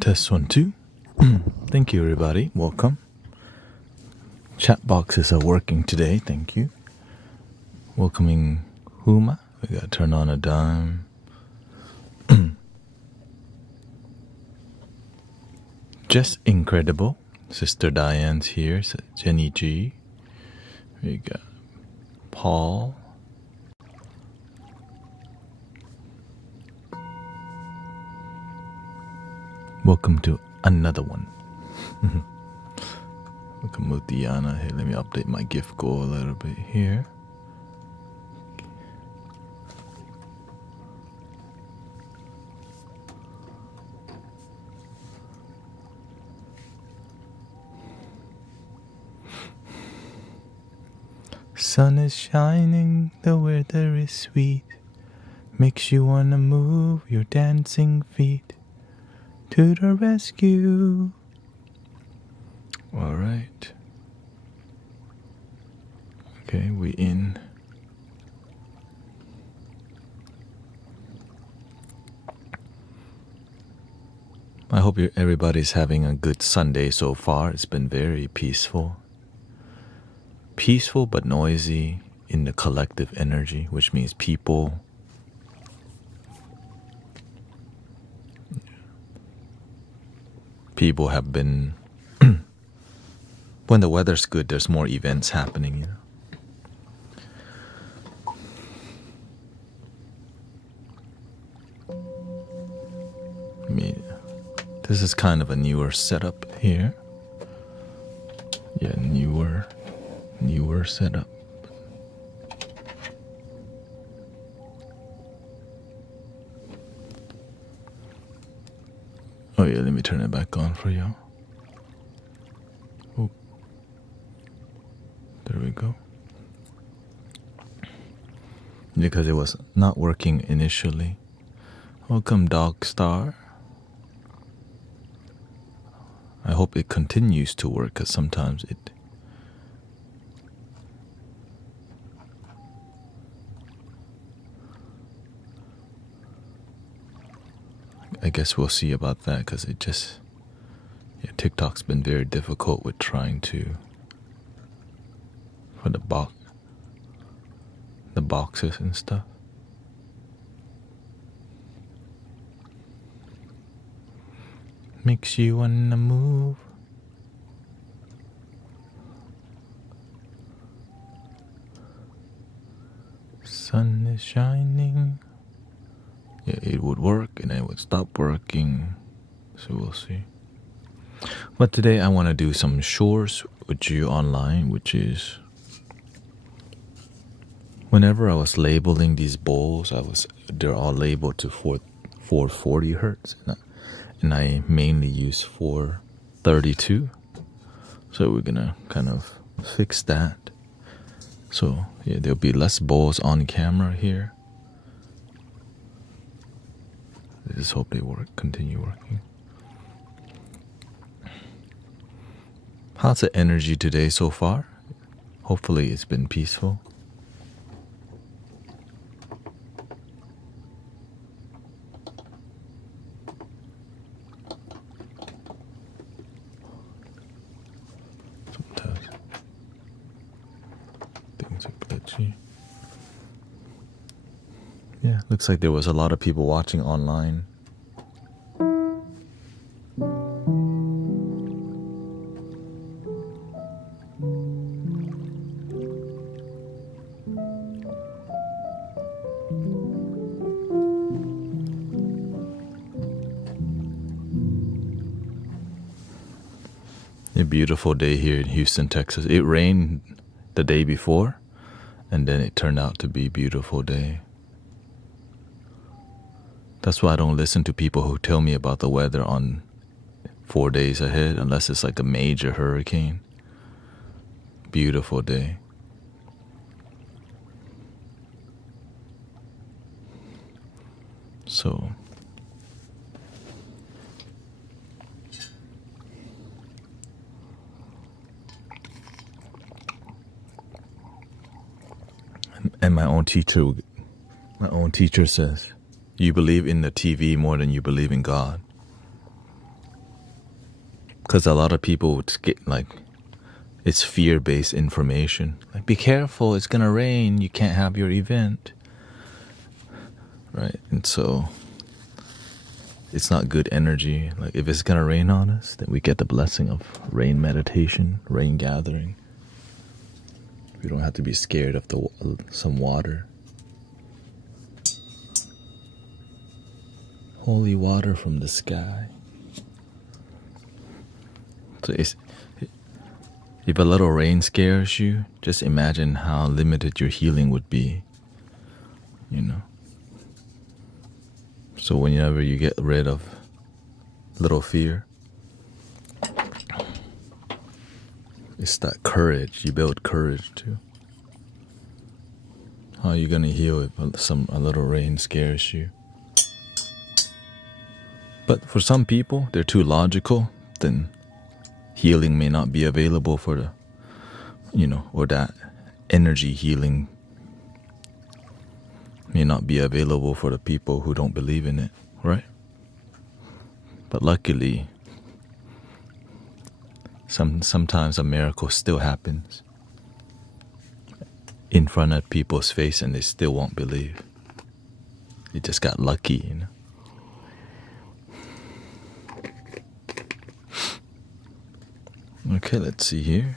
Test 1, 2. Thank you, everybody. Welcome. Chat boxes are working today. Thank you. Welcoming Huma. We got to turn on a dime. Just incredible. Sister Diane's here. Jenny G. We got Paul. Welcome to another one. Welcome, Mutiana. Hey, let me update my gift goal a little bit here. Sun is shining, the weather is sweet. Makes you wanna move your dancing feet. To the rescue. All right. Okay, we in. I hope everybody's having a good Sunday so far. It's been very peaceful. Peaceful but noisy in the collective energy, which means people. People have been, when the weather's good, there's more events happening, you know. I mean, this is kind of a newer setup here. Yeah, newer setup. Oh yeah, let me turn it back on for y'all. Oh, there we go. Because it was not working initially. Welcome, Dog Star. I hope it continues to work, because sometimes it... I guess we'll see about that, because it just... Yeah, TikTok's been very difficult with trying to... For the boxes and stuff. Makes you wanna move. Sun is shining. Yeah, it would work and then it would stop working. So we'll see. But today I want to do some chores with you online, which is whenever I was labeling these bowls, they're all labeled to 440 hertz, and I mainly use 432. So we're gonna kind of fix that. So yeah, there'll be less bowls on camera here. I just hope they continue working. How's the energy today so far? Hopefully it's been peaceful. Sometimes things are glitchy. Yeah, looks like there was a lot of people watching online. A beautiful day here in Houston, Texas. It rained the day before, and then it turned out to be a beautiful day. That's why I don't listen to people who tell me about the weather on 4 days ahead, unless it's like a major hurricane. Beautiful day. So, and my own teacher says, you believe in the TV more than you believe in God. Because a lot of people would get like, it's fear-based information. Like, be careful, it's gonna rain, you can't have your event. Right? And so it's not good energy. Like, if it's gonna rain on us, then we get the blessing of rain meditation, rain gathering. We don't have to be scared of some water. Holy water from the sky. So if a little rain scares you, just imagine how limited your healing would be, you know. So whenever you get rid of little fear, it's that courage. You build courage too. How are you gonna heal if a little rain scares you? But for some people, they're too logical, then healing may not be available for the, or that energy healing may not be available for the people who don't believe in it, right? But luckily, sometimes a miracle still happens in front of people's face and they still won't believe. They just got lucky, Okay, let's see here.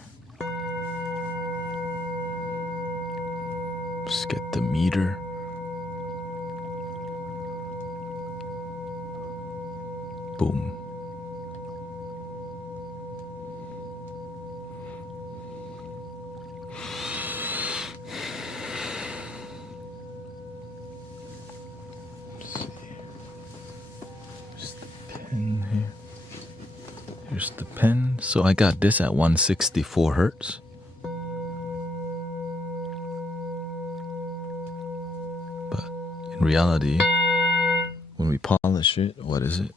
Just get the meter. Boom. Let's see. Just the pen here. Here's the pen. So I got this at 164 hertz. But in reality, when we polish it, what is it?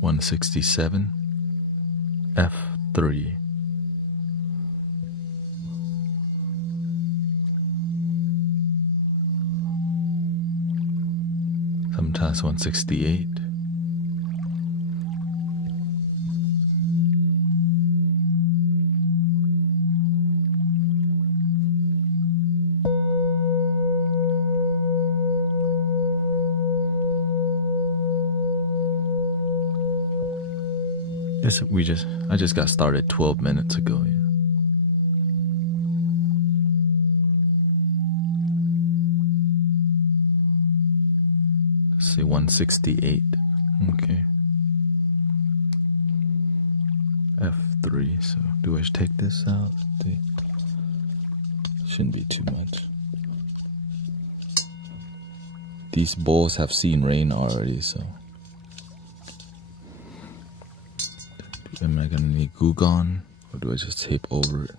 (167) F3. Sometimes 168. I just got started 12 minutes ago. Yeah. Let's see, 168. Okay. F3. So do I take this out? Shouldn't be too much. These bowls have seen rain already, so. Am I gonna need glue gun, or do I just tape over it?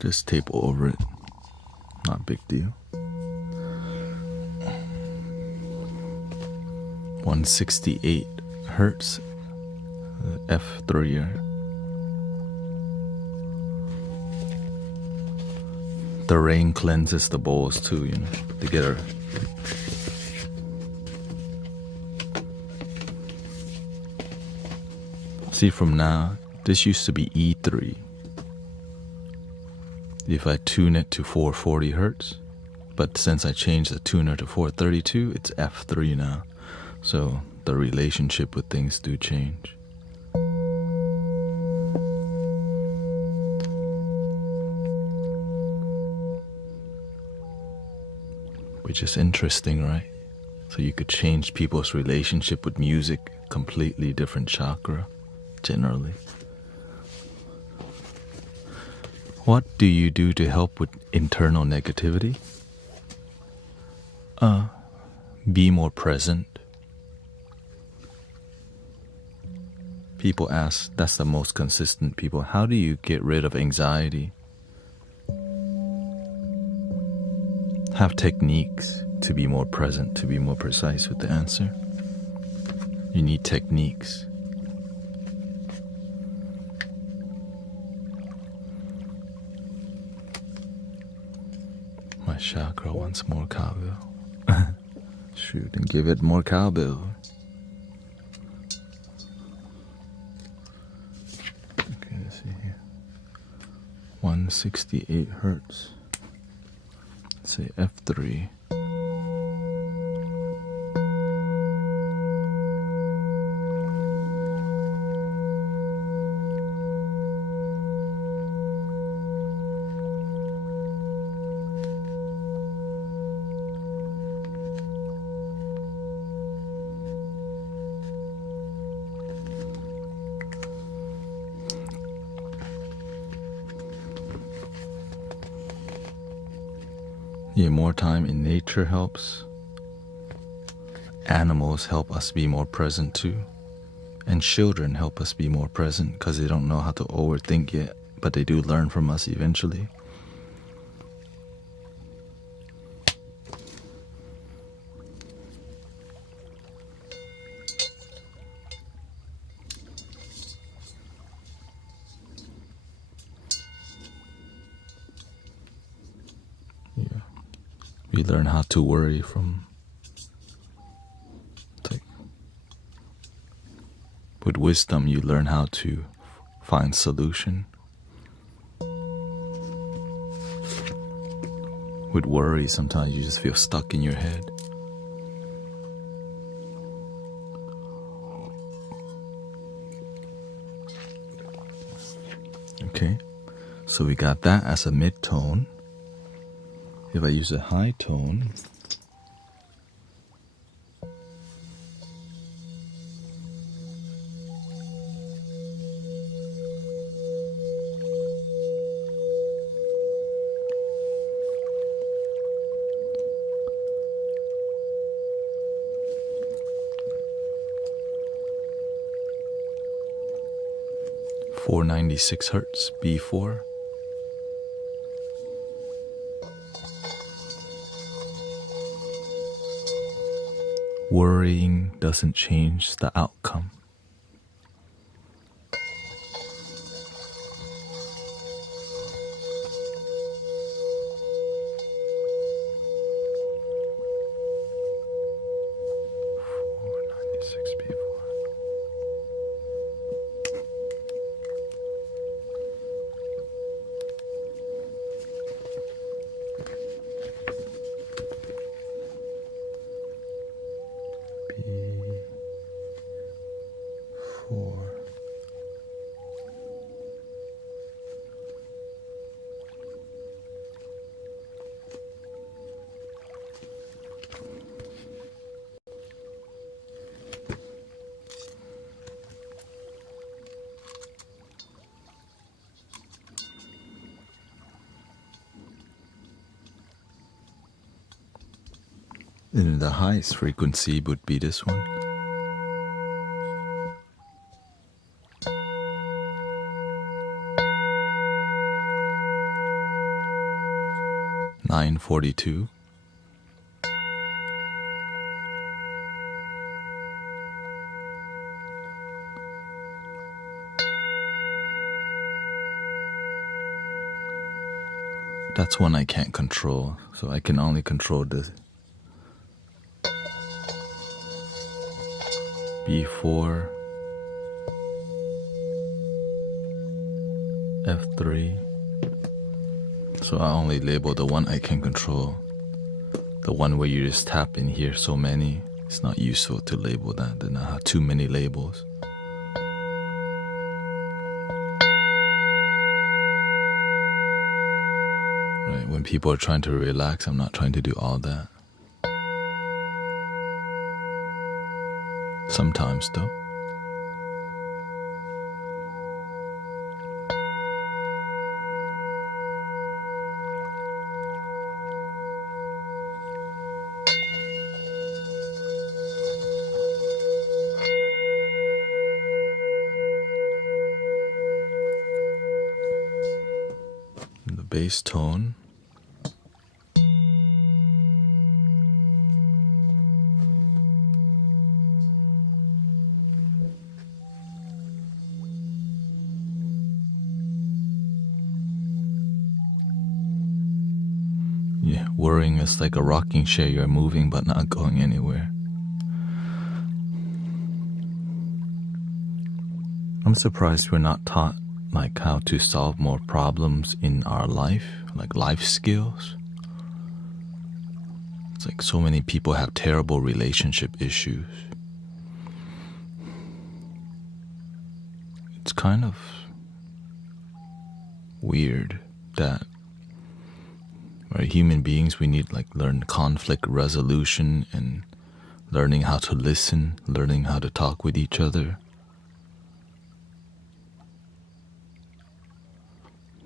Just tape over it. Not a big deal. 168 hertz, F3. The rain cleanses the bowls too, to get her. See, from now, this used to be E3. If I tune it to 440 hertz, but since I changed the tuner to 432, it's F3 now. So the relationship with things do change. Which is interesting, right? So you could change people's relationship with music, completely different chakra, generally. What do you do to help with internal negativity? Be more present. People ask, that's the most consistent people, how do you get rid of anxiety? Have techniques to be more present, to be more precise with the answer. You need techniques. My chakra wants more cowbell. Shoot, and give it more cowbell. Okay, let's see here. 168 hertz. Let's say F3. Yeah, more time in nature helps. Animals help us be more present too. And children help us be more present because they don't know how to overthink yet, but they do learn from us eventually. Yeah. We learn how to worry from, with wisdom you learn how to find solution. With worry sometimes you just feel stuck in your head. Okay, so we got that as a mid-tone. If I use a high tone, .496 hertz, B4. Worrying doesn't change the outcome. And the highest frequency would be this one. .942. That's one I can't control, so I can only control the B4, F3. So I only label the one I can control. The one where you just tap in here so many, it's not useful to label that. Then I have too many labels. Right, when people are trying to relax, I'm not trying to do all that. Sometimes though. bass tone. Yeah, worrying is like a rocking chair. You're moving but not going anywhere. I'm surprised we're not taught like how to solve more problems in our life, like life skills. It's like so many people have terrible relationship issues. It's kind of weird that human beings, we need like learn conflict resolution and learning how to listen, learning how to talk with each other.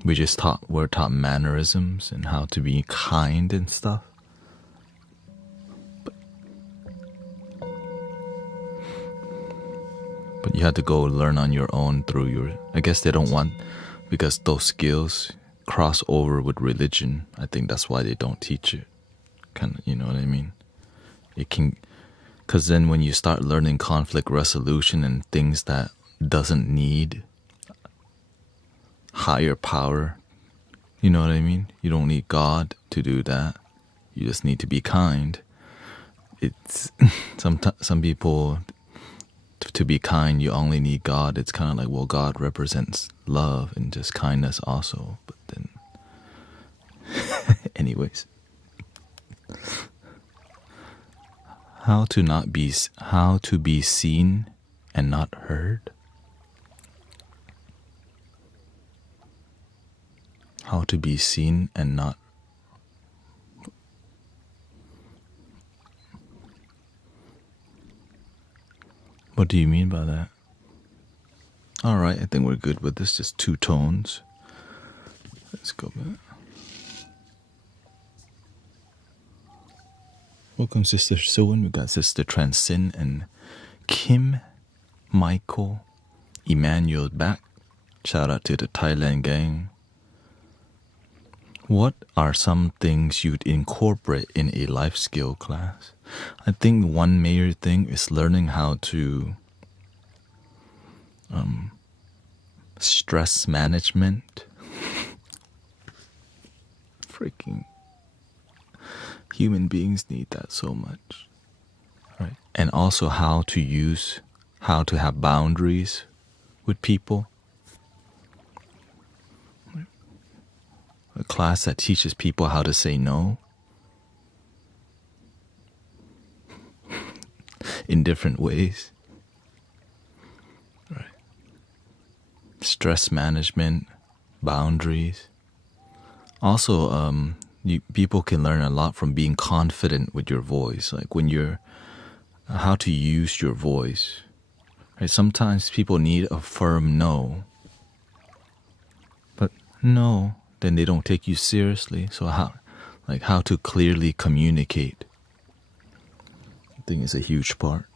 We're taught mannerisms and how to be kind and stuff. But you had to go learn on your own through I guess they don't want, because those skills cross over with religion. I think that's why they don't teach it. Kind of, you know what I mean? It can, because then when you start learning conflict resolution and things that doesn't need higher power, you know what I mean? You don't need God to do that. You just need to be kind. It's some people, to be kind, you only need God. It's kind of like, well, God represents love and just kindness also. But then, anyways, how to be seen and not heard. How to be seen and not. What do you mean by that? All right, I think we're good with this. Just 2 tones. Let's go back. Welcome, Sister Suwon. We got Sister Transcend and Kim, Michael, Emmanuel back. Shout out to the Thailand gang. What are some things you'd incorporate in a life skill class? I think one major thing is learning how to stress management. Freaking human beings need that so much, right? And also how to have boundaries with people. A class that teaches people how to say no in different ways. Right. Stress management, boundaries. Also, people can learn a lot from being confident with your voice, like how to use your voice. Right? Sometimes people need a firm no, but no, then they don't take you seriously. So how to clearly communicate, I think is a huge part.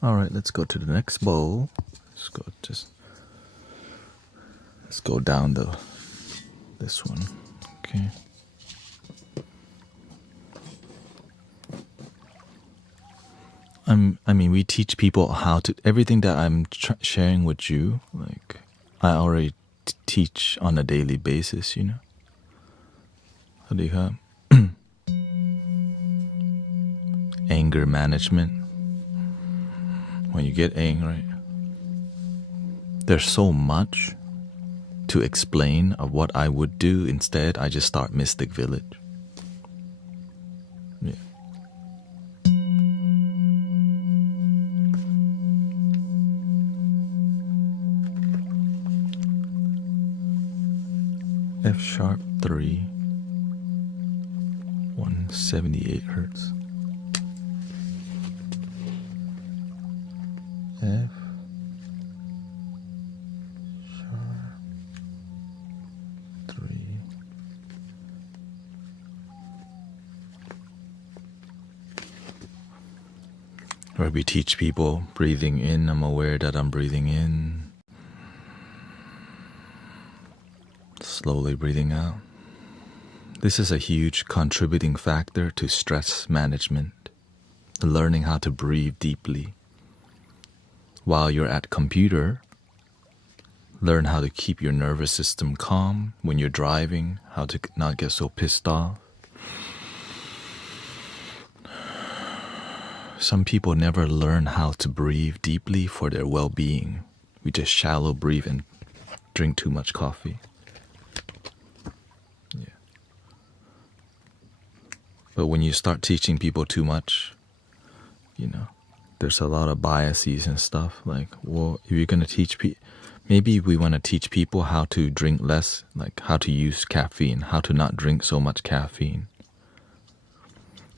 All right, let's go to the next bowl. Let's go down this one. Okay. I mean, we teach people how to, everything that I'm sharing with you, like I already teach on a daily basis, you know. สวัสดีครับ Anger management. When you get angry, there's so much to explain of what I would do. Instead, I just start Mystic Village. Yeah. F sharp 3, 178 hertz. F sharp 3. Where we teach people breathing in. I'm aware that I'm breathing in. Slowly breathing out. This is a huge contributing factor to stress management. Learning how to breathe deeply. While you're at computer, learn how to keep your nervous system calm when you're driving, how to not get so pissed off. Some people never learn how to breathe deeply for their well-being. We just shallow breathe and drink too much coffee. Yeah. But when you start teaching people too much, there's a lot of biases and stuff. Like, well, if you're going to teach people, maybe we want to teach people how to drink less, like how to use caffeine, how to not drink so much caffeine.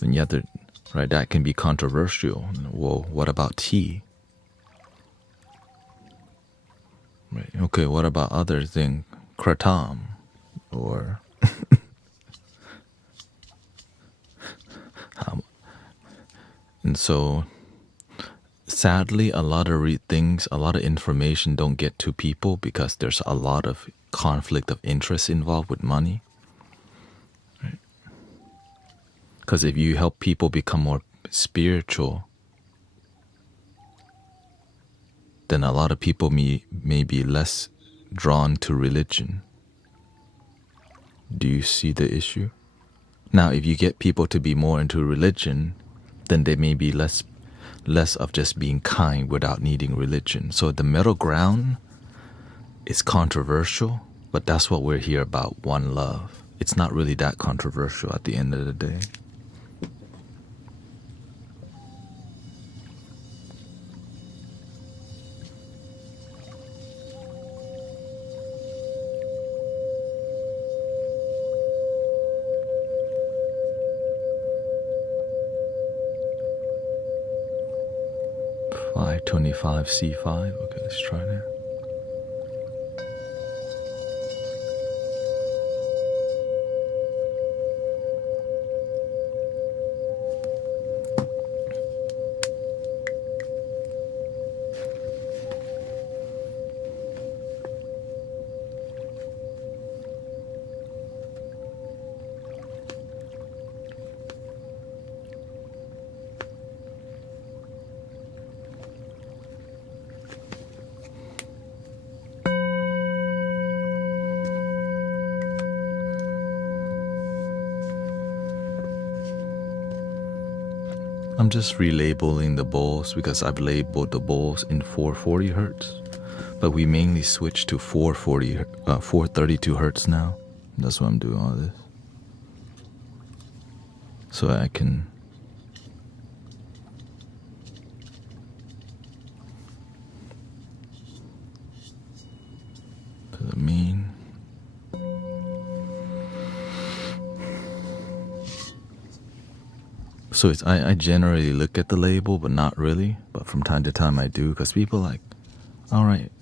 And yet, right, that can be controversial. Well, what about tea? Right. Okay, what about other things? Kratom or and so sadly a lot of things, a lot of information don't get to people because there's a lot of conflict of interest involved with money. Right? Because if you help people become more spiritual, then a lot of people may be less drawn to religion. Do you see the issue? Now, if you get people to be more into religion, then they may be less of just being kind without needing religion. So the middle ground is controversial, but that's what we're here about, one love. It's not really that controversial at the end of the day. C5. Okay, let's try that. I'm just relabeling the bowls because I've labeled the bowls in 440 hertz, but we mainly switch to 432 hertz now. That's why I'm doing all this. So I can to the mean. So I generally look at the label, but not really. But from time to time I do, because people are like, all right,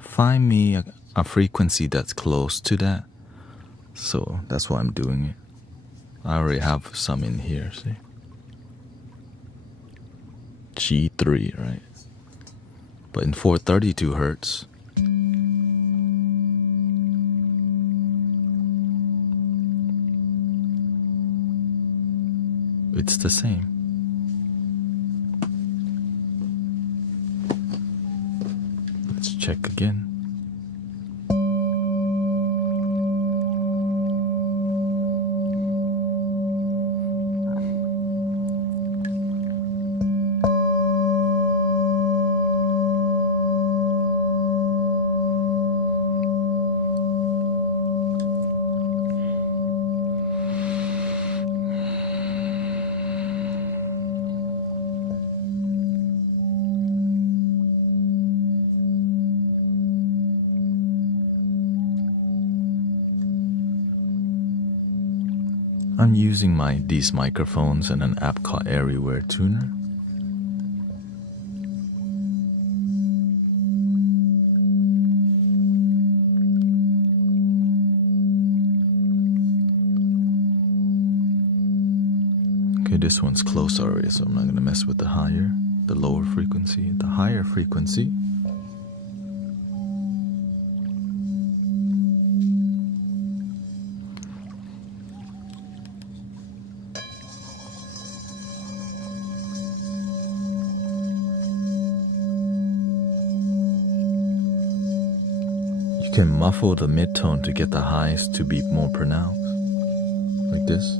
find me a frequency that's close to that. So that's why I'm doing it. I already have some in here, see? G3, right? But in 432 hertz, it's the same. Let's check again. I'm using these microphones and an app called Everywhere Tuner. Okay, this one's close already, so I'm not gonna mess with the lower frequency. The higher frequency can muffle the midtone to get the highs to be more pronounced, like this.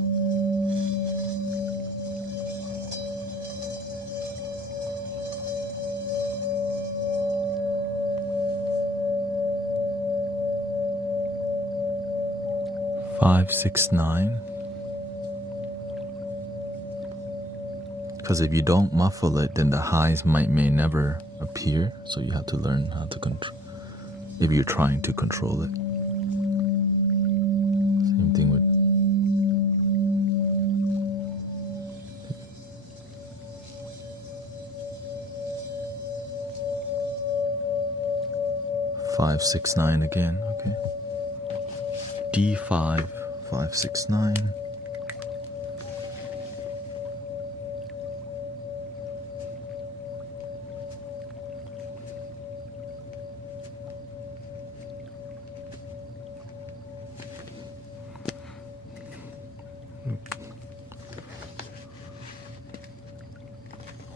Five, 6, 9. Because if you don't muffle it, then the highs may never appear. So you have to learn how to control. If you're trying to control it. Same thing with. Five, 6, 9 again. Okay. D5, 5, 6, 9.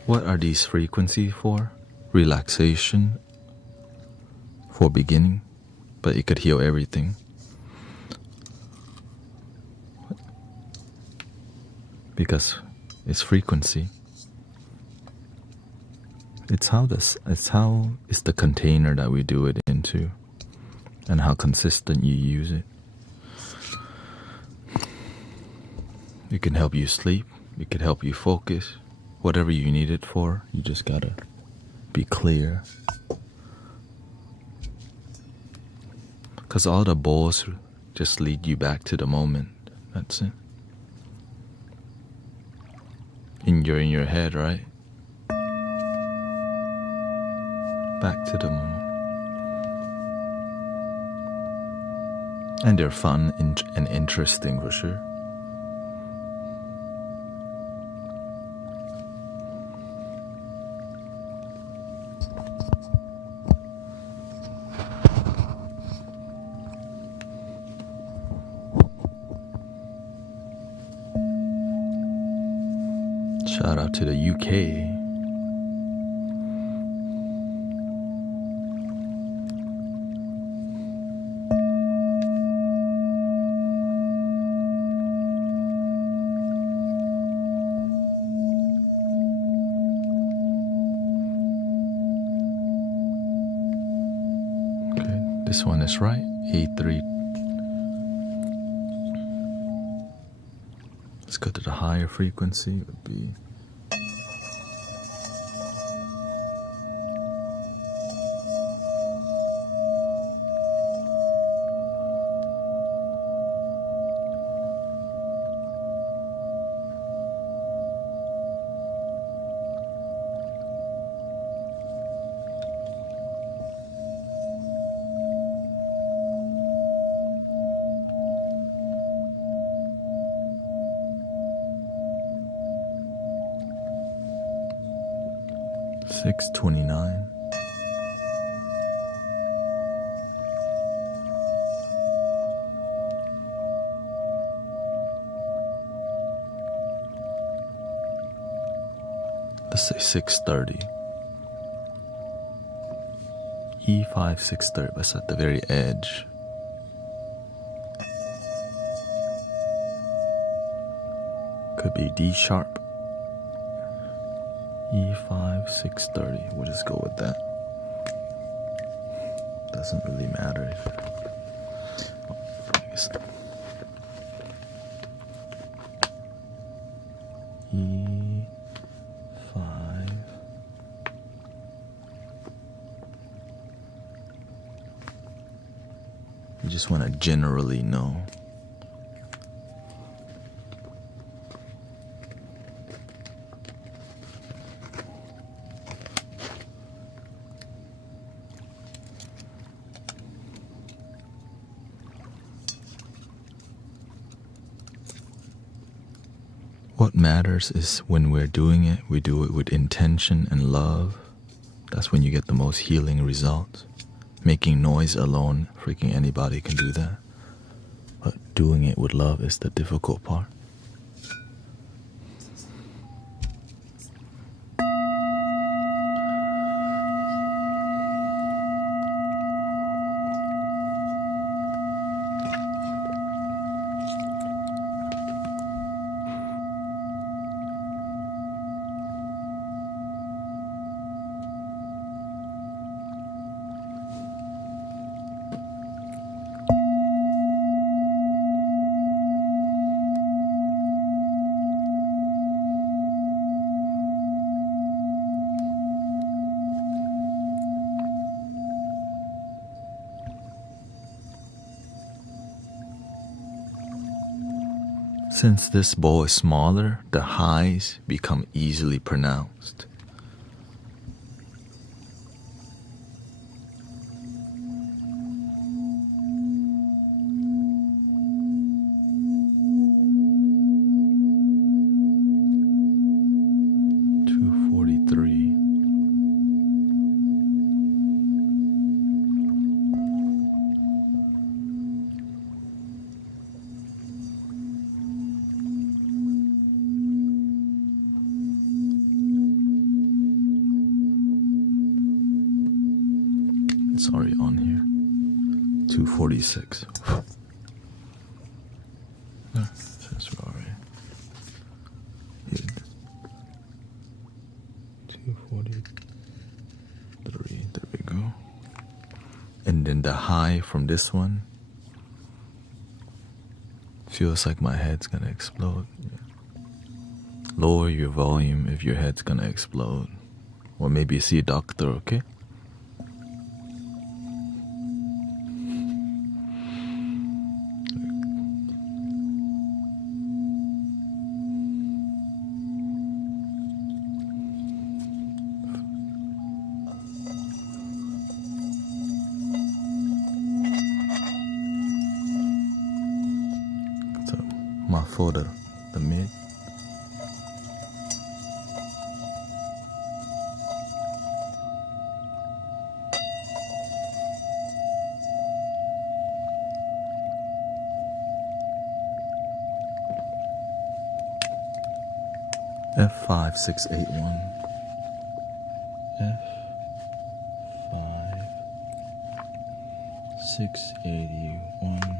What are these frequencies for? Relaxation, for beginning, but it could heal everything. Because it's frequency. It's how it's the container that we do it into, and how consistent you use it. It can help you sleep. It can help you focus. Whatever you need it for, you just gotta be clear. Because all the bowls just lead you back to the moment. That's it. You're in your head, right? Back to the moment. And they're fun and interesting for sure. Shout out to the UK. Okay, this one is right. A3. Let's go to the higher frequency. It would be $6.29. Let's say 6:30. E5, 6:30. That's at the very edge. Could be D sharp. E5, 6:30. We'll just go with that. Doesn't really matter. E5. You just want to generally know. What matters is when we're doing it, we do it with intention and love. That's when you get the most healing results. Making noise alone, freaking anybody can do that. But doing it with love is the difficult part. Since this bowl is smaller, the highs become easily pronounced. It's already on here. 246. Since we're already here. 243. There we go. And then the high from this one feels like my head's gonna explode. Lower your volume if your head's gonna explode. Or maybe see a doctor, okay? So, my folder, the mid. F5681. F5681.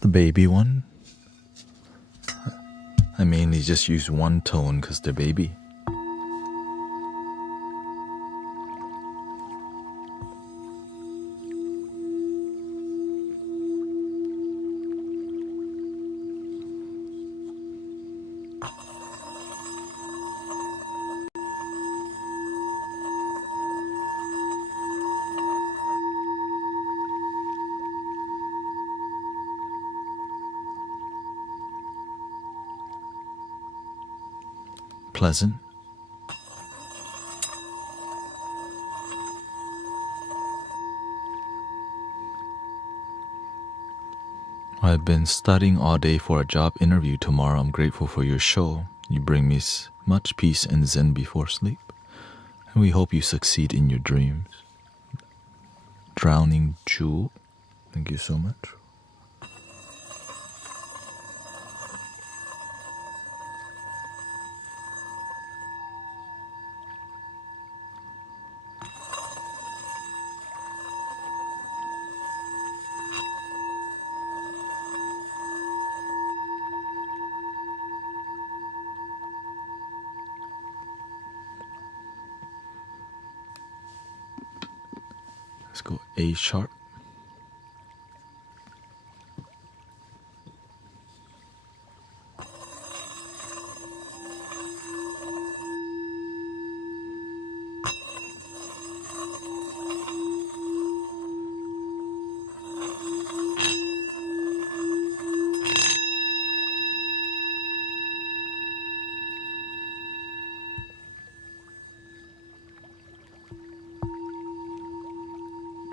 The baby one, I mainly just use one tone because they're baby. Pleasant. I've been studying all day for a job interview tomorrow. I'm grateful for your show. You bring me much peace and zen before sleep. And we hope you succeed in your dreams. Drowning Jewel. Thank you so much. Let's go A sharp.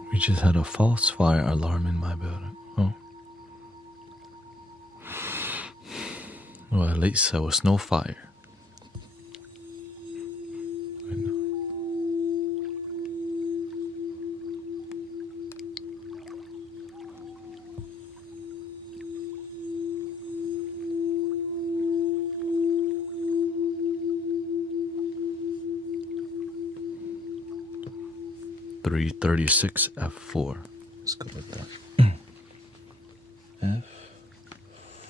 We just had a false fire alarm in my building. Oh. Well, at least there was no fire. I know. .336 F4. Let's go with that.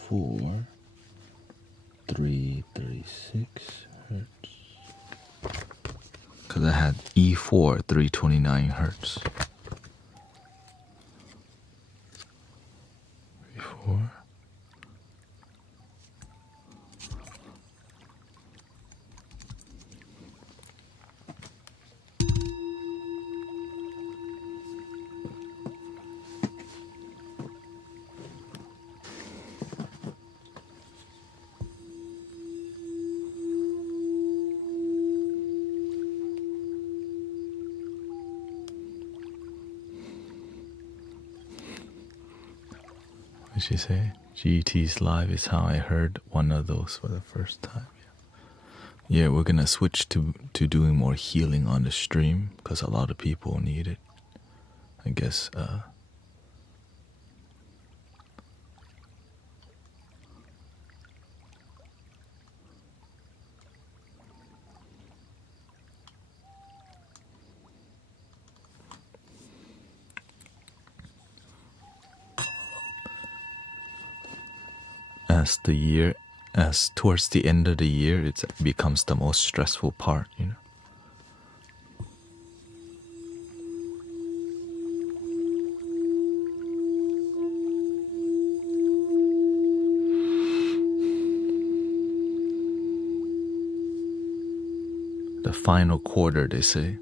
F4 336 hertz. Because I had E4 329 hertz. What'd she say? GT's live is how I heard one of those for the first time. Yeah, we're gonna switch to doing more healing on the stream because a lot of people need it. I guess as towards the end of the year, it becomes the most stressful part, you know. The final quarter, they say.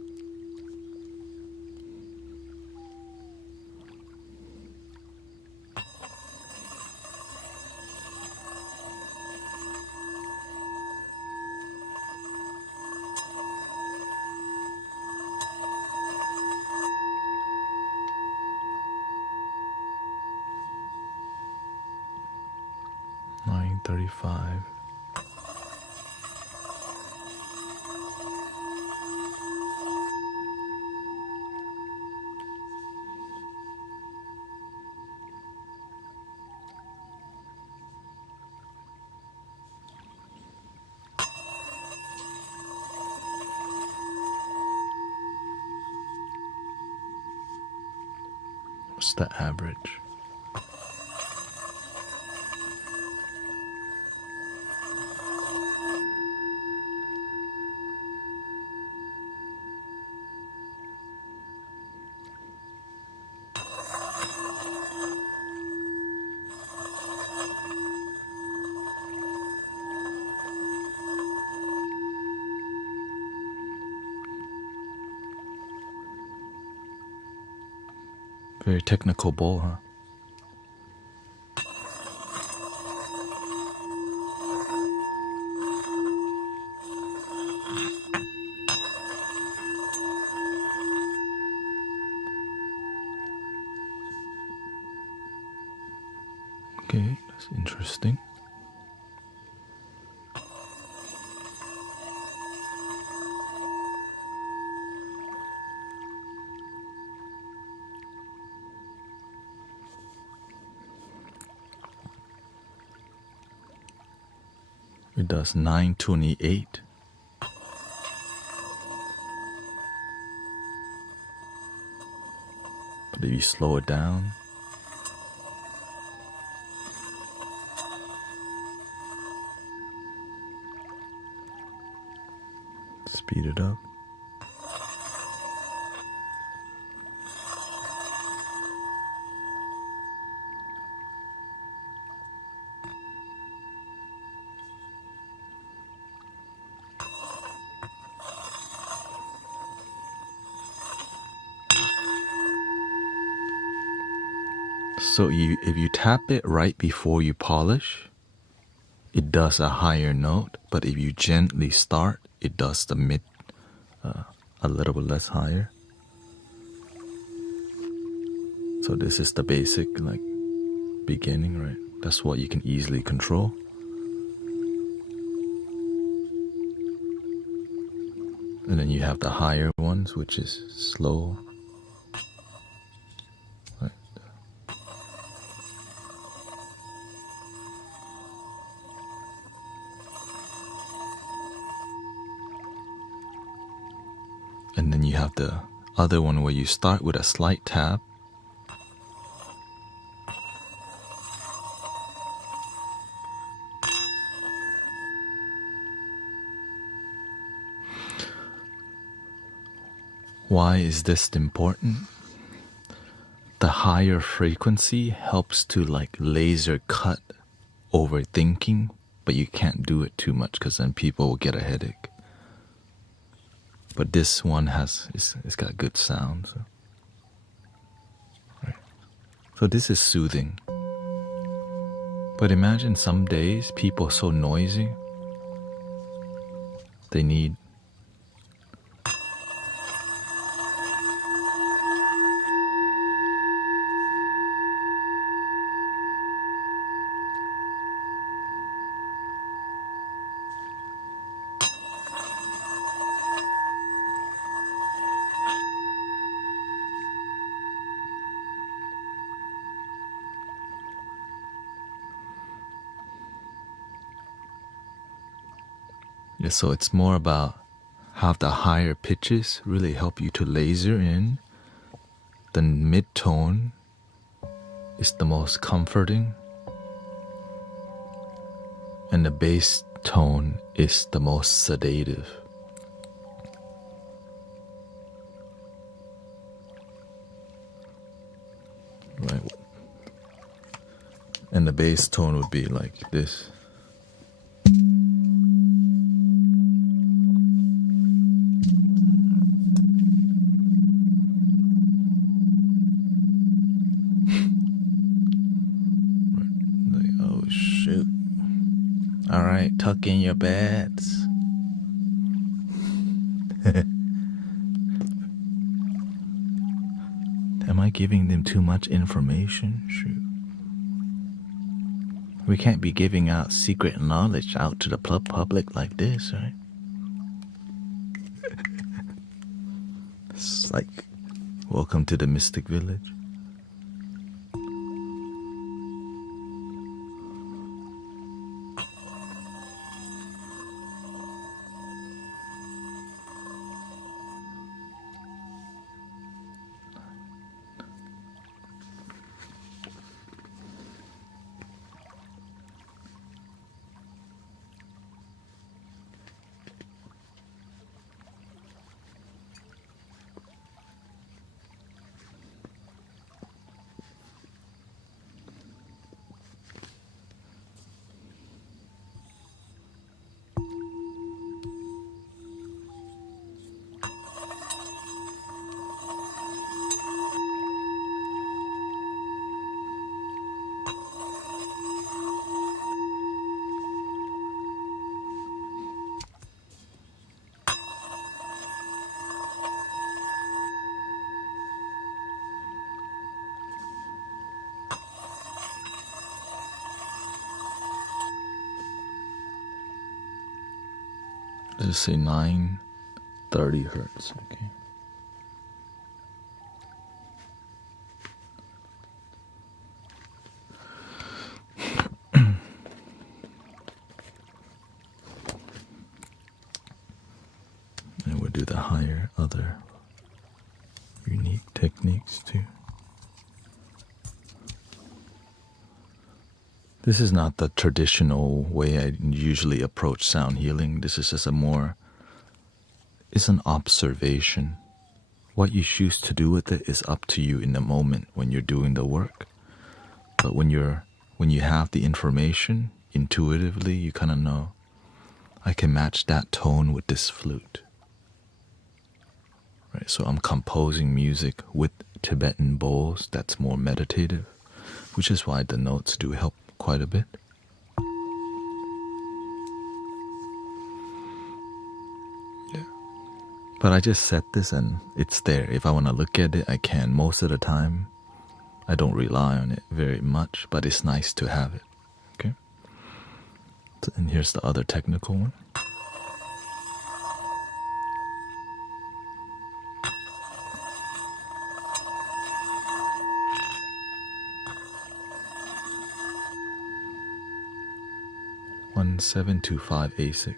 $9:35. What's the average? Very technical bowl, huh? Okay, that's interesting. It does 9:28. But if you slow it down, speed it up. So if you tap it right before you polish, it does a higher note. But if you gently start, it does the mid a little bit less higher. So this is the basic like beginning, right? That's what you can easily control. And then you have the higher ones, which is slow. Right. And then you have the other one where you start with a slight tap. Why is this important? The higher frequency helps to like laser cut overthinking, but you can't do it too much because then people will get a headache. But this one it's got good sound. So. Right. So this is soothing. But imagine some days people are so noisy, they need Yeah, so it's more about how the higher pitches really help you to laser in. The mid-tone is the most comforting, and the bass tone is the most sedative. Right? And the bass tone would be like this. Like, oh shoot. Alright, tuck in your beds. Am I giving them too much information? Shoot. We can't be giving out secret knowledge out to the public like this, right? It's like, welcome to the Mystic Village. Let's say 930 hertz, okay. And we'll do the higher other unique techniques too. This is not the traditional way I usually approach sound healing. This is just it's an observation. What you choose to do with it is up to you in the moment when you're doing the work. But when you have the information intuitively, you kind of know, I can match that tone with this flute. Right? So I'm composing music with Tibetan bowls that's more meditative, which is why the notes do help quite a bit. Yeah. But I just set this and it's there. If I want to look at it, I can. Most of the time, I don't rely on it very much, but it's nice to have it. Okay? And here's the other technical one. One 725 A6.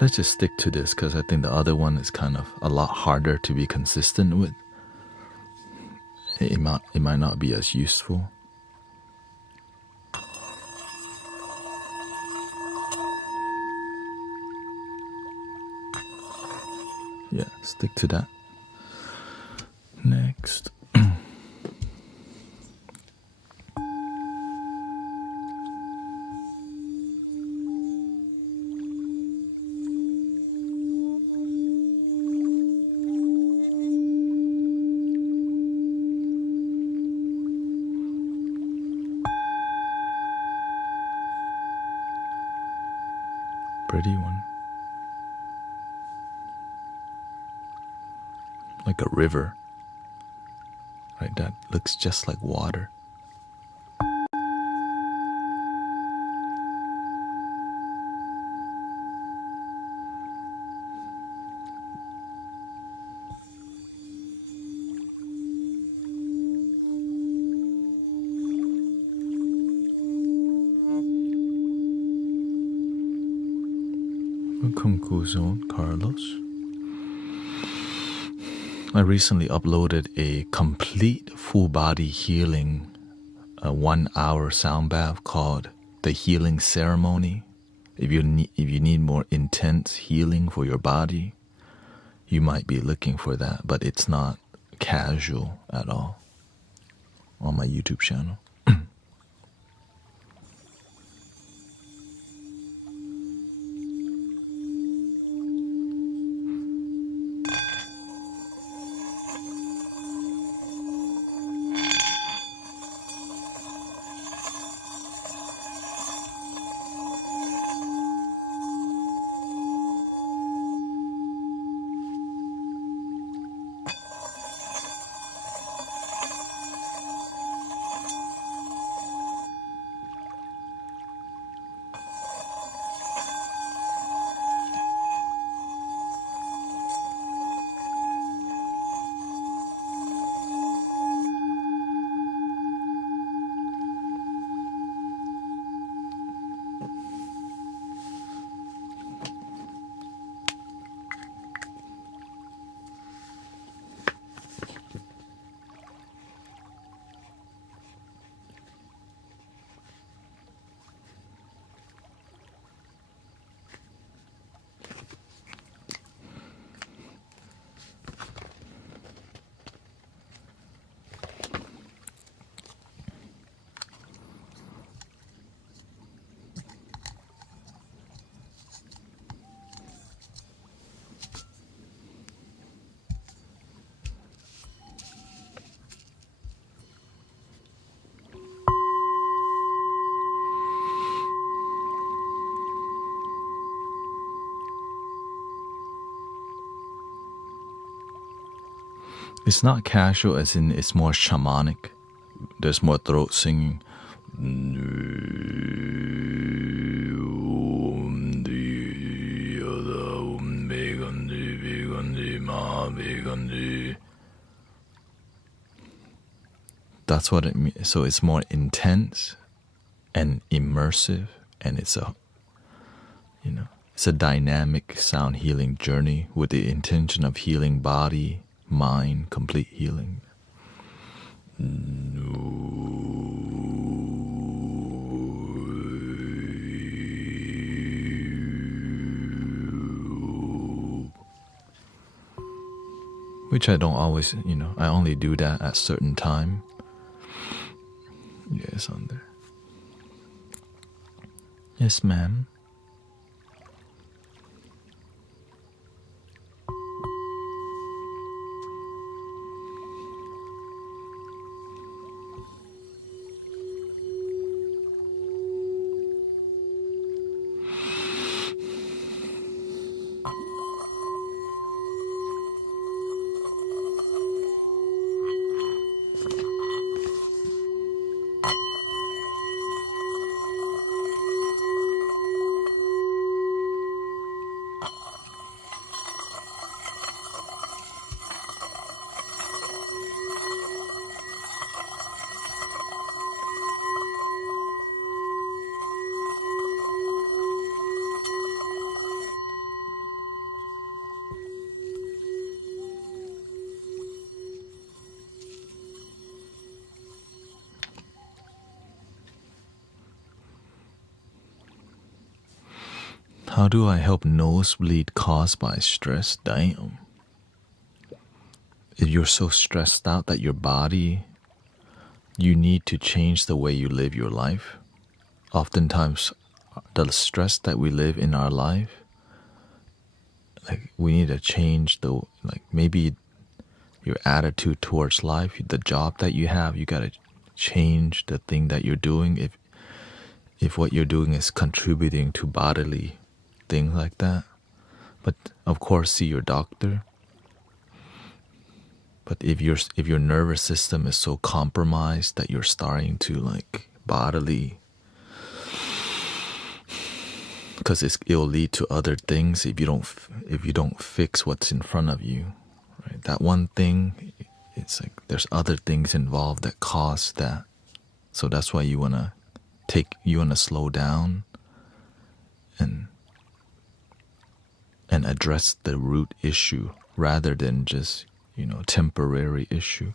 Let's just stick to this because I think the other one is kind of a lot harder to be consistent with. It might not be as useful. Yeah, stick to that. Next. pretty one. Like a river. Right, that looks just like water. Welcome, Kuzon, Carlos. I recently uploaded a complete full body healing, a 1 hour sound bath called The Healing Ceremony. If you need more intense healing for your body, you might be looking for that, but it's not casual at all on my YouTube channel. It's not casual as in it's more shamanic. There's more throat singing. That's what it means. So it's more intense and immersive, and it's a dynamic sound healing journey with the intention of healing body, mind, complete healing. Which I don't always, I only do that at certain time. Yes, on there. Yes, ma'am. How do I help nosebleed caused by stress? Damn. If you're so stressed out that your body, you need to change the way you live your life. Oftentimes, the stress that we live in our life, like we need to change maybe your attitude towards life, the job that you have, you gotta change the thing that you're doing if what you're doing is contributing to bodily things like that. But of course, see your doctor. But if your nervous system is so compromised that you're starting to like bodily, because it'll lead to other things if you don't fix what's in front of you, right? That one thing, it's like there's other things involved that cause that. So that's why you wanna slow down and address the root issue rather than just, temporary issue.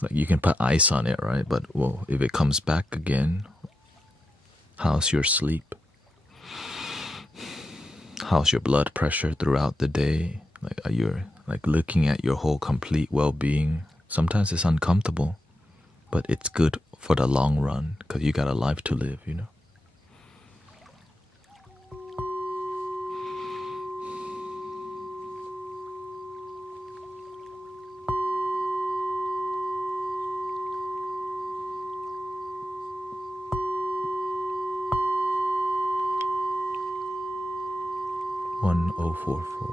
Like you can put ice on it, right? But well, if it comes back again, how's your sleep? How's your blood pressure throughout the day? Like are you like looking at your whole complete well-being? Sometimes it's uncomfortable, but it's good for the long run because you got a life to live, 1044.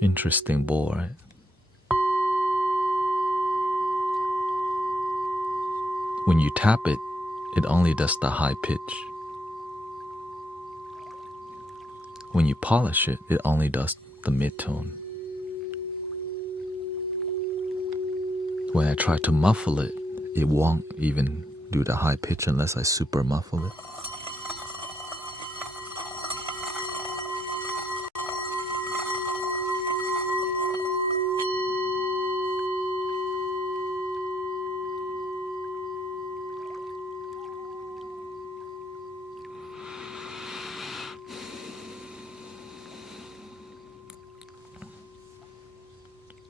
Interesting ball, right? When you tap it, it only does the high pitch. When you polish it, it only does the mid-tone. When I try to muffle it, it won't even do the high pitch unless I super muffle it.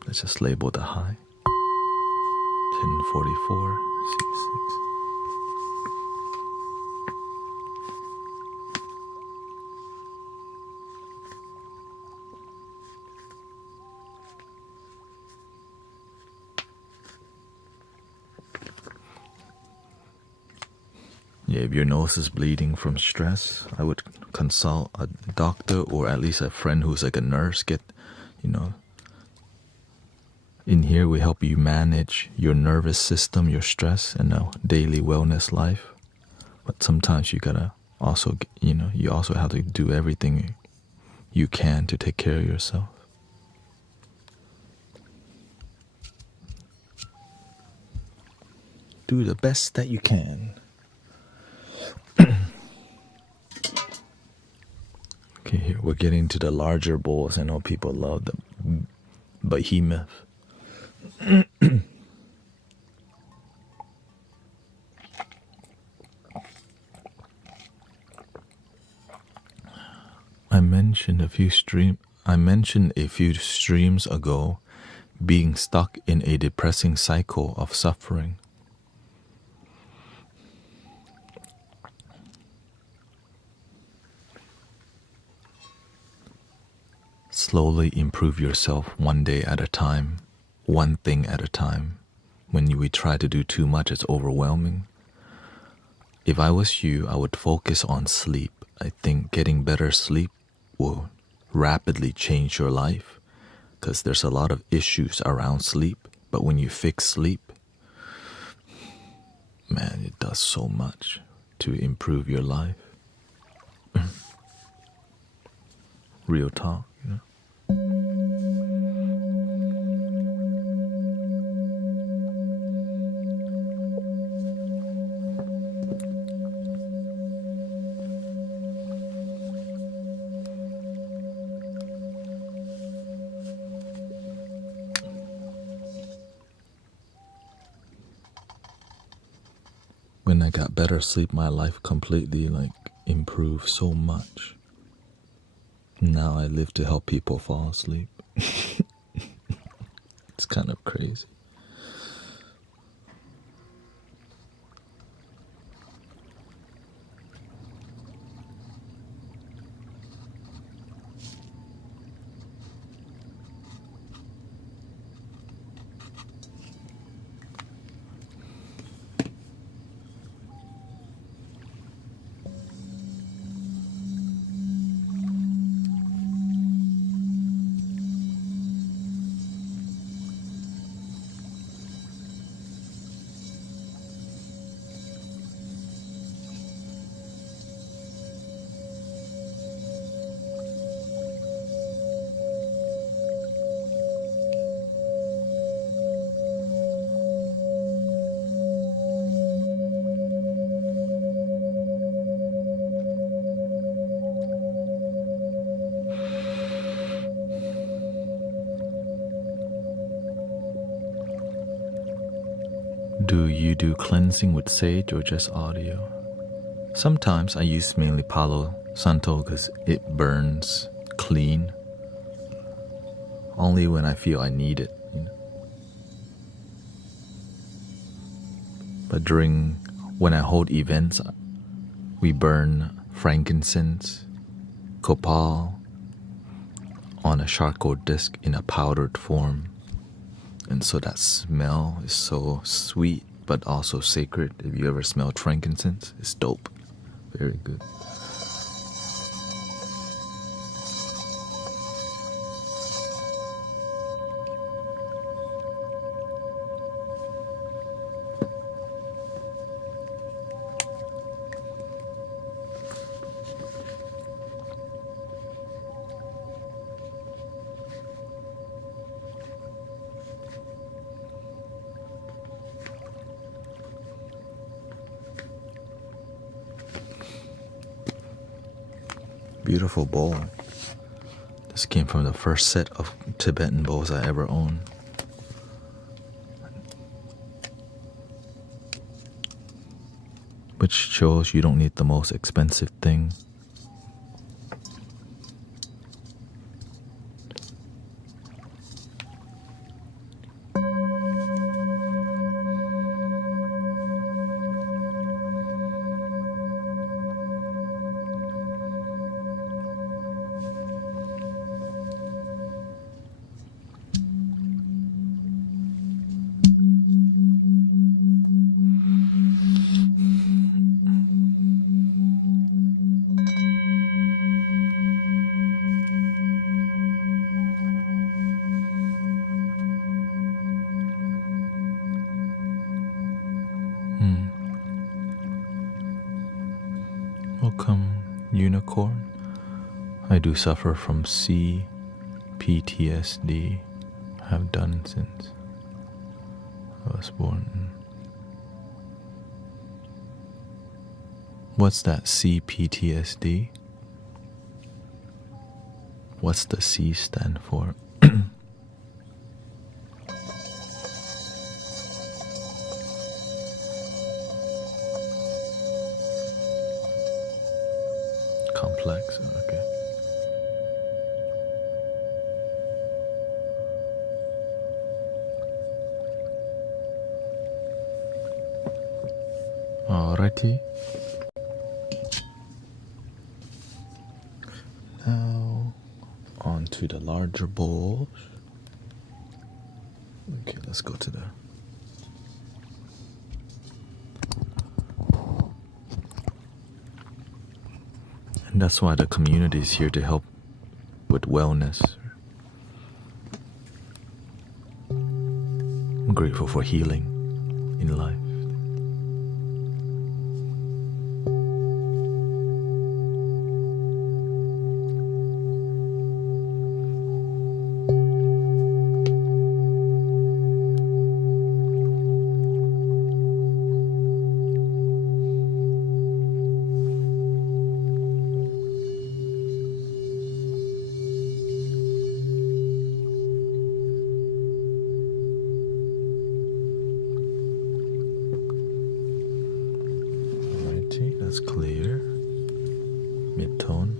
Let's just label the high. 1044, 66. Yeah, if your nose is bleeding from stress, I would consult a doctor or at least a friend who's like a nurse. In here we help you manage your nervous system, your stress, and a daily wellness life. But sometimes you gotta also, you also have to do everything you can to take care of yourself. Do the best that you can. Okay, here we're getting to the larger bowls. I know people love the behemoth. I mentioned a few streams ago being stuck in a depressing cycle of suffering. Slowly improve yourself one day at a time, one thing at a time. When we try to do too much, it's overwhelming. If I was you, I would focus on sleep. I think getting better sleep will rapidly change your life because there's a lot of issues around sleep. But when you fix sleep, man, it does so much to improve your life. Real talk, When I got better sleep, my life completely improved so much. Now I live to help people fall asleep. It's kind of crazy. Do you do cleansing with sage or just audio? Sometimes I use mainly Palo Santo because it burns clean. Only when I feel I need it. But when I hold events, we burn frankincense, copal on a charcoal disc in a powdered form. And so that smell is so sweet, but also sacred. If you ever smelled frankincense, it's dope. Very good. Beautiful bowl. This came from the first set of Tibetan bowls I ever owned. Which shows you don't need the most expensive thing. Welcome, unicorn. I do suffer from CPTSD. Have done since I was born. What's that CPTSD? What's the C stand for? Complex, okay. Alrighty. Now on to the larger bowls. Okay, let's go to the and that's why the community is here to help with wellness. I'm grateful for healing in life. That's clear. Mid-tone.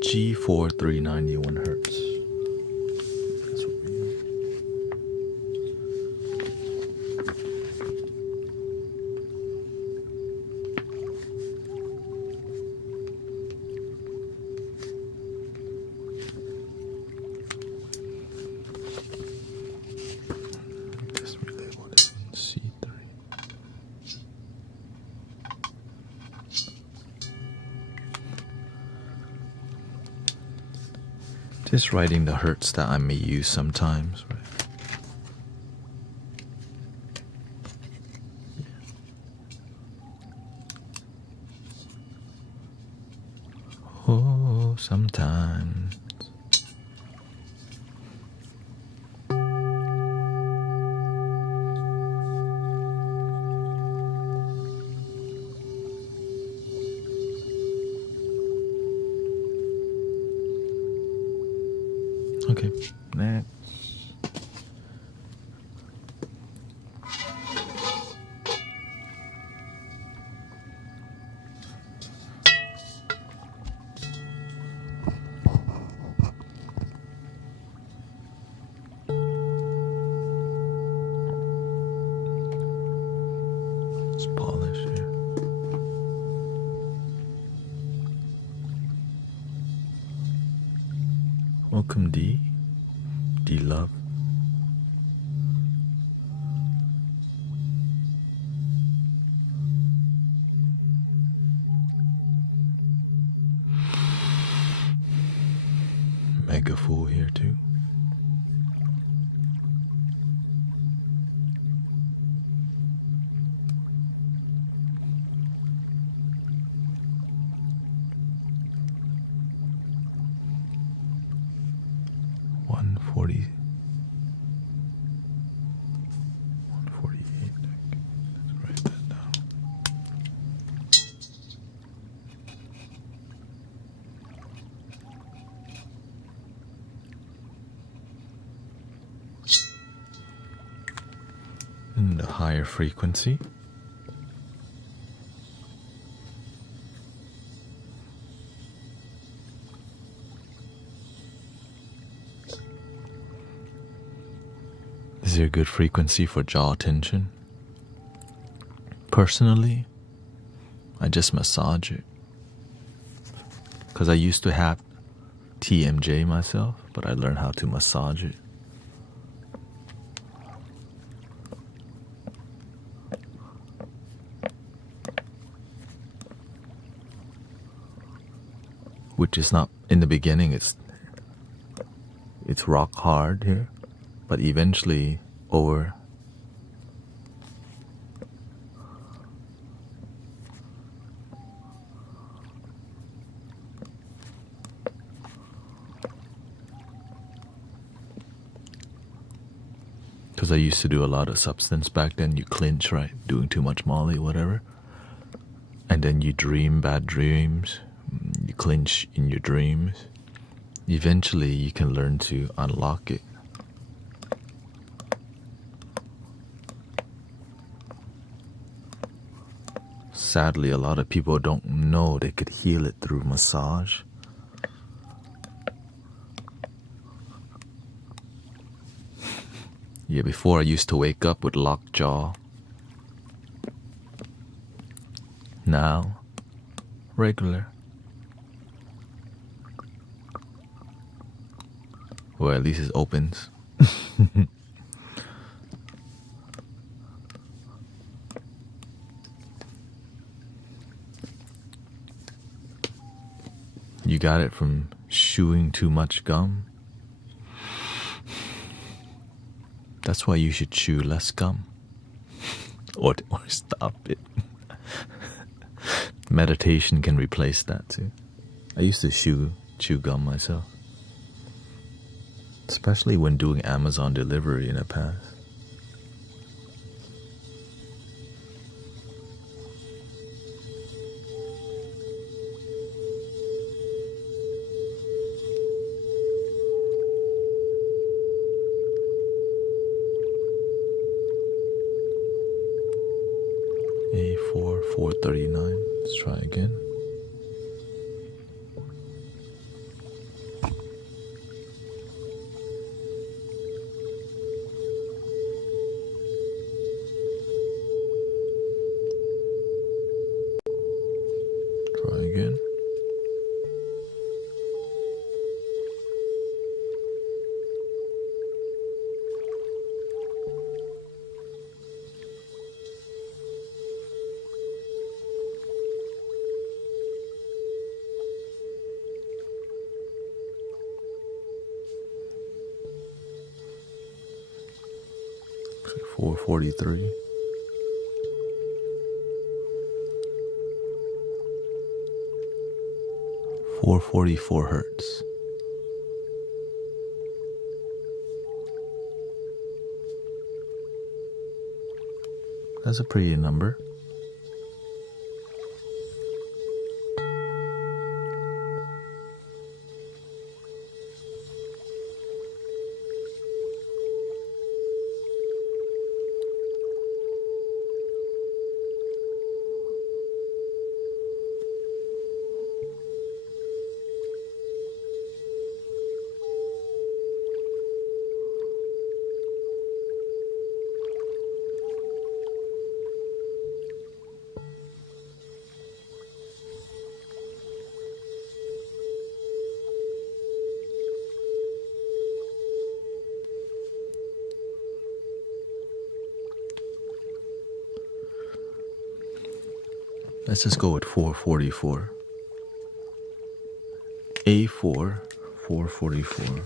G4 391 hertz. That's what we use. Just relabel this in C3. Just writing the hertz that I may use sometimes, right? sometimes. Okay, next. Let's polish here. Welcome, D. D Love. Mega full here too. One 48. Let's write that down. And the higher frequency. Is there a good frequency for jaw tension? Personally, I just massage it. Because I used to have TMJ myself, but I learned how to massage it. Which is not, in the beginning, it's rock hard here. But eventually, over because I used to do a lot of substance back then. You clinch, right? Doing too much Molly, whatever. And then you dream bad dreams. You clinch in your dreams. Eventually, you can learn to unlock it. Sadly, a lot of people don't know they could heal it through massage. Yeah, before I used to wake up with locked jaw. Now, regular. Or at least it opens. You got it from chewing too much gum? That's why you should chew less gum. or stop it. Meditation can replace that too. I used to chew gum myself. Especially when doing Amazon delivery in the past. A4, 439. Let's try again. Try again. Okay, 443. 444 hertz. That's a pretty number. Let's just go with 444. A4, 444.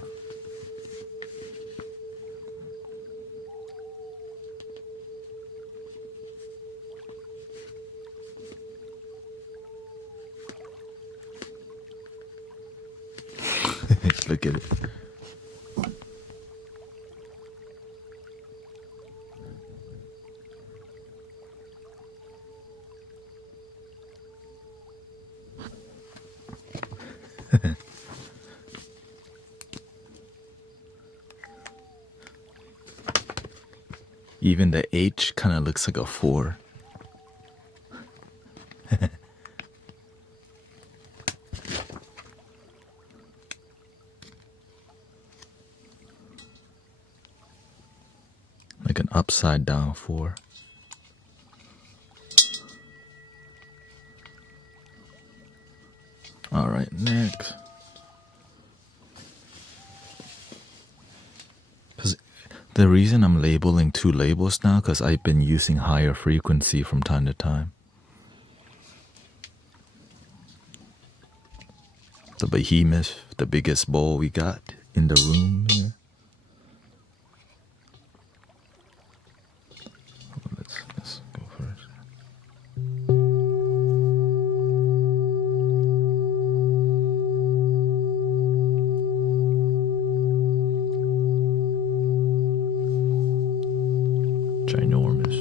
Look at it. Even the H kind of looks like a 4. Like an upside down 4. All right, next. The reason I'm labeling 2 labels now, because I've been using higher frequency from time to time. The behemoth, the biggest bowl we got in the room. Let's go first. Ginormous.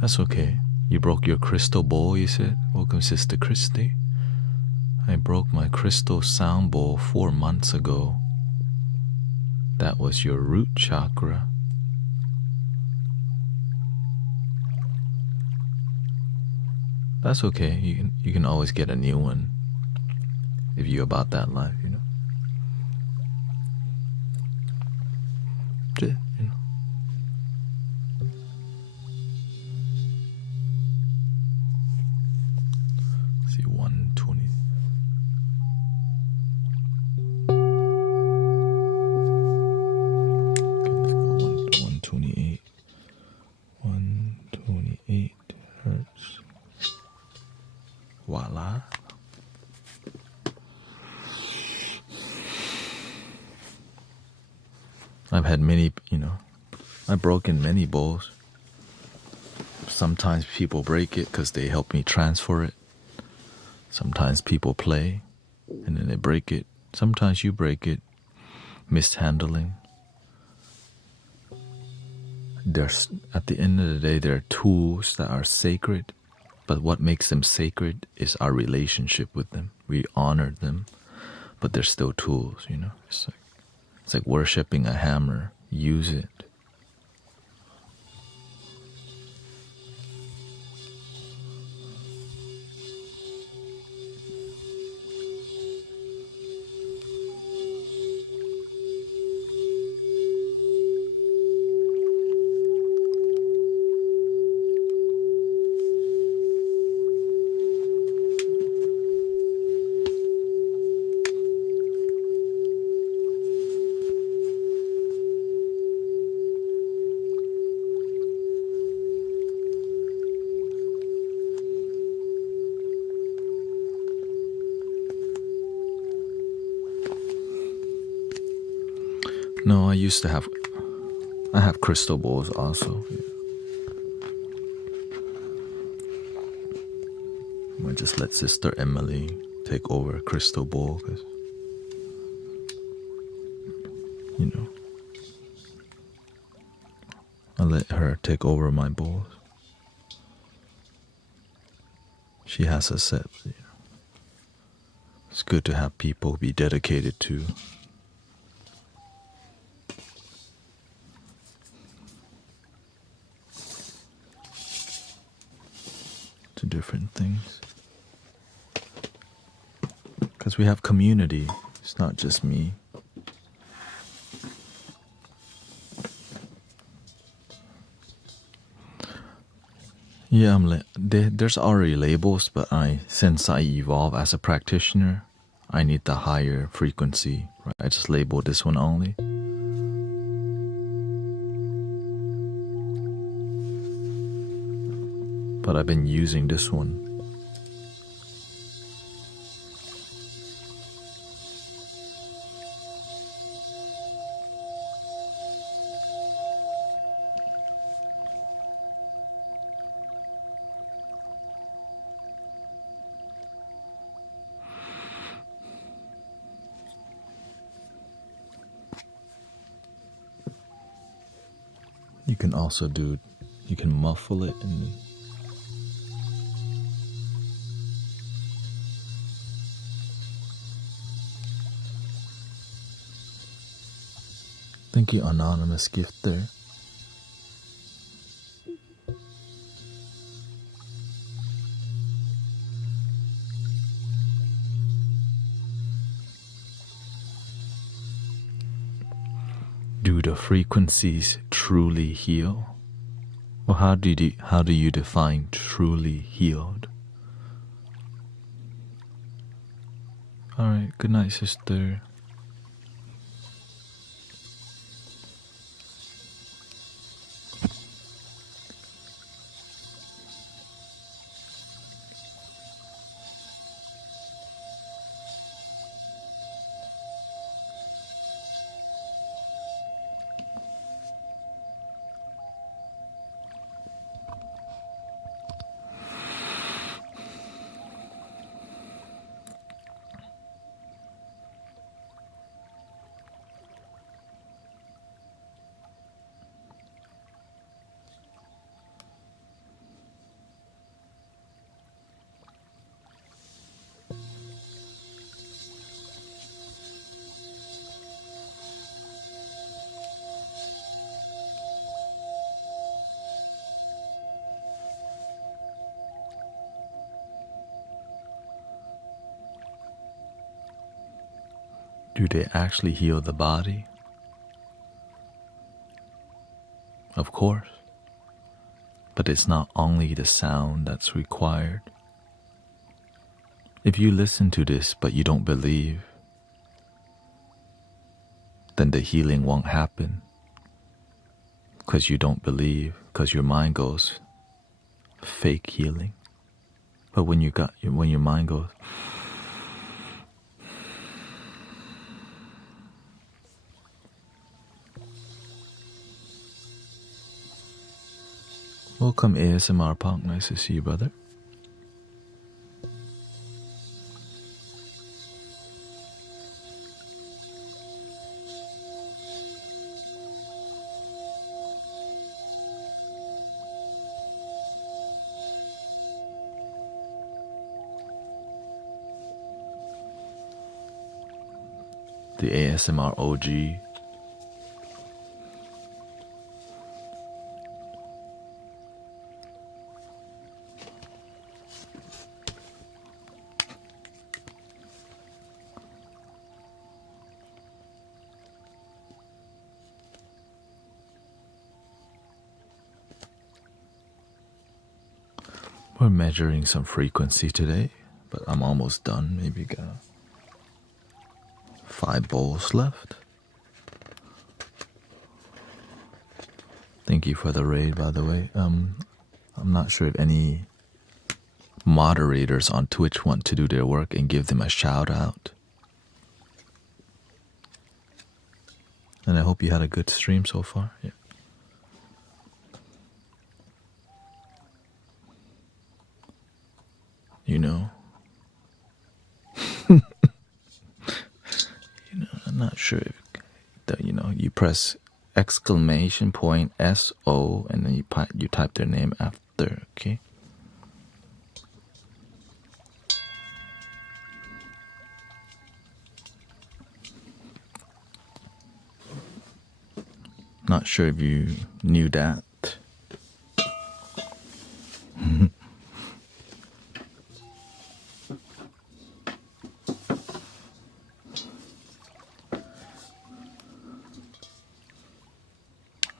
That's okay. You broke your crystal bowl, you said? Welcome, Sister Christy. I broke my crystal sound bowl 4 months ago. That was your root chakra. That's okay. You can always get a new one if you're about that life, you know. You know. Let's see, 120. Okay, let's go 128. 128 hertz. Voila. I've had many, I've broken many bowls. Sometimes people break it because they help me transfer it. Sometimes people play and then they break it. Sometimes you break it. Mishandling. At the end of the day, there are tools that are sacred. But what makes them sacred is our relationship with them. We honor them, but they're still tools, you know. It's like worshiping a hammer. Use it. No, I used to have. I have crystal bowls also. Yeah. I might just let Sister Emily take over crystal bowl because, you know, I let her take over my bowls. She has a set. You know. It's good to have people be dedicated to different things. Because we have community. It's not just me. Yeah, there's already labels, but since I evolve as a practitioner, I need the higher frequency. Right? I just label this one only. But I've been using this one. You can also you can muffle it and thank you, anonymous gift there. Do the frequencies truly heal? Or how do you define truly healed? Alright, good night, sister. Do they actually heal the body? Of course. But it's not only the sound that's required. If you listen to this but you don't believe, then the healing won't happen. Because you don't believe, because your mind goes fake healing. But when your mind goes, welcome ASMR Punk, nice to see you, brother. The ASMR OG. We're measuring some frequency today, but I'm almost done. Maybe got 5 bowls left. Thank you for the raid, by the way. I'm not sure if any moderators on Twitch want to do their work and give them a shout out. And I hope you had a good stream so far. Yeah. You know, I'm not sure if that, you press exclamation point SO and then you type their name after, okay? Not sure if you knew that.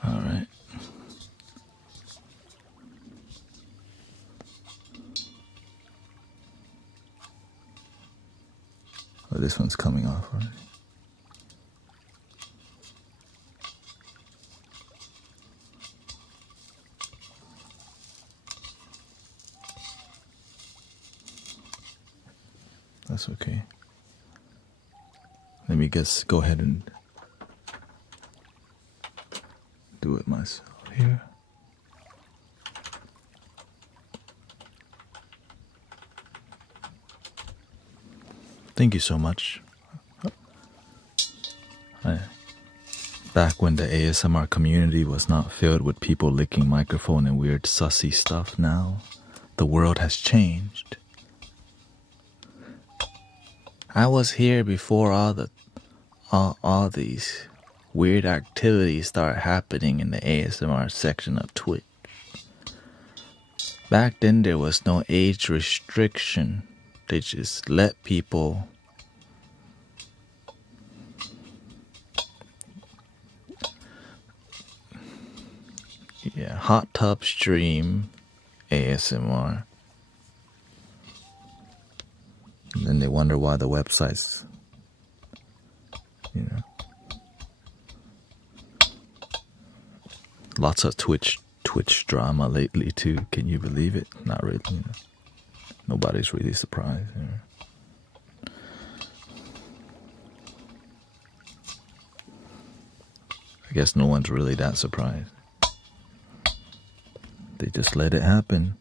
All right. Oh, this one's coming off already. That's okay. Let me go ahead and do it myself here. Thank you so much. Back when the ASMR community was not filled with people licking microphone and weird sussy stuff, now the world has changed. I was here before all these weird activities started happening in the ASMR section of Twitch. Back then there was no age restriction. They just let people hot tub stream ASMR. And then they wonder why the websites, lots of Twitch drama lately too. Can you believe it? Not really. Nobody's really surprised. I guess no one's really that surprised. They just let it happen.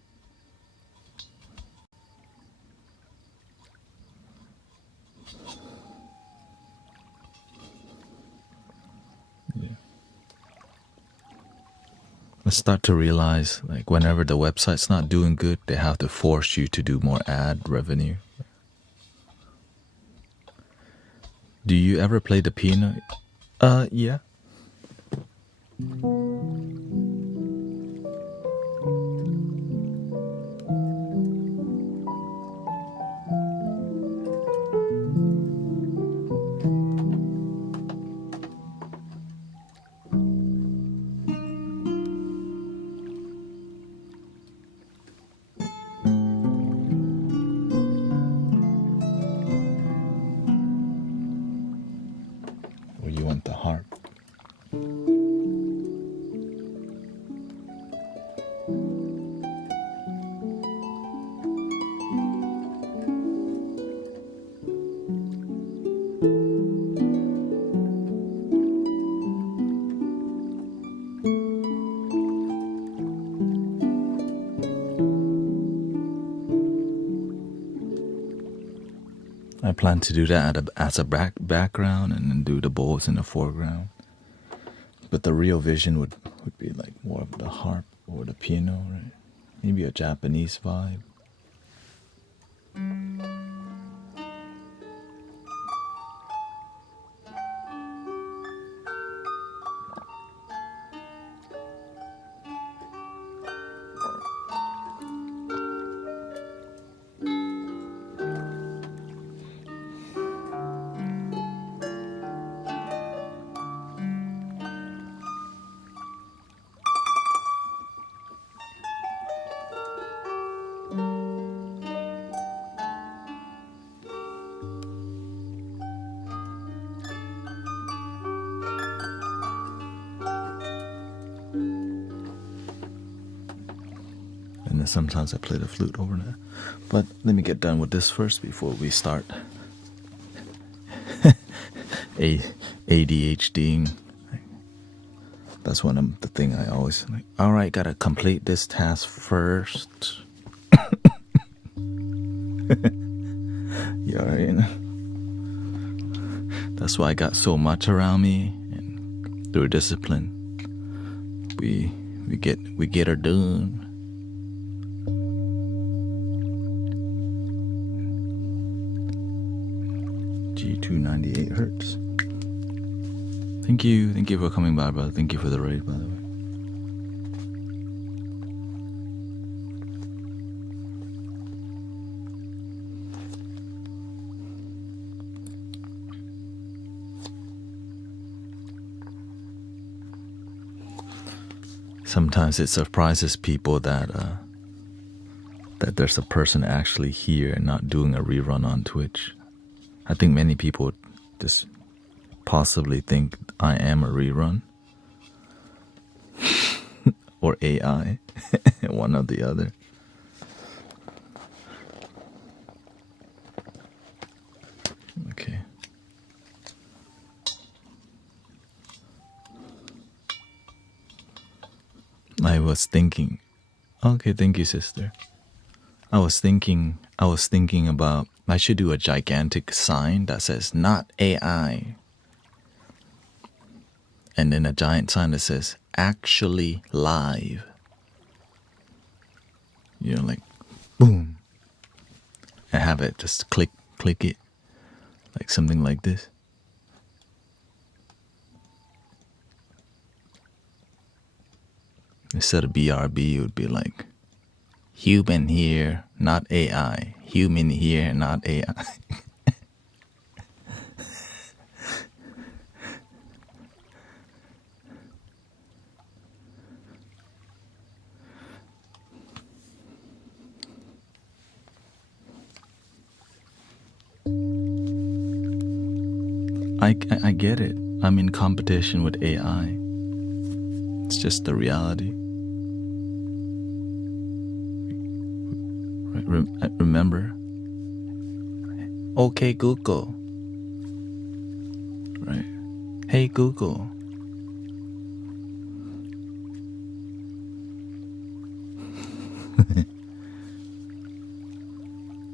I start to realize, like, whenever the website's not doing good, they have to force you to do more ad revenue. Do you ever play the piano? Yeah. Or you want the harp? I plan to do that as a background and then do the bowls in the foreground. But the real vision would be like more of the harp or the piano, right? Maybe a Japanese vibe. And then sometimes I play the flute over there. But let me get done with this first before we start ADHDing That's one of the thing I always like. All right, gotta complete this task first. Yeah, you know. That's why I got so much around me, and through discipline, we get her done. G298 hertz. Thank you for coming by, brother. Thank you for the raid, by the way. Sometimes it surprises people that there's a person actually here and not doing a rerun on Twitch. I think many people just possibly think I am a rerun or AI, one or the other. Okay. I was thinking. Okay, thank you, sister. I was thinking about I should do a gigantic sign that says not AI. And then a giant sign that says actually live. You know, like boom. And have it just click it. Like something like this. Instead of BRB, it would be like human here, not AI. Human here, not AI. I get it. I'm in competition with AI. It's just the reality. Remember? Okay, Google. Right. Hey, Google.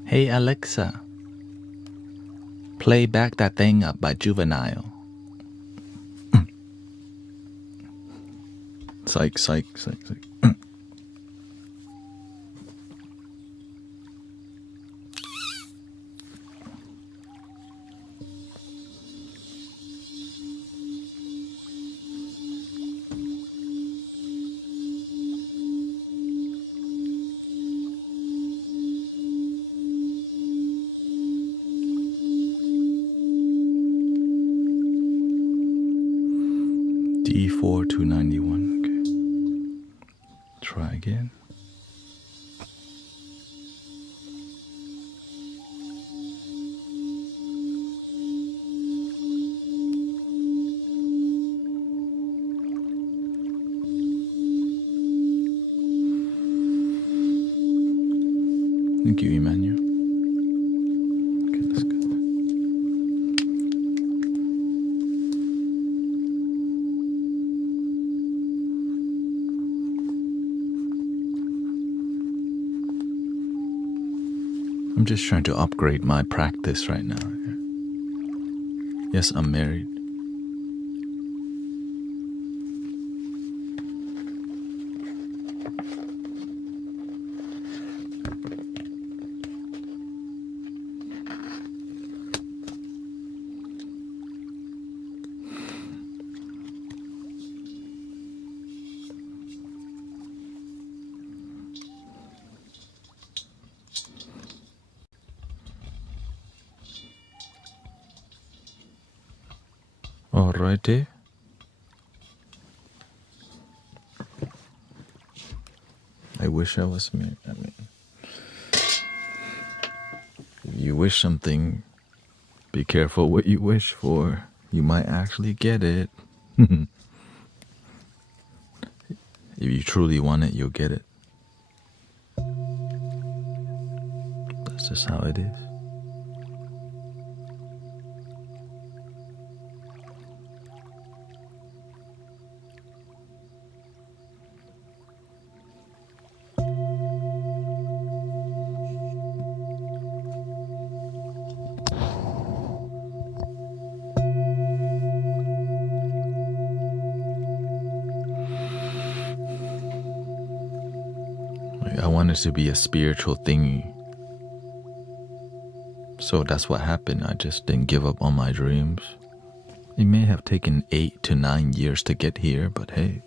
Hey, Alexa. Play Back That Thing Up by Juvenile. Psych. D4 291. Okay. Try again. Thank you, Emmanuel. Okay, let's go. I'm just trying to upgrade my practice right now. Yes, I'm married. Alrighty. I wish I was married. I mean, if you wish something, be careful what you wish for. You might actually get it. If you truly want it, you'll get it. That's just how it is. I wanted to be a spiritual thingy. So that's what happened. I just didn't give up on my dreams. It may have taken 8 to 9 years to get here, but hey,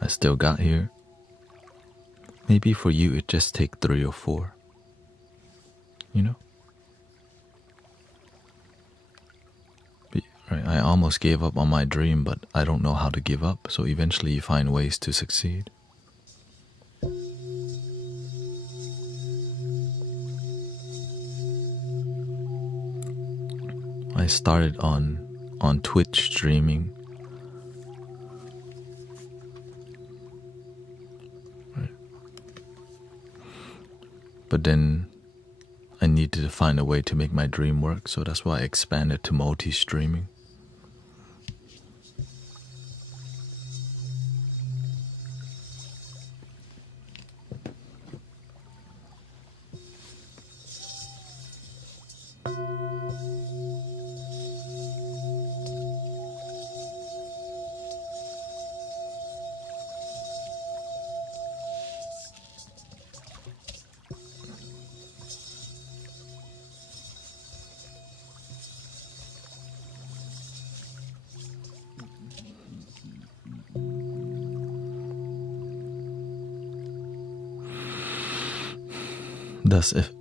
I still got here. Maybe for you it just take 3 or 4. You know? Right, I almost gave up on my dream, but I don't know how to give up, so eventually you find ways to succeed. I started on Twitch streaming. Right. But then I needed to find a way to make my dream work, so that's why I expanded to multi-streaming.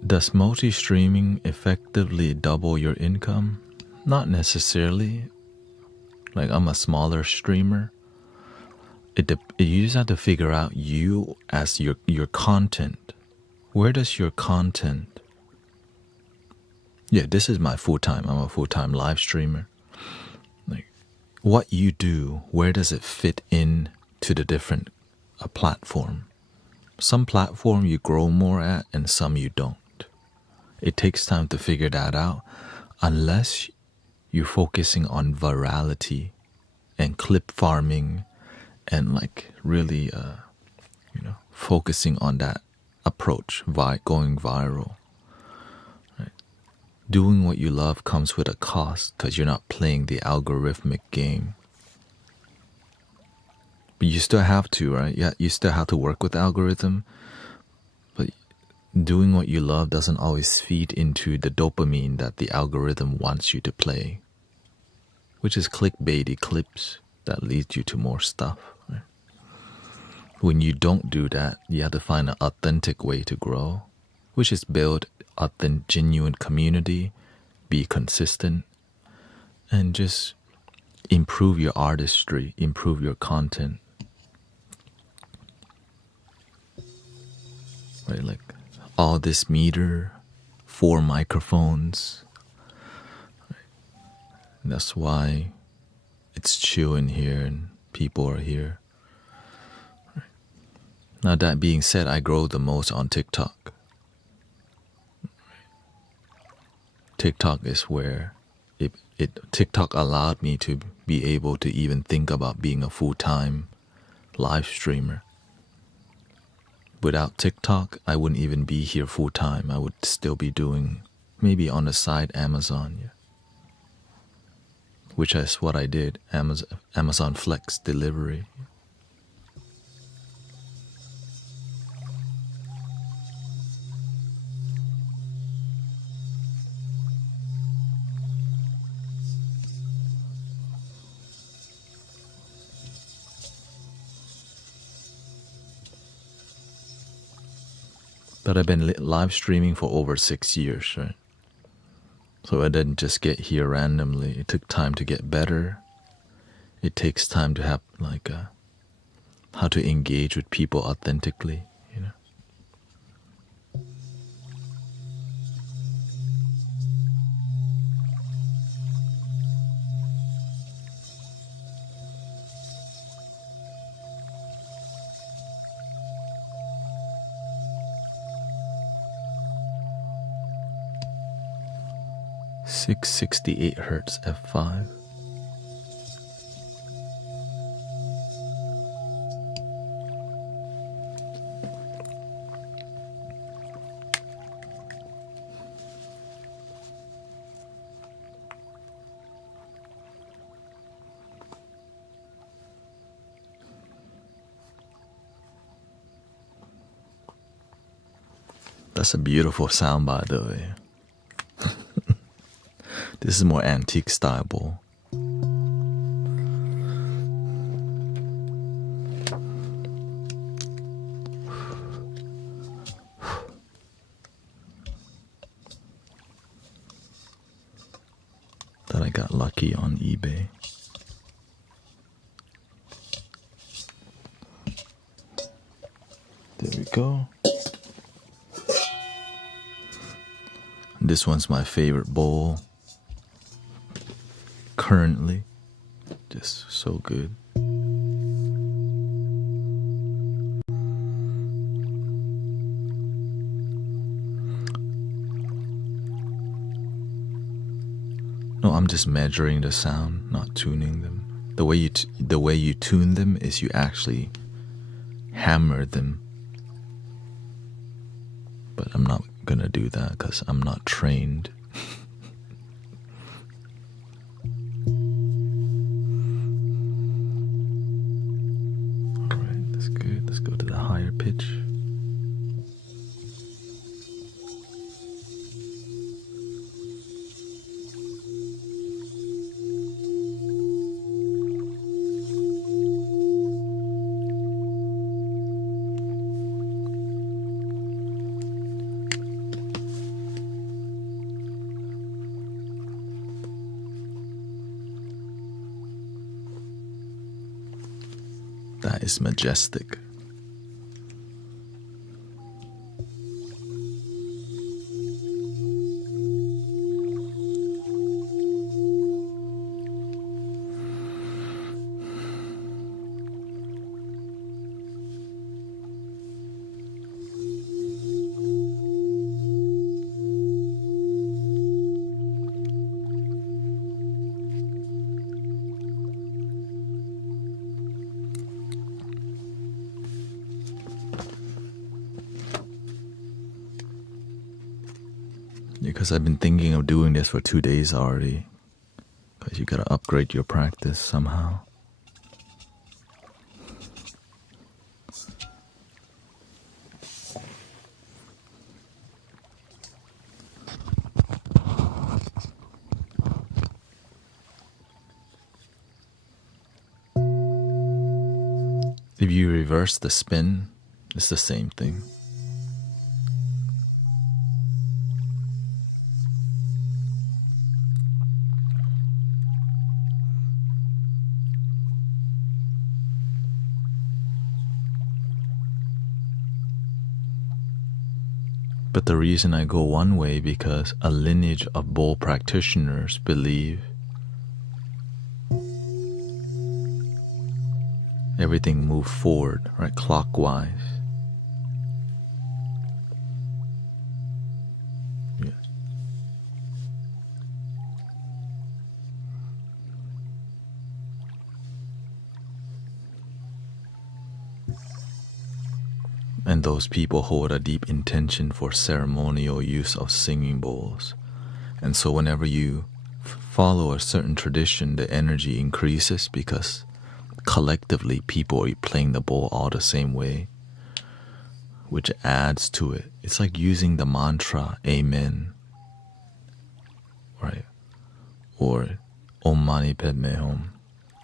Does multi-streaming effectively double your income? Not necessarily. Like, I'm a smaller streamer. You just have to figure out you as your content. Where does your content? Yeah, this is my full-time. I'm a full-time live streamer. Like, what you do, where does it fit in to the different platform? Some platform you grow more at and some you don't. It takes time to figure that out unless you're focusing on virality and clip farming and like really focusing on that approach, going viral. Right? Doing what you love comes with a cost because you're not playing the algorithmic game. But you still have to, right? Yeah, you still have to work with the algorithm. But doing what you love doesn't always feed into the dopamine that the algorithm wants you to play, which is clickbaity clips that leads you to more stuff. Right? When you don't do that, you have to find an authentic way to grow, which is build a genuine community, be consistent, and just improve your artistry, improve your content. Right, like all this meter, 4 microphones. Right? That's why it's chill in here and people are here. Right? Now that being said, I grow the most on TikTok. TikTok is where TikTok allowed me to be able to even think about being a full-time live streamer. Without TikTok, I wouldn't even be here full-time. I would still be doing maybe on the side Amazon, yeah. Which is what I did, Amazon Flex delivery. But I've been live streaming for over 6 years, right? So I didn't just get here randomly. It took time to get better. It takes time to have how to engage with people authentically, you know. 668 hertz f5. That's a beautiful sound, by the way. This is more antique style bowl. That I got lucky on eBay. There we go. This one's my favorite bowl currently. Just so good. No, I'm just measuring the sound, not tuning them. The way you tune them is you actually hammer them. But I'm not gonna do that because I'm not trained. Alright, that's good. Let's go to the higher pitch. That is majestic. Because I've been thinking of doing this for 2 days already. Because you gotta upgrade your practice somehow. If you reverse the spin, it's the same thing. But the reason I go one way because a lineage of bowl practitioners believe everything moves forward, right, clockwise. Yeah. And those people hold a deep intention for ceremonial use of singing bowls. And so whenever you follow a certain tradition, the energy increases because collectively people are playing the bowl all the same way, which adds to it. It's like using the mantra, Amen, right? Or Om Mani Padme Hum.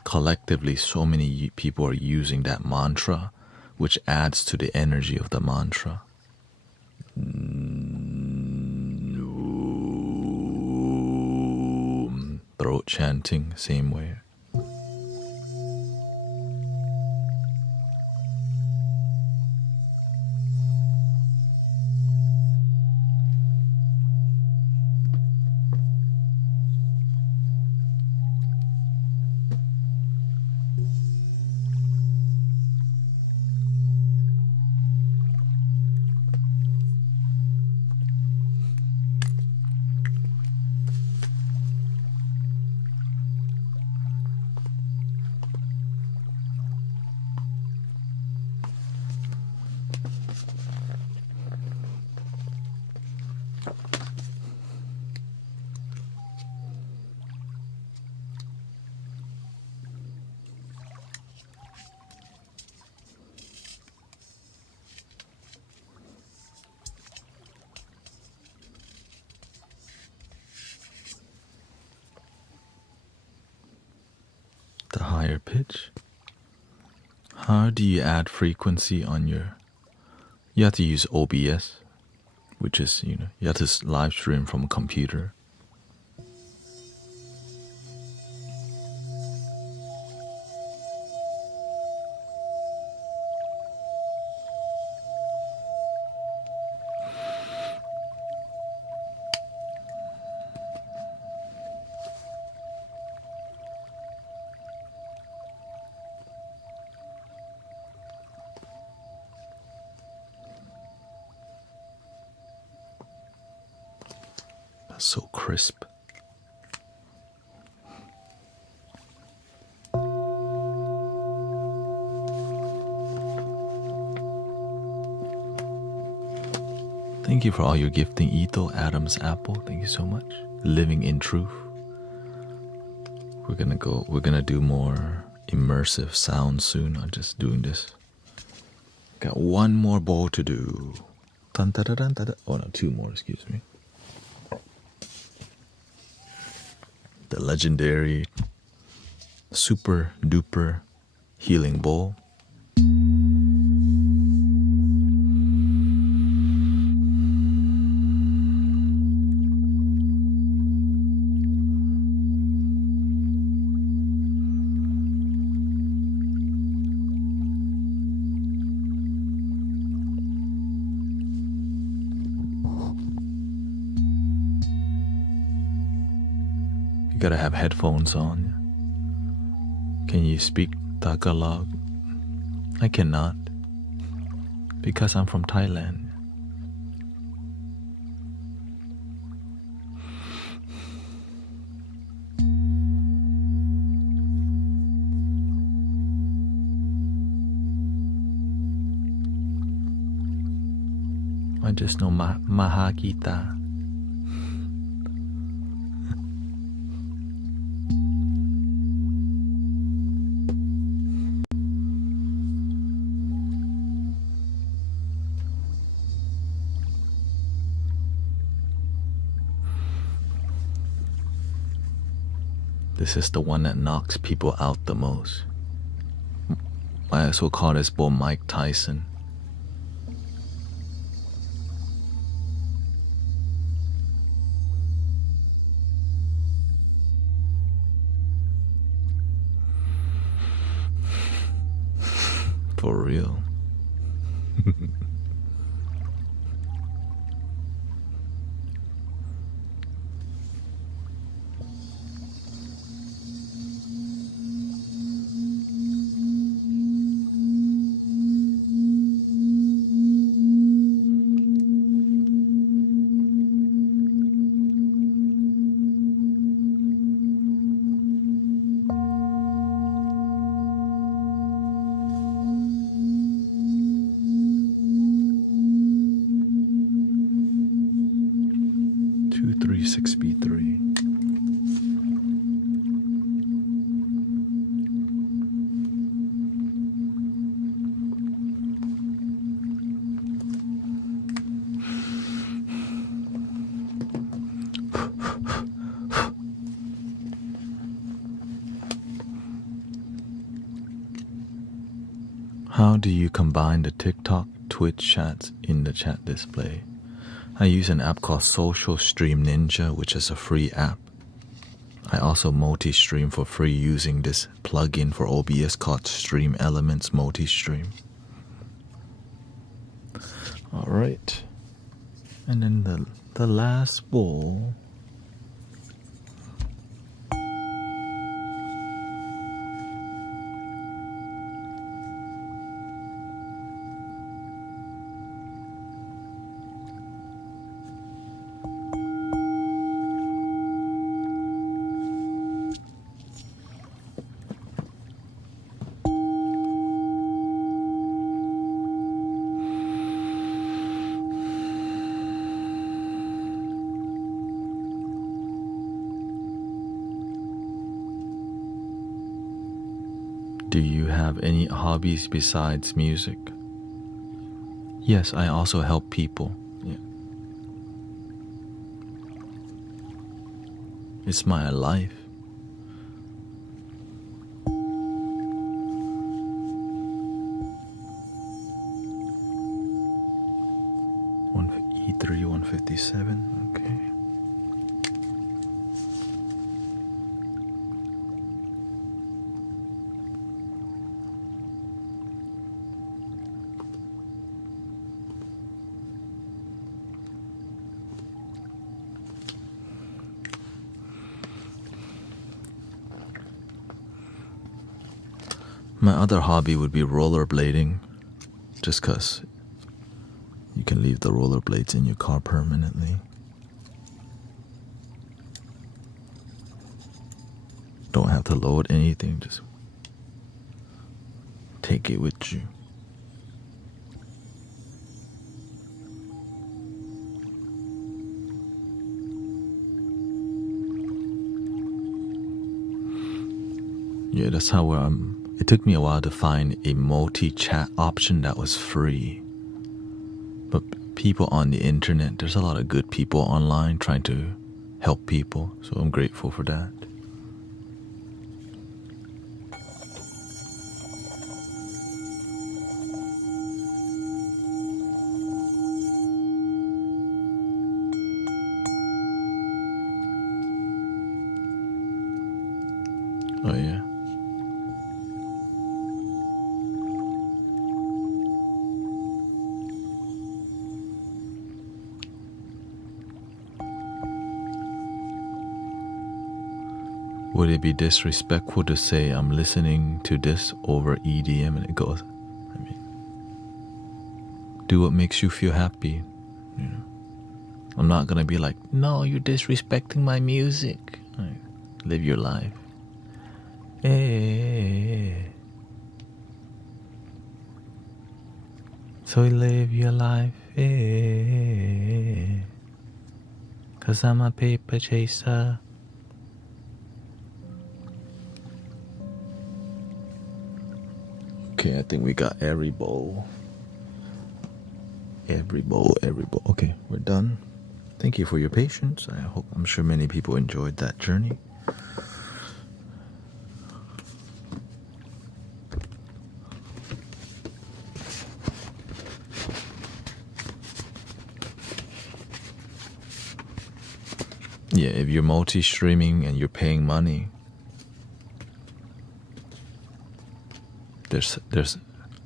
Collectively, so many people are using that mantra, which adds to the energy of the mantra. Throat chanting, same way. higher pitch. How do you add frequency on your... You have to use OBS, which is, you have to live stream from a computer. That's so crisp. Thank you for all your gifting, Ito, Adams, Apple. Thank you so much. Living in Truth. We're gonna do more immersive sound soon. I'm just doing this. Got one more bowl to do. Dun, da, da, dun, da, da. Oh no, two more, excuse me. The legendary super duper healing bowl. You gotta have headphones on. Can you speak Tagalog? I cannot, because I'm from Thailand. I just know Mahagita. This is the one that knocks people out the most. I also call this bowl Mike Tyson. For real. How do you combine the TikTok, Twitch chats in the chat display? I use an app called Social Stream Ninja, which is a free app. I also multi-stream for free using this plugin for OBS called Stream Elements Multi-Stream. All right. And then the last bowl. Do you have any hobbies besides music? Yes, I also help people. Yeah. It's my life. 157. Okay. My other hobby would be rollerblading, just 'cause you can leave the rollerblades in your car permanently. Don't have to load anything, just take it with you. Yeah, that's how it took me a while to find a multi-chat option that was free. But people on the internet, there's a lot of good people online trying to help people, so I'm grateful for that. Oh yeah. Would it be disrespectful to say I'm listening to this over EDM? And it goes, I mean, do what makes you feel happy. You know, I'm not gonna be like, no, you're disrespecting my music. Like, live your life. Hey. So live your life. Hey. 'Cause I'm a paper chaser. Okay, I think we got every bowl. Every bowl. Okay, we're done. Thank you for your patience. I'm sure many people enjoyed that journey. Yeah, if you're multi-streaming and you're paying money, there's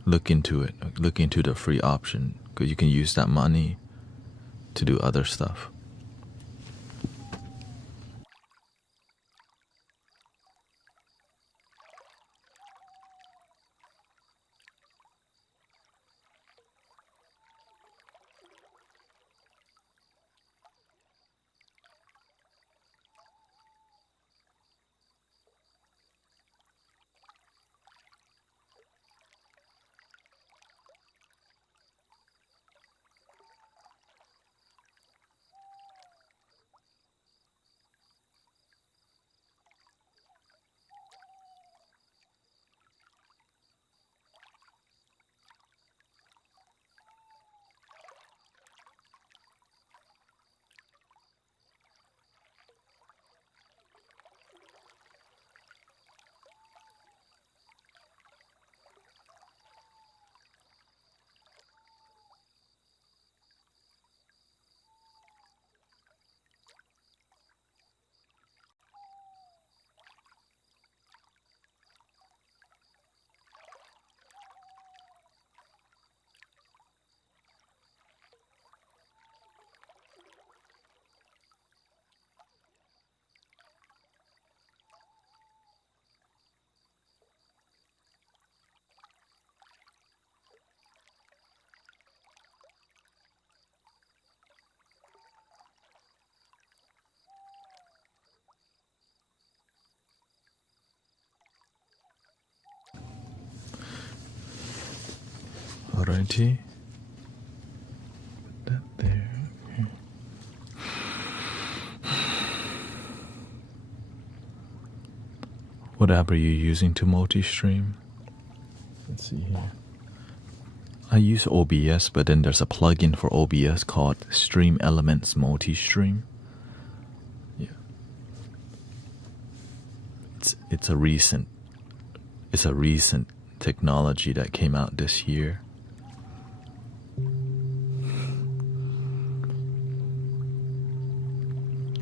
look into it. Look into the free option, because you can use that money to do other stuff. Alrighty. Put that there. Okay. What app are you using to multi-stream? Let's see here. I use OBS, but then there's a plugin for OBS called Stream Elements Multi-Stream. Yeah. It's a recent technology that came out this year.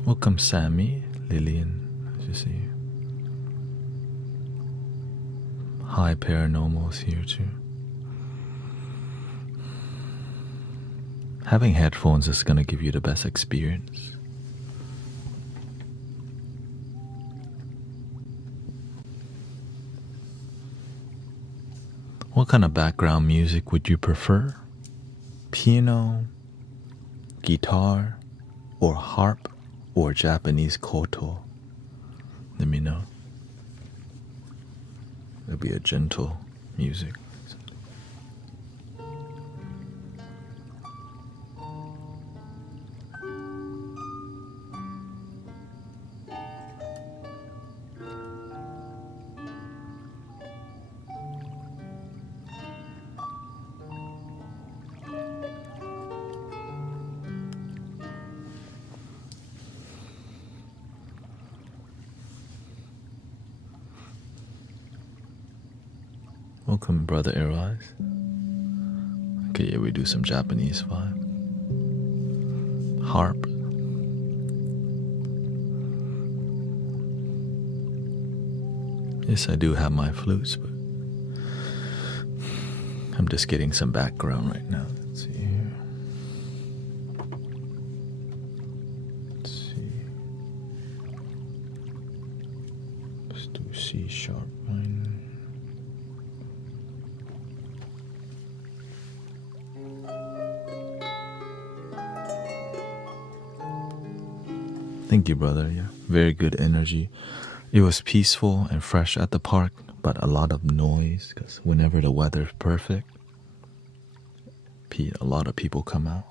Welcome, Sammy, Lillian. Nice to see you. Hi, Paranormal's here too. Having headphones is going to give you the best experience. What kind of background music would you prefer? Piano, guitar, or harp, or Japanese koto? Let me know. It'll be a gentle music. Welcome, Brother Aireyes. Okay, yeah, we do some Japanese vibe. Harp. Yes, I do have my flutes, but I'm just getting some background right now. Let's see here. Let's see. Let's do C sharp minor. Thank you, brother. Yeah, very good energy. It was peaceful and fresh at the park, but a lot of noise because whenever the weather's perfect, a lot of people come out.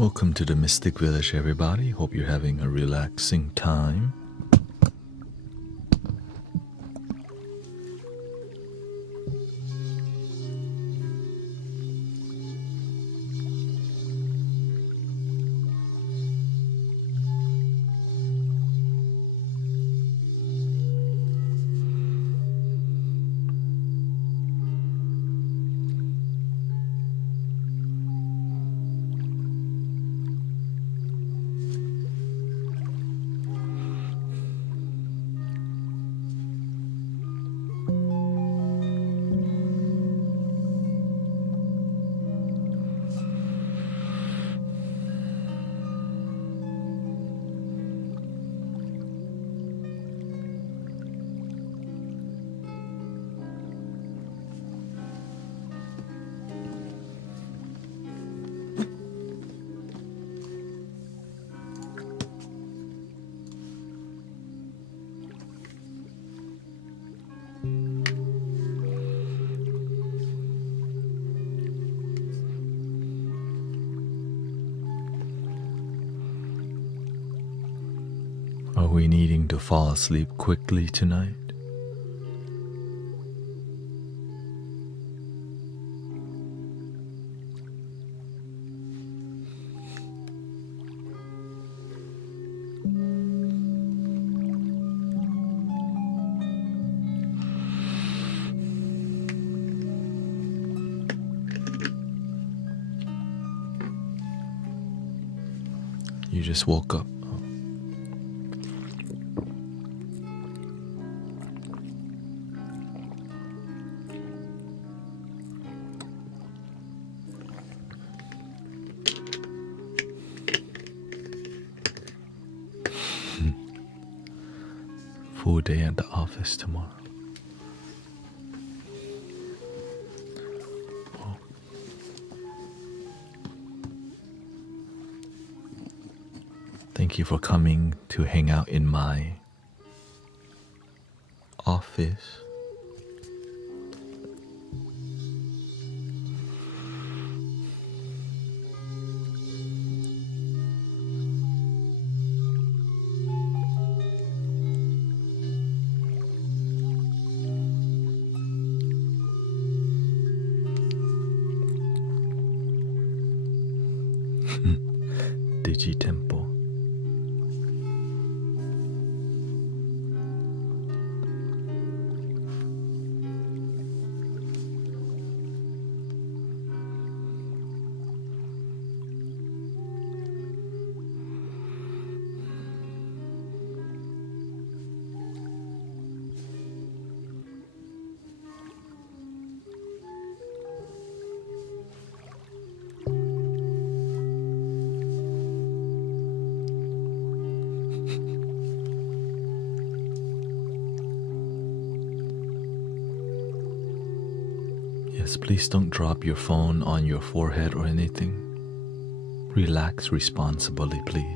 Welcome to the Mystic Village, everybody. Hope you're having a relaxing time. Are we needing to fall asleep quickly tonight? You just woke up. Full day at the office tomorrow. Thank you for coming to hang out in my office. Digi Temple. Yes, please don't drop your phone on your forehead or anything. Relax responsibly, please.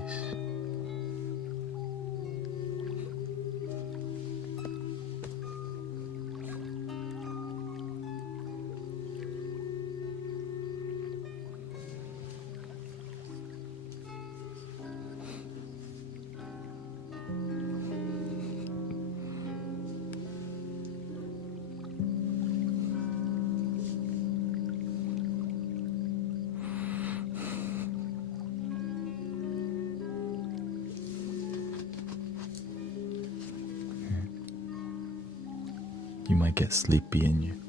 You might get sleepy in you.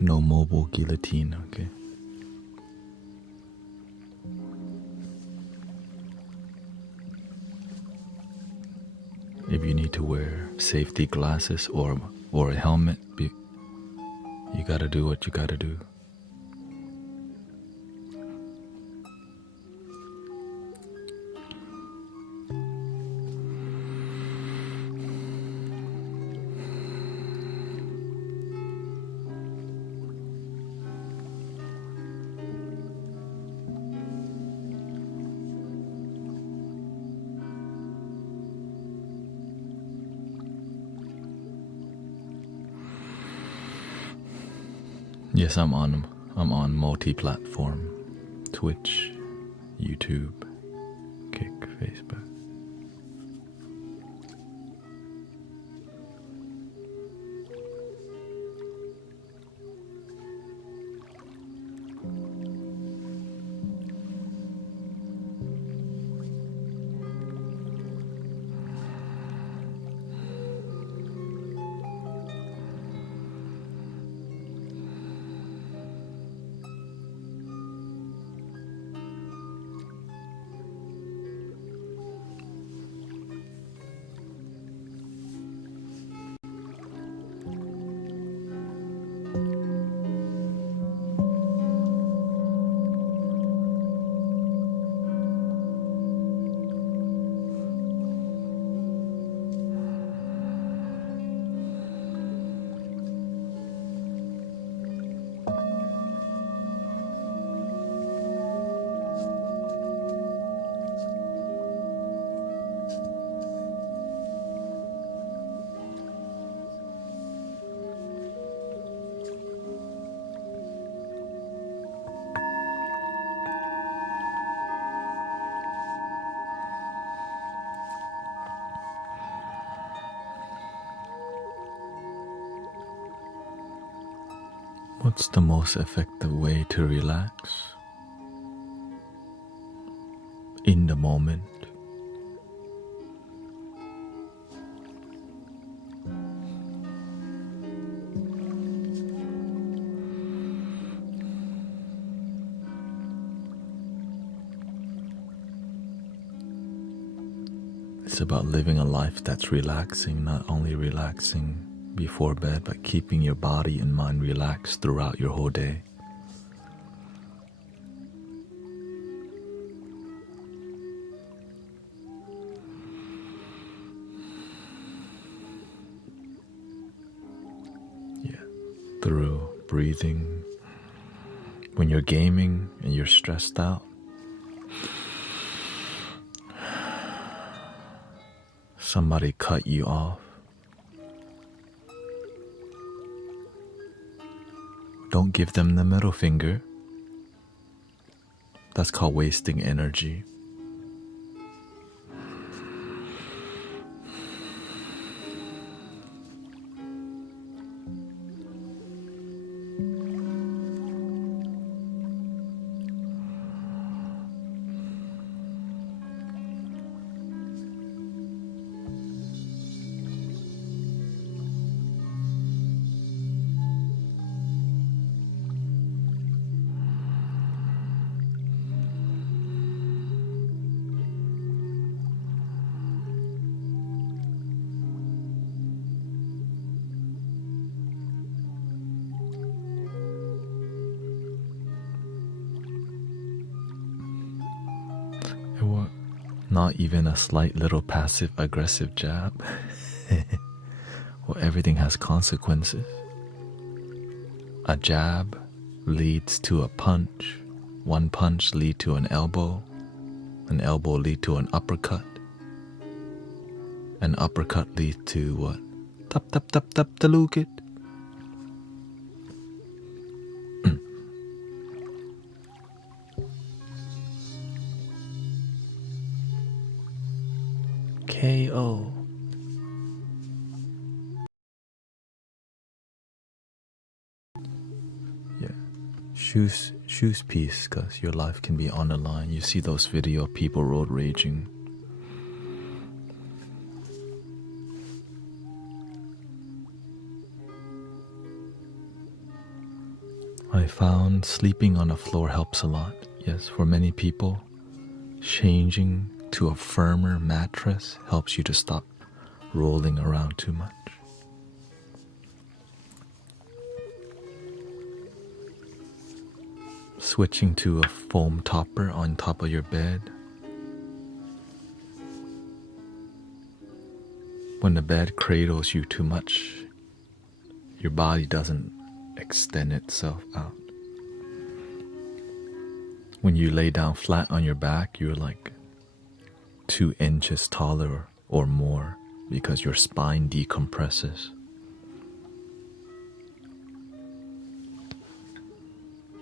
No mobile guillotine, okay? If you need to wear safety glasses or a helmet, you gotta do what you gotta do. Yes, I'm on multi-platform. Twitch, YouTube, Kick, Facebook. What's the most effective way to relax? In the moment. It's about living a life that's relaxing, not only relaxing before bed, but keeping your body and mind relaxed throughout your whole day. Yeah, through breathing. When you're gaming and you're stressed out, somebody cut you off. Don't give them the middle finger. That's called wasting energy. Not even a slight little passive-aggressive jab. Well, everything has consequences. A jab leads to a punch. One punch leads to an elbow leads to an uppercut. An uppercut leads to what? Tap tap tap tap talukit. KO. Yeah. Choose peace, because your life can be on the line. You see those video of people road raging. I found sleeping on the floor helps a lot. Yes, for many people, changing to a firmer mattress helps you to stop rolling around too much. Switching to a foam topper on top of your bed. When the bed cradles you too much, your body doesn't extend itself out. When you lay down flat on your back, you're like 2 inches taller or more because your spine decompresses.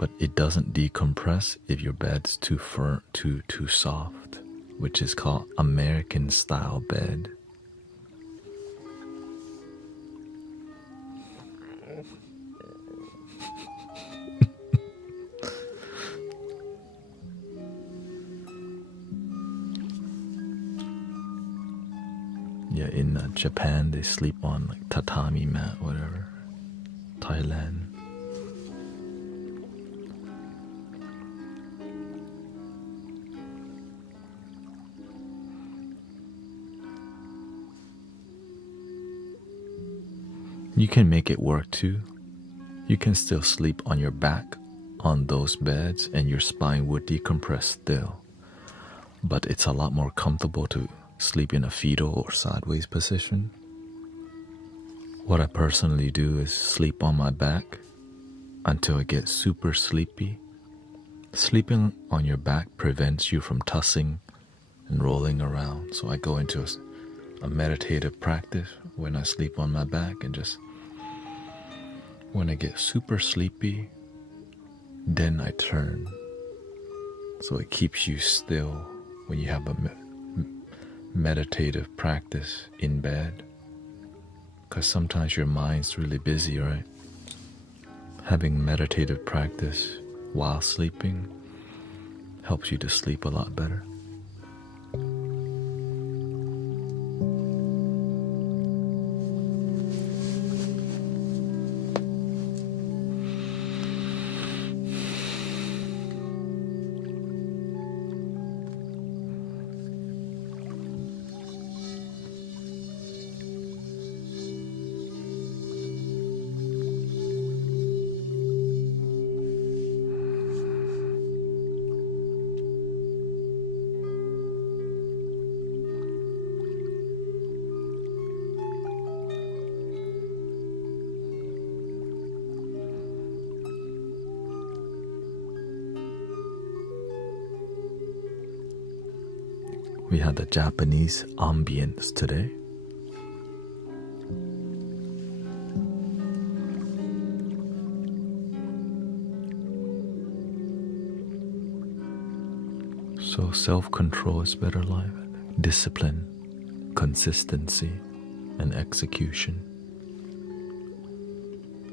but it doesn't decompress if your bed's too firm, too soft, which is called American style bed. Yeah, in Japan they sleep on like tatami mat, whatever. Thailand. You can make it work too. You can still sleep on your back on those beds and your spine would decompress still. But it's a lot more comfortable to sleep in a fetal or sideways position. What I personally do is sleep on my back until I get super sleepy. Sleeping on your back prevents you from tossing and rolling around. So I go into a meditative practice when I sleep on my back, and just when I get super sleepy, then I turn. So it keeps you still when you have a meditative practice in bed. Because sometimes your mind's really busy, right? Having meditative practice while sleeping helps you to sleep a lot better. We had the Japanese ambience today. So self-control is better life. Discipline, consistency, and execution.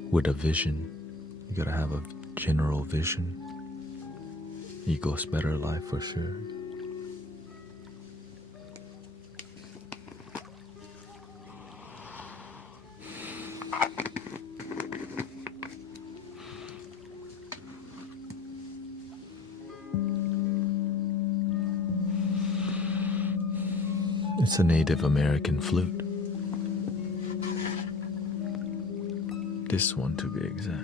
With a vision. You gotta have a general vision. Equals better life for sure. It's a Native American flute. This one to be exact.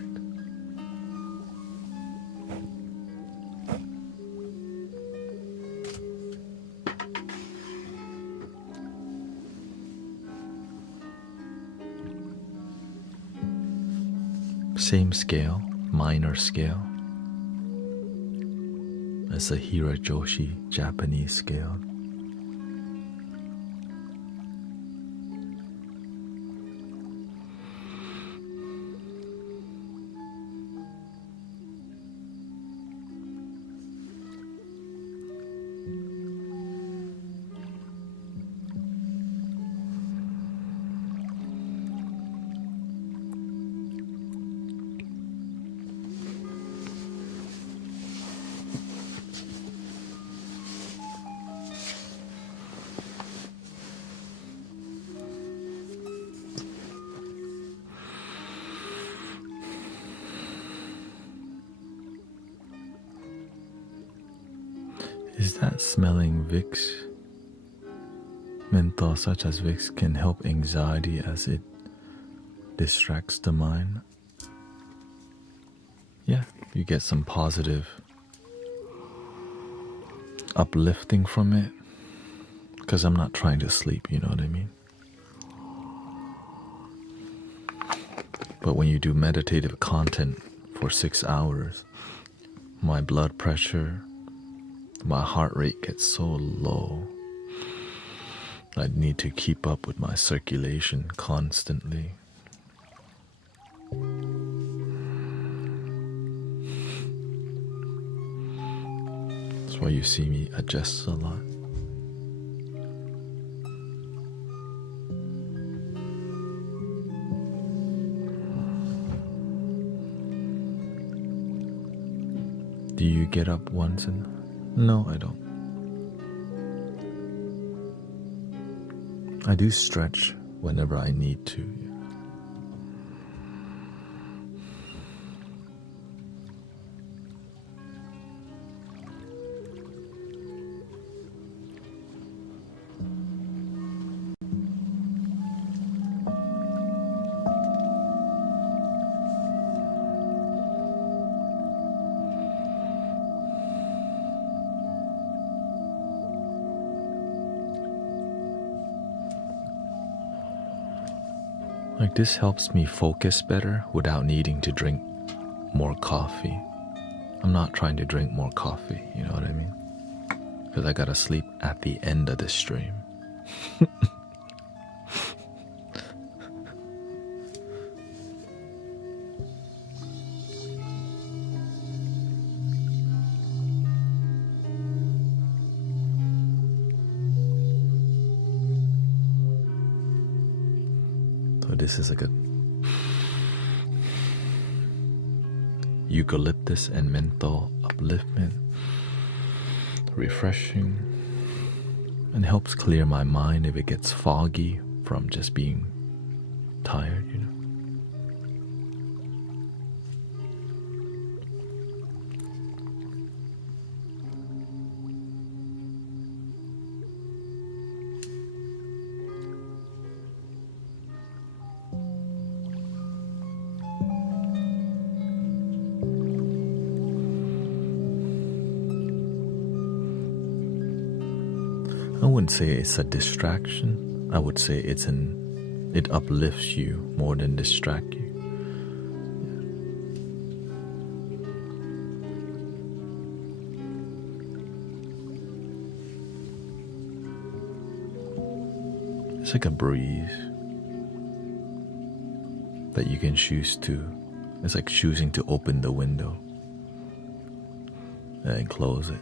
Same scale, minor scale, as the Hirajoshi Japanese scale. Is that smelling Vicks? Menthol such as Vicks can help anxiety as it distracts the mind. Yeah, you get some positive uplifting from it. Because I'm not trying to sleep, you know what I mean? But when you do meditative content for 6 hours, my blood pressure, my heart rate gets so low. I need to keep up with my circulation constantly. why you see me adjust a lot. Do you get up once and... No, I don't. I do stretch whenever I need to. Like, this helps me focus better without needing to drink more coffee. I'm not trying to drink more coffee, you know what I mean? Because I gotta sleep at the end of the stream. So this is like a eucalyptus and menthol upliftment, refreshing, and helps clear my mind if it gets foggy from just being tired, you know. I wouldn't say it's a distraction. I would say it uplifts you more than distract you. It's like a breeze that you can choose to. It's like choosing to open the window and close it.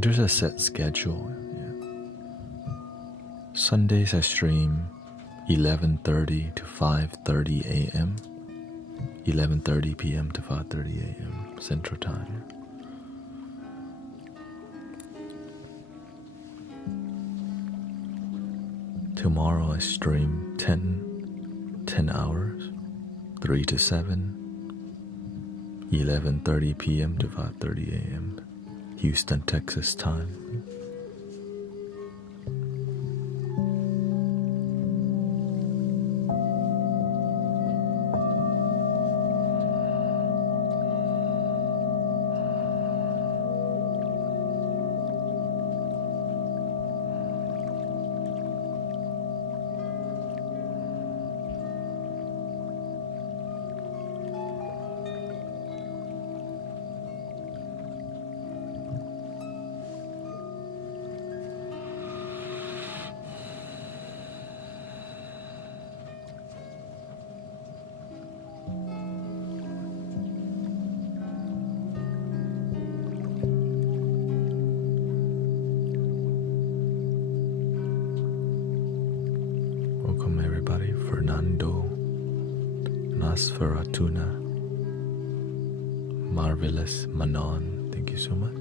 There's a set schedule. Yeah. Sundays I stream 11:30 to 5:30 a.m. 11:30 p.m. to 5:30 a.m. Central Time. Tomorrow I stream 10 hours, 3 to 7, 11:30 p.m. to 5:30 a.m. Houston, Texas time. Welcome everybody. Fernando, Nasferatuna, Marvelous Manon, thank you so much.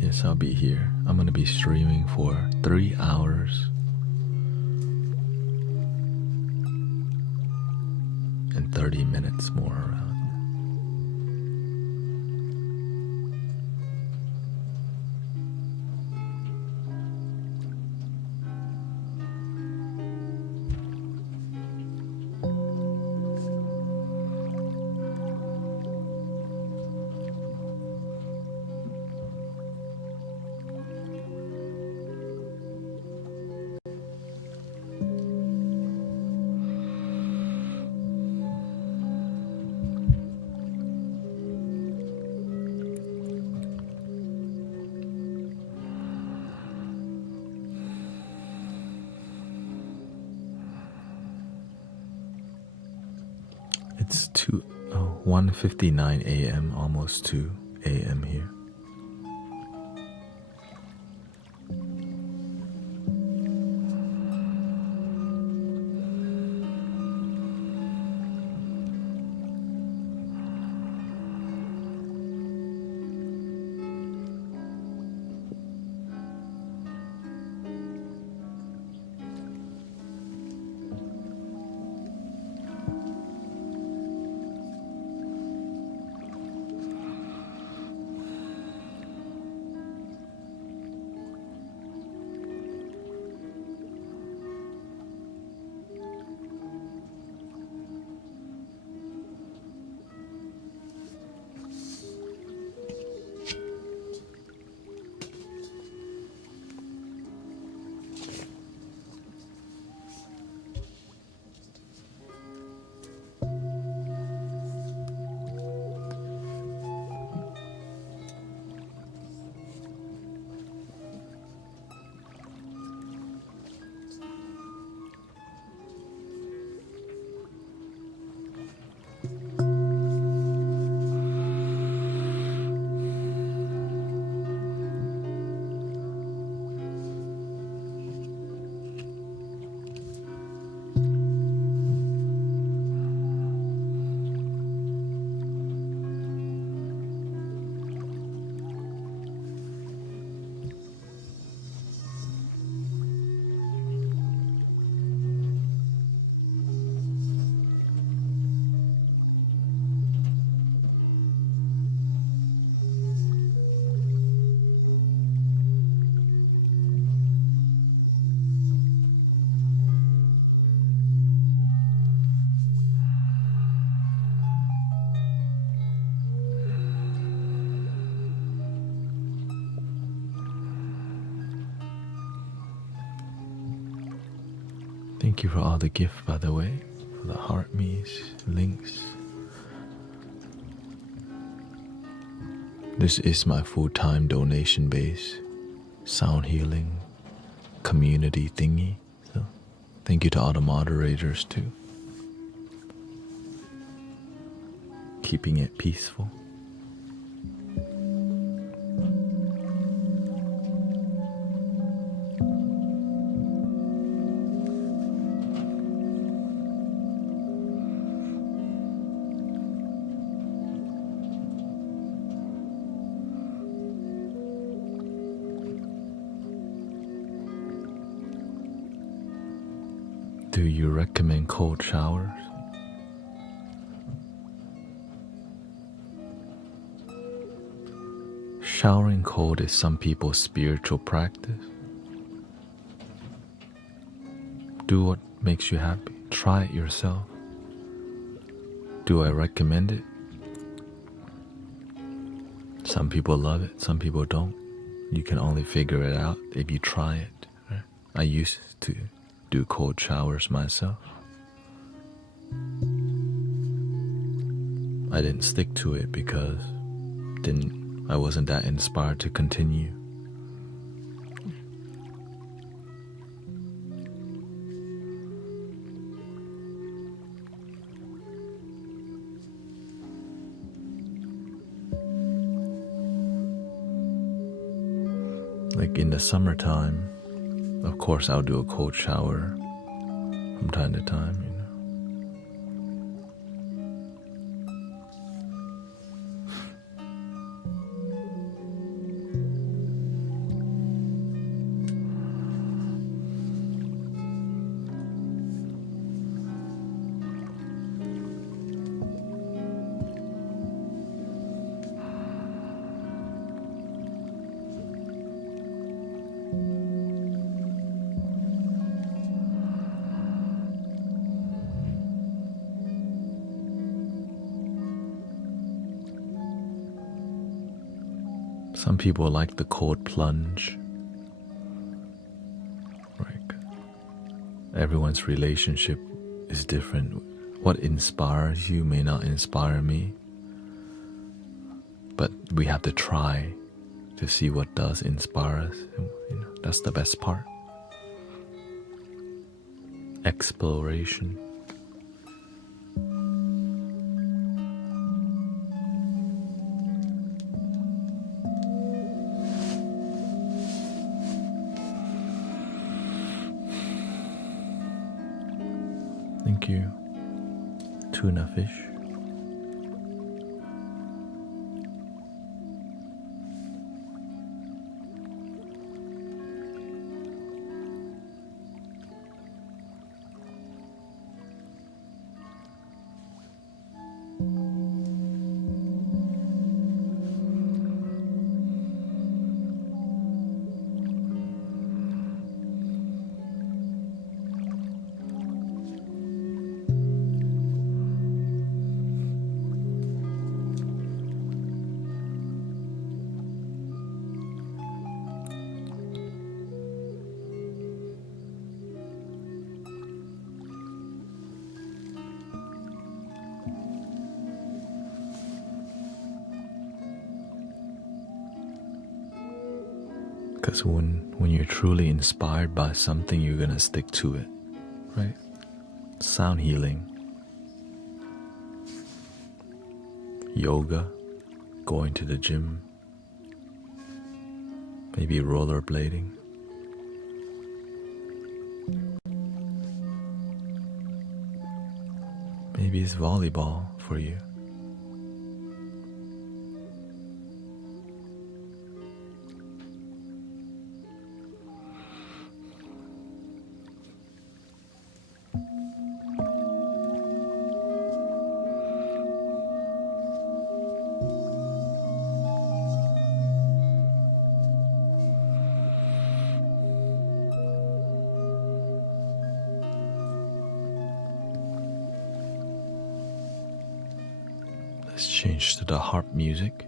Yes, I'll be here. I'm going to be streaming for 3 hours. And 30 minutes more around. It's 1:59 a.m., almost 2 a.m. here. Thank you for all the gift, by the way, for the heart me's, links. This is my full-time donation base, sound healing, community thingy. So thank you to all the moderators too. Keeping it peaceful. Do you recommend cold showers? Showering cold is some people's spiritual practice. Do what makes you happy. Try it yourself. Do I recommend it? Some people love it, some people don't. You can only figure it out if you try it. Right? I used to do cold showers myself. I didn't stick to it because I wasn't that inspired to continue. Like in the summertime, of course I'll do a cold shower from time to time, you know. Some people like the cold plunge. Like, everyone's relationship is different. What inspires you may not inspire me. But we have to try to see what does inspire us. You know, that's the best part. Exploration. Thank you. Tuna fish. Because when you're truly inspired by something, you're gonna stick to it, right? Sound healing, yoga, going to the gym, maybe rollerblading. Maybe it's volleyball for you. Let's change to the harp music.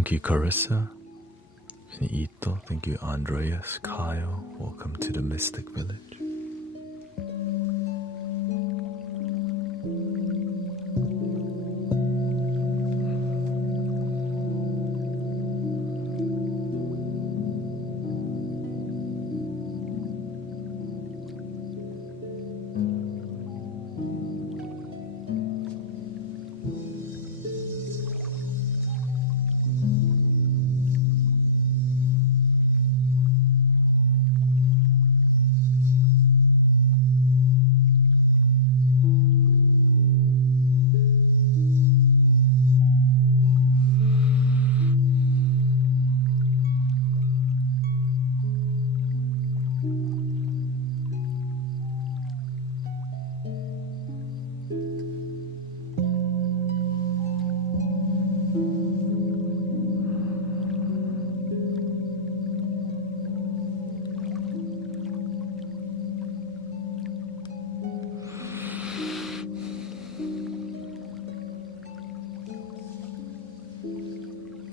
Thank you, Carissa and Ito. Thank you, Andreas, Kyle. Welcome to the Mystic Village.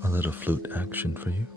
A little flute action for you.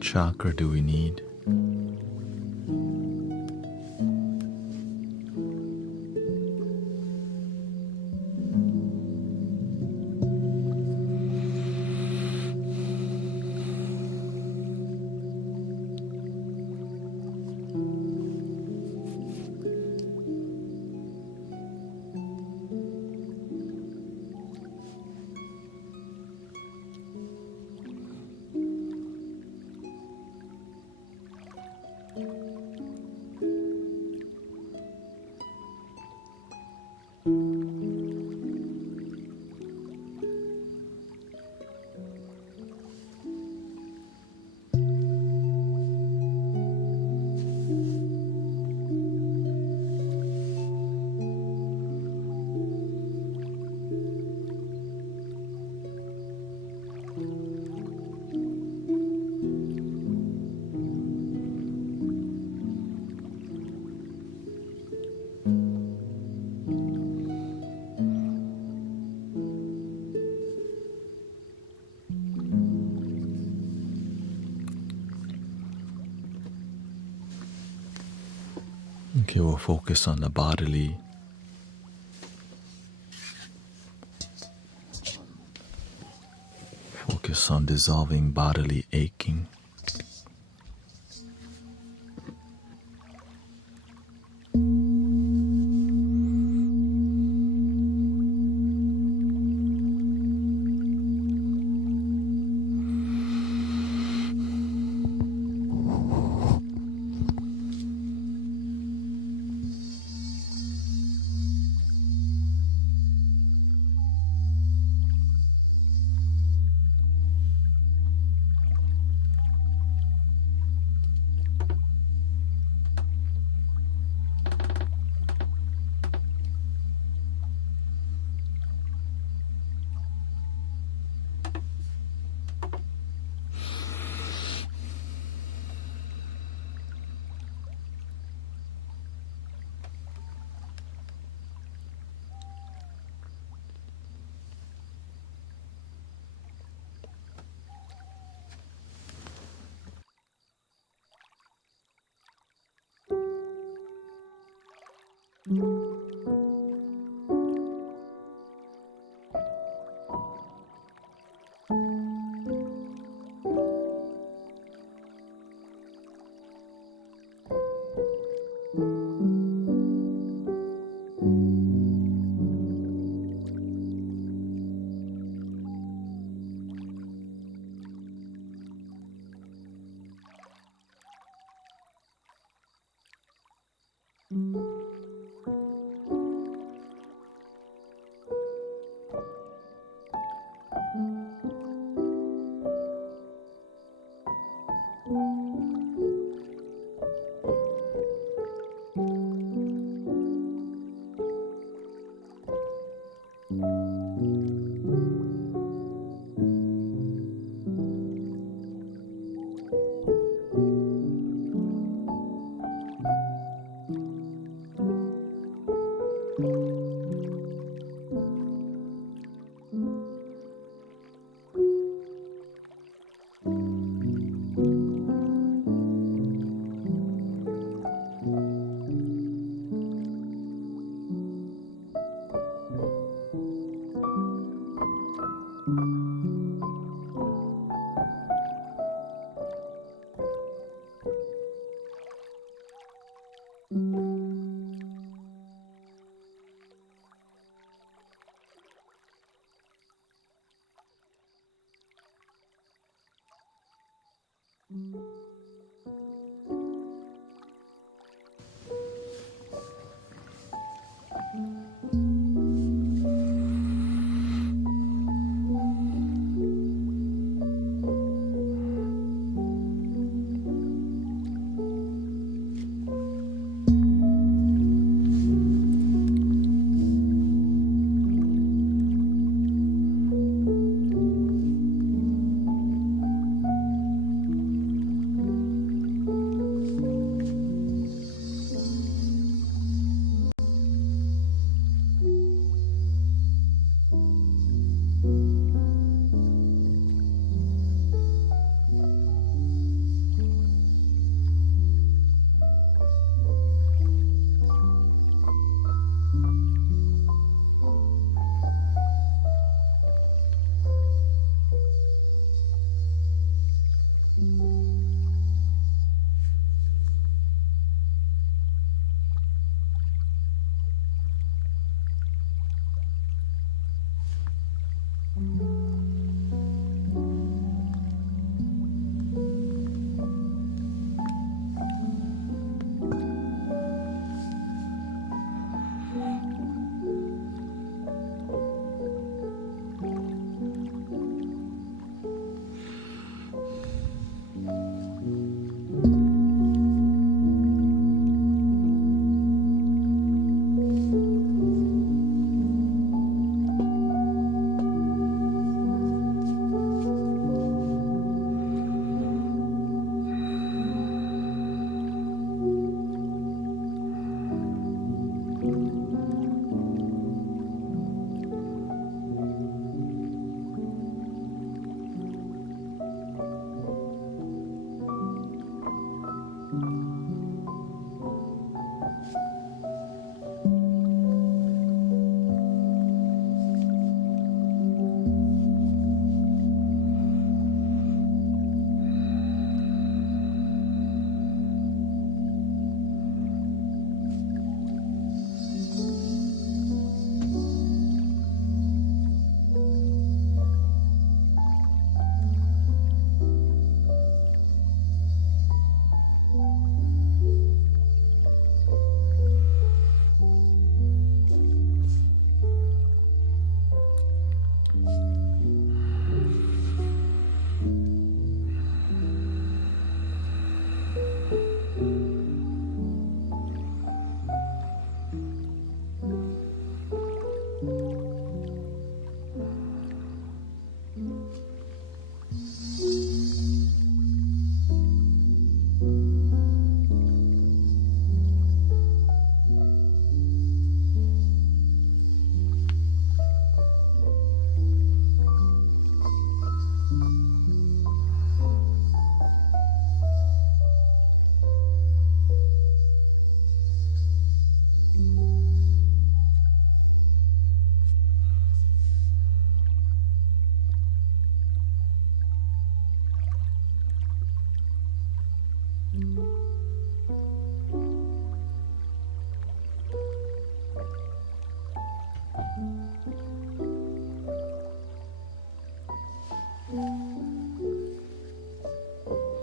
What chakra do we need? Okay, we'll focus on the bodily. Focus on dissolving bodily aching.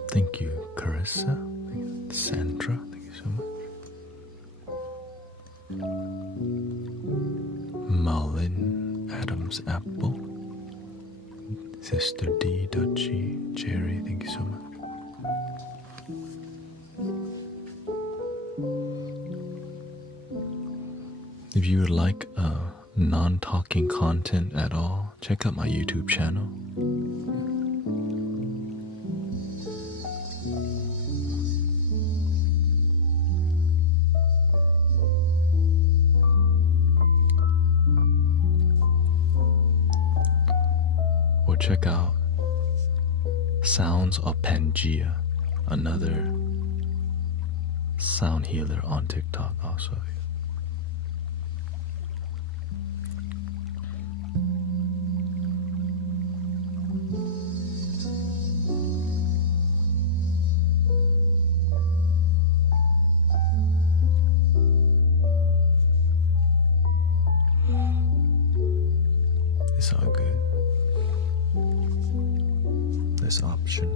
Thank you, Carissa. Sandra, thank you so much. Mullen, Adams Apple, Sister D. Dutchy, Jerry, thank you so much. If you would like non-talking content at all, check out my YouTube channel. Or check out Sounds of Pangea, another sound healer on TikTok also. It's all good. This option.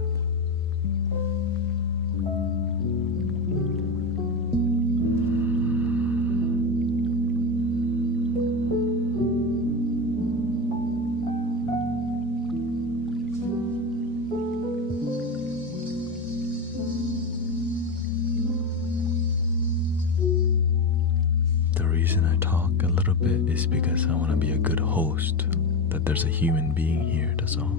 The reason I talk a little bit is because I want to be a good host, that there's a human being here, that's all.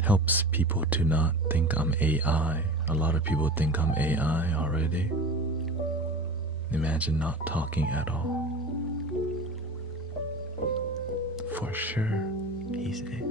Helps people to not think I'm AI. A lot of people think I'm AI already. Imagine not talking at all. For sure, he's AI.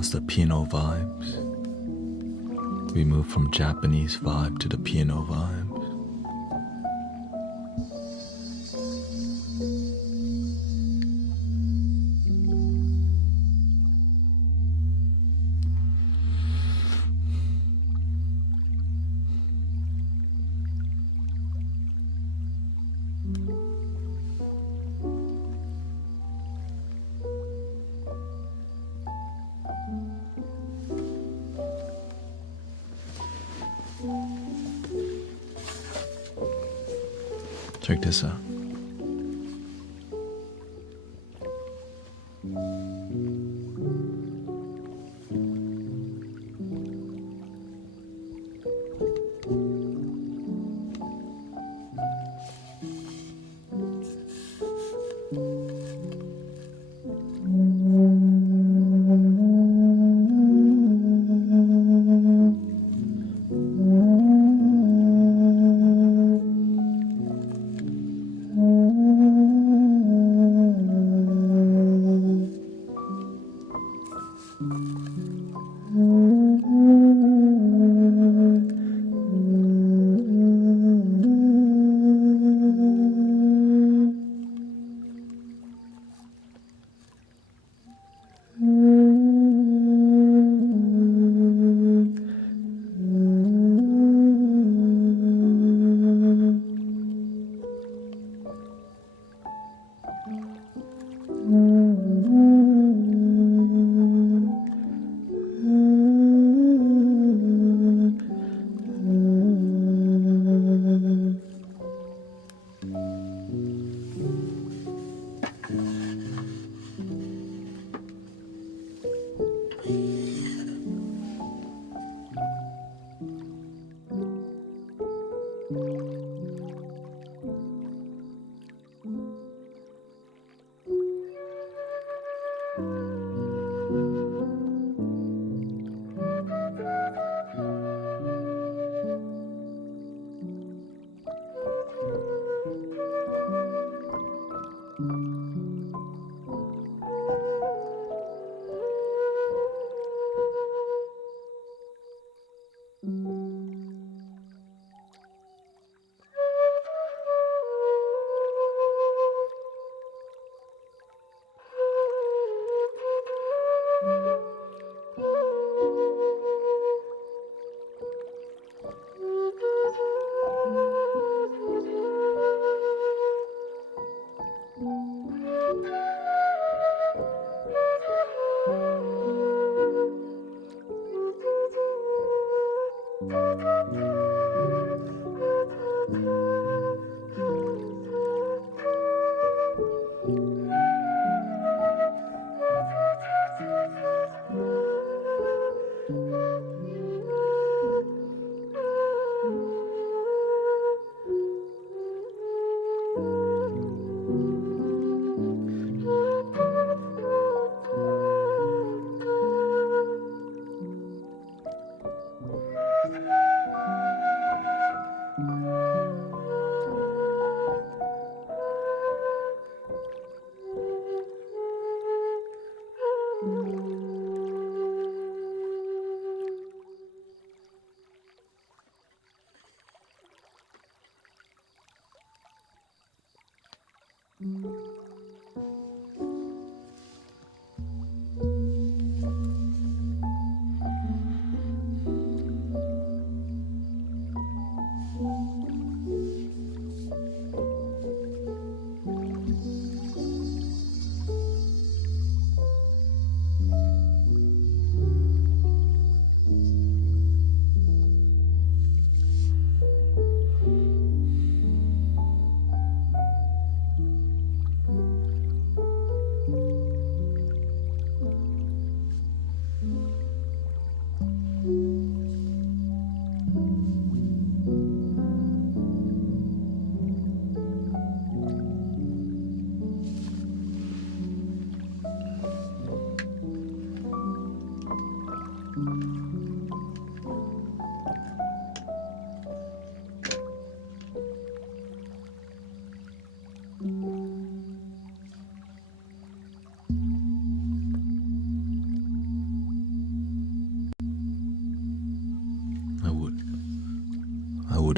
across the piano vibes. We move from Japanese vibe to the piano vibes. Check this out.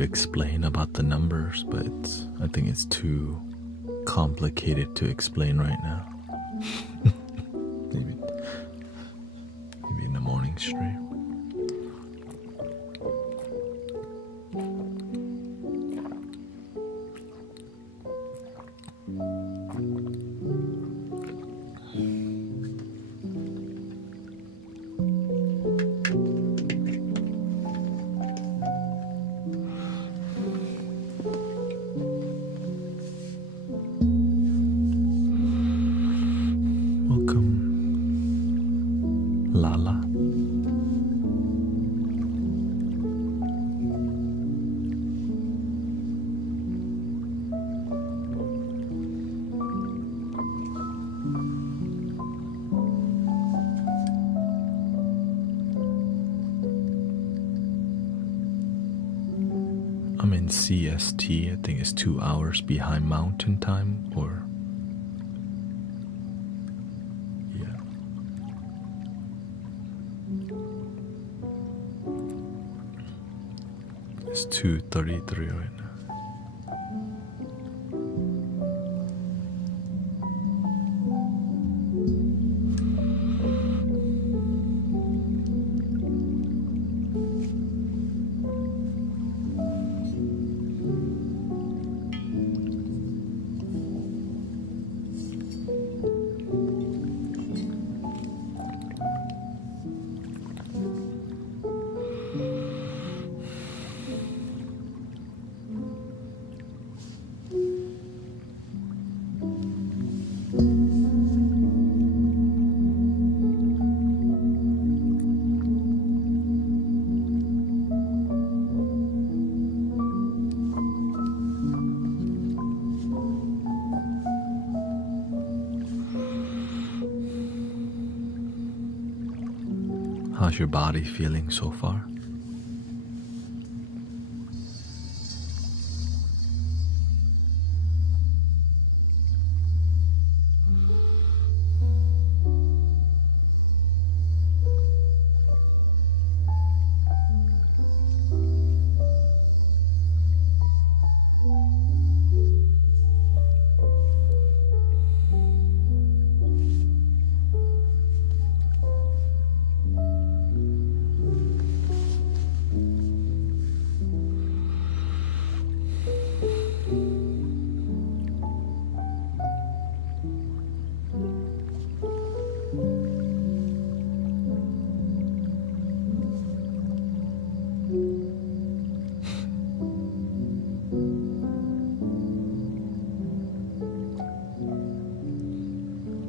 explain about the numbers, but I think it's too complicated to explain right now. maybe in the morning stream. Lala. I'm in CST, I think it's 2 hours behind mountain time, or yeah. It's 2:33 right now. How's your body feeling so far?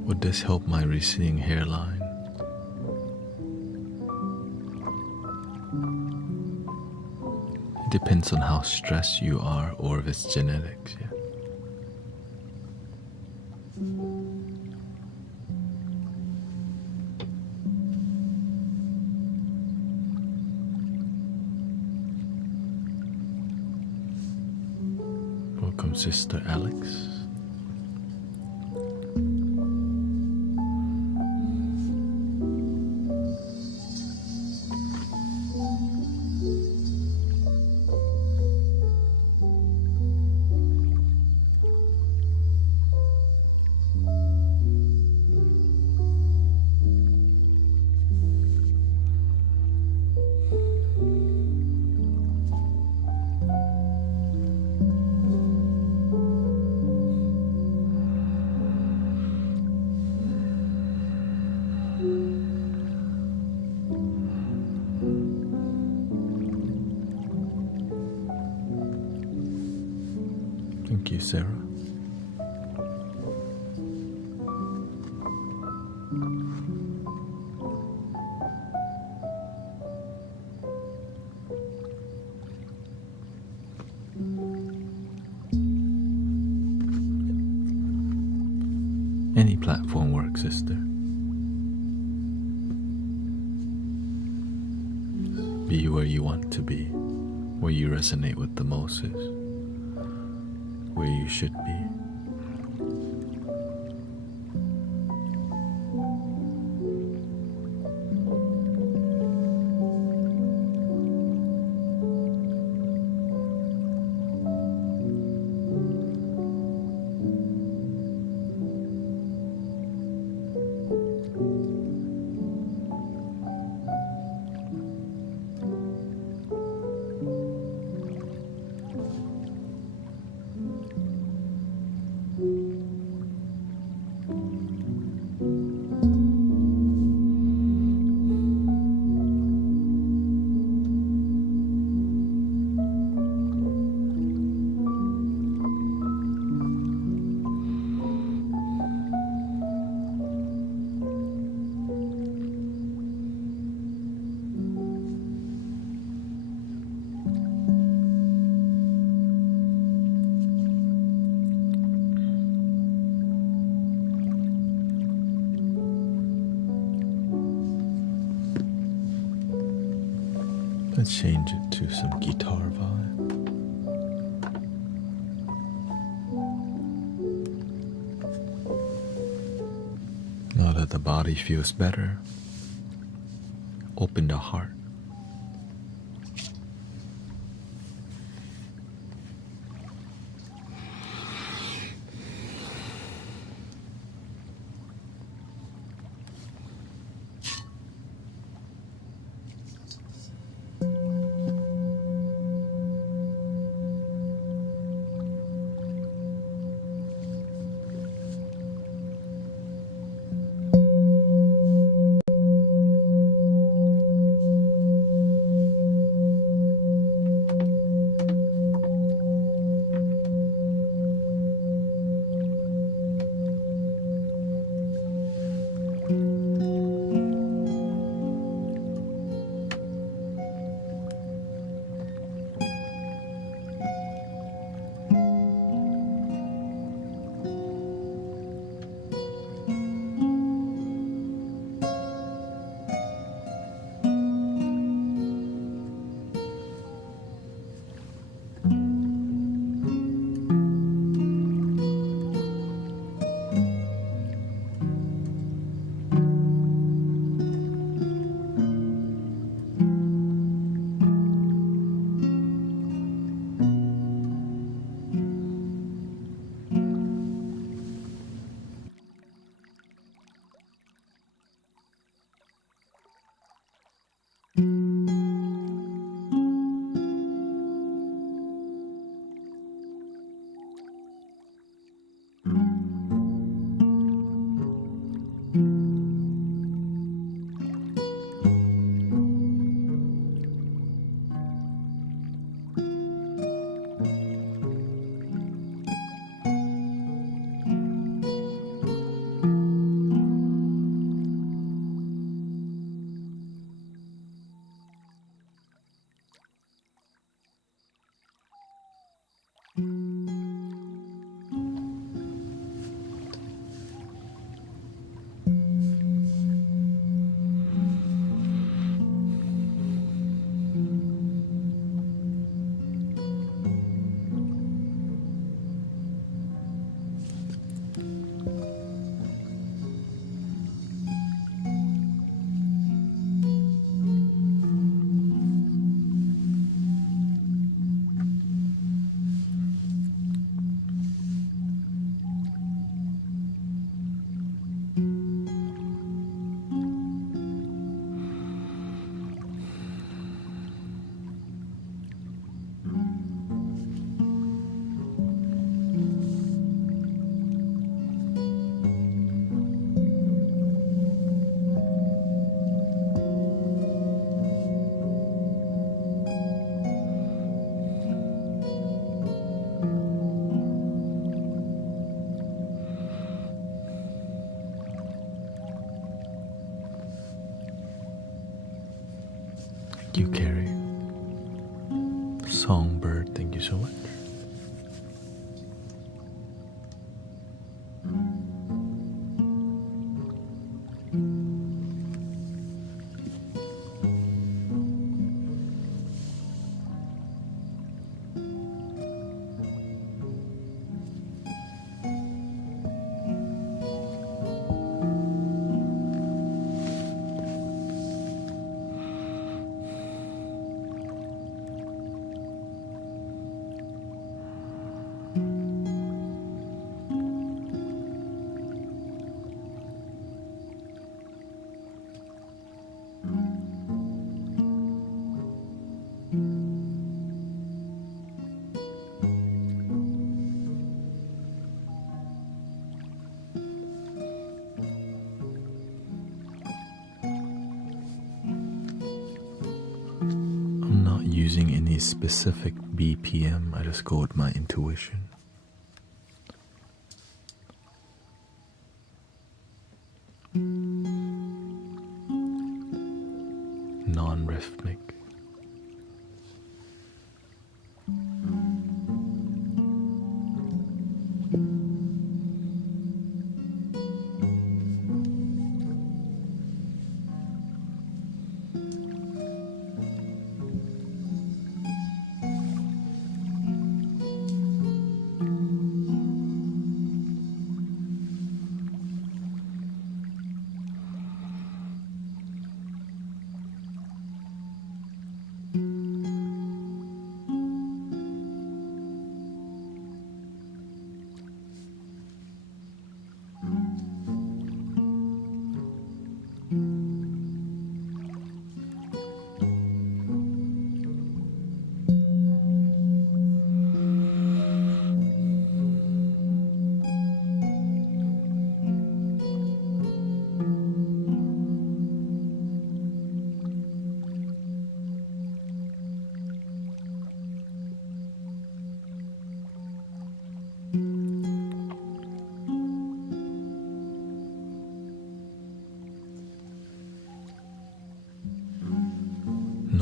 Would this help my receding hairline? It depends on how stressed you are or if it's genetics, yeah. Welcome, Sister Alex. Thank you, Sarah. Any platform works, sister. Be where you want to be, where you resonate with the most is where you should be. Let's change it to some guitar vibe. Now that the body feels better, open the heart. Thank you, Carrie. Songbird, thank you so much. I'm not using any specific BPM, I just go with my intuition. Non-rhythmic.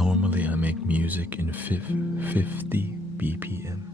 Normally I make music in 50 BPM.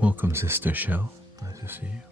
Welcome, Sister Shell. Nice to see you.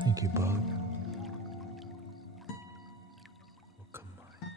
Thank you, Bob. Welcome, Mike.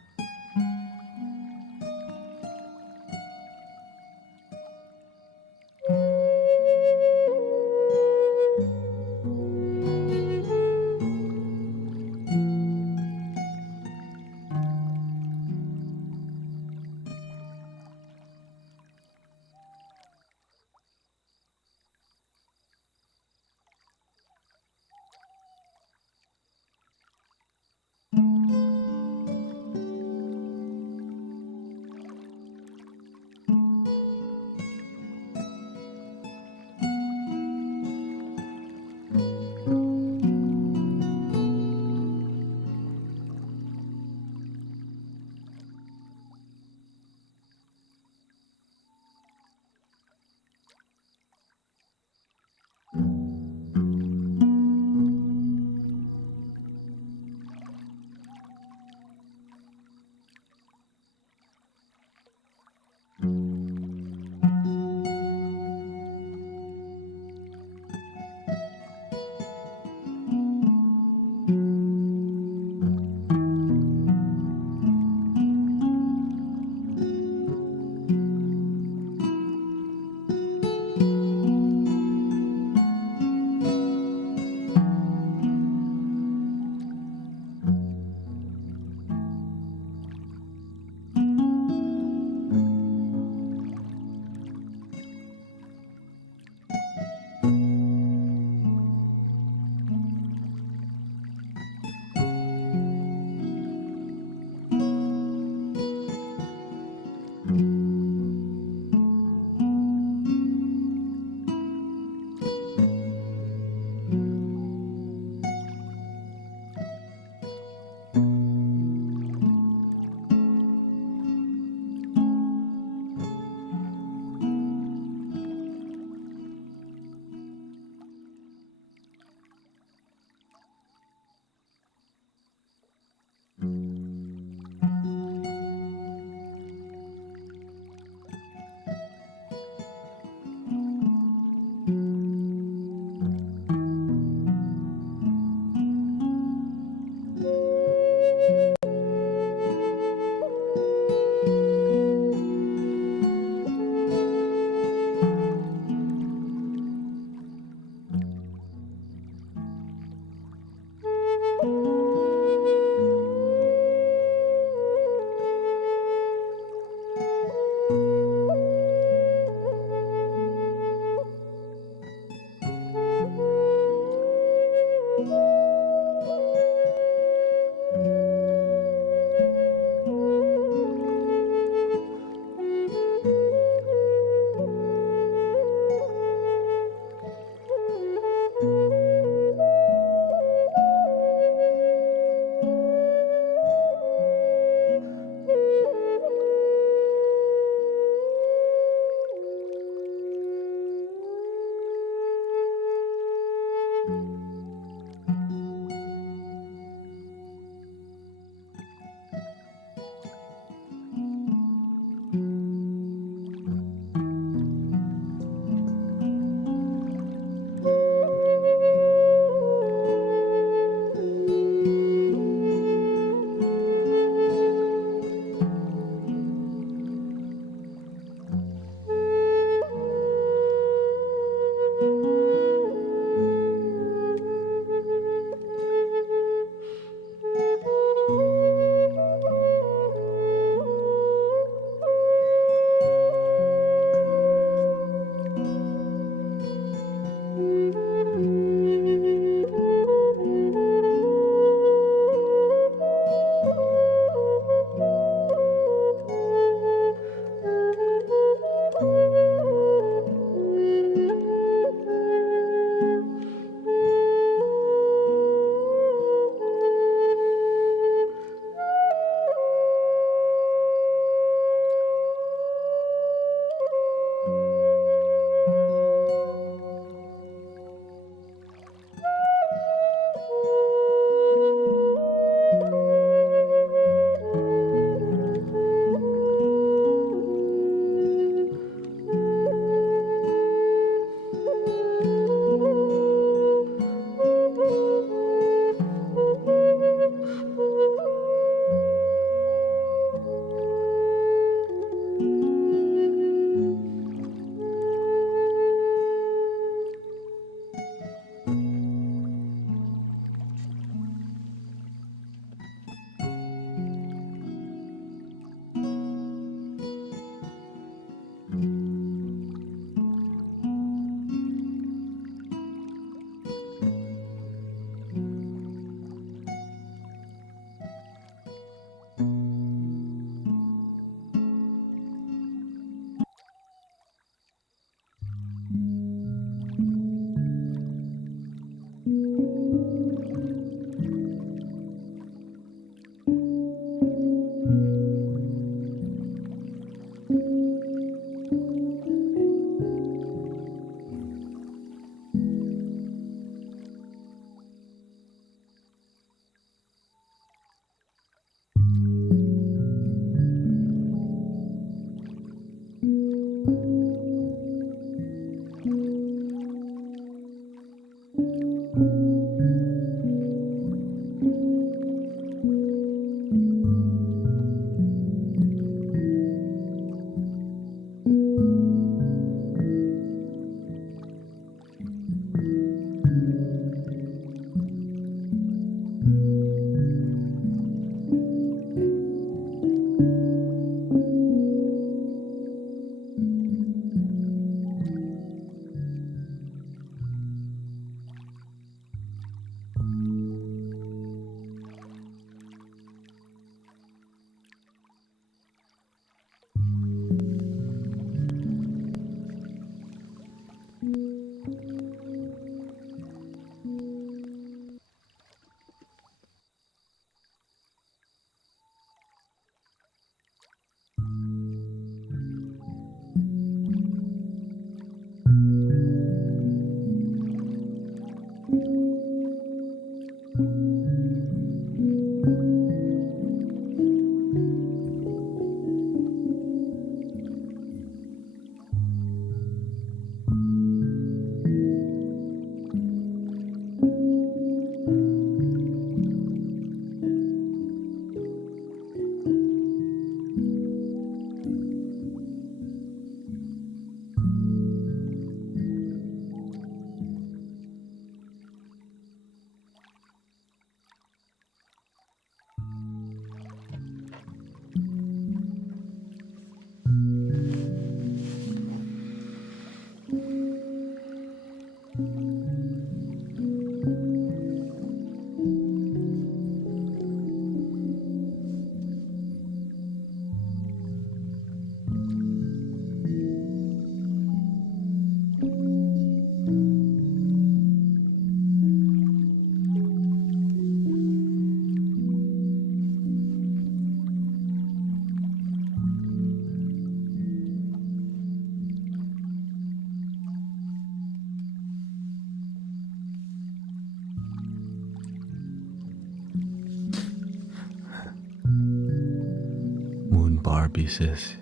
Barbie says,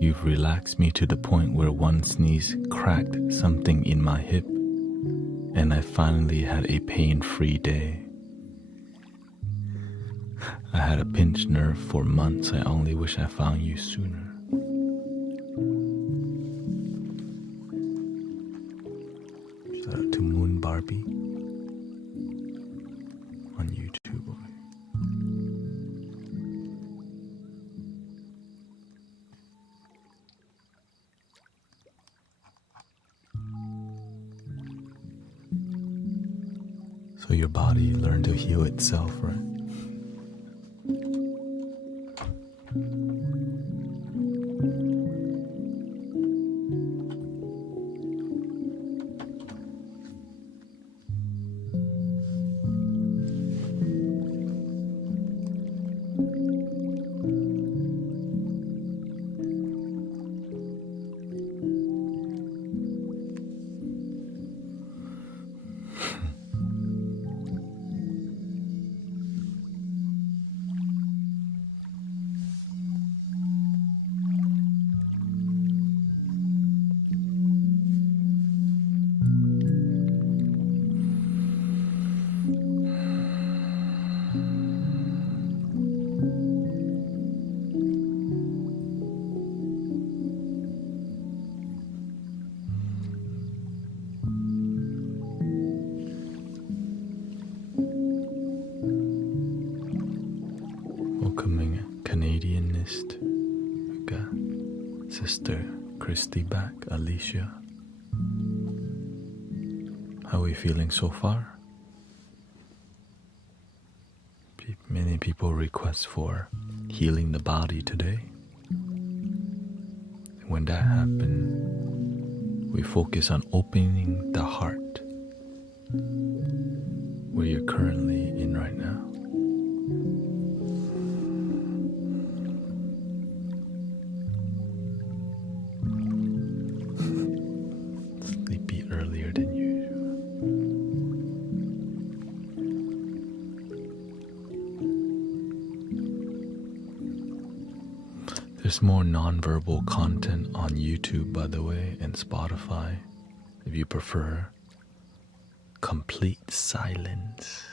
"You've relaxed me to the point where one sneeze cracked something in my hip, and I finally had a pain-free day. I had a pinched nerve for months. I only wish I found you sooner." Shout out to Moon Barbie on YouTube. So your body learned to heal itself, right? Welcoming Canadianist. We got Sister Christy back, Alicia. How are we feeling so far? Many people request for healing the body today. And when that happens, we focus on opening the heart, where you're currently in right now. Sleepy earlier than usual. There's more non-verbal content on YouTube, by the way, and Spotify, if you prefer complete silence.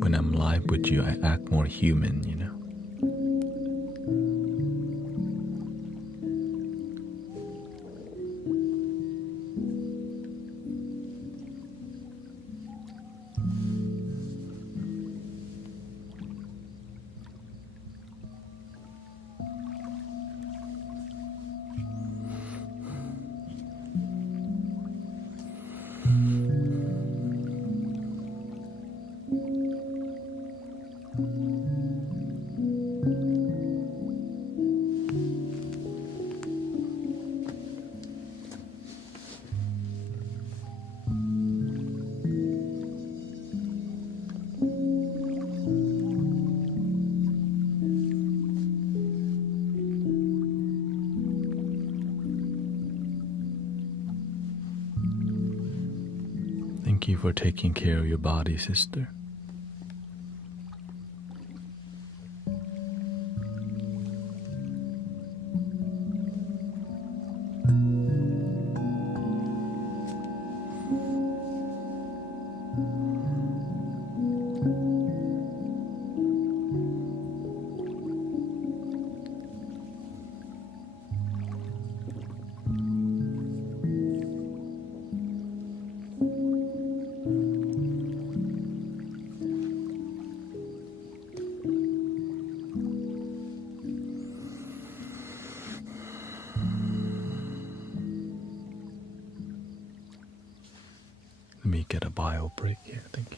When I'm live with you, I act more human, you know? Thank you for taking care of your body, sister. Let me get a bio break here. Thank you.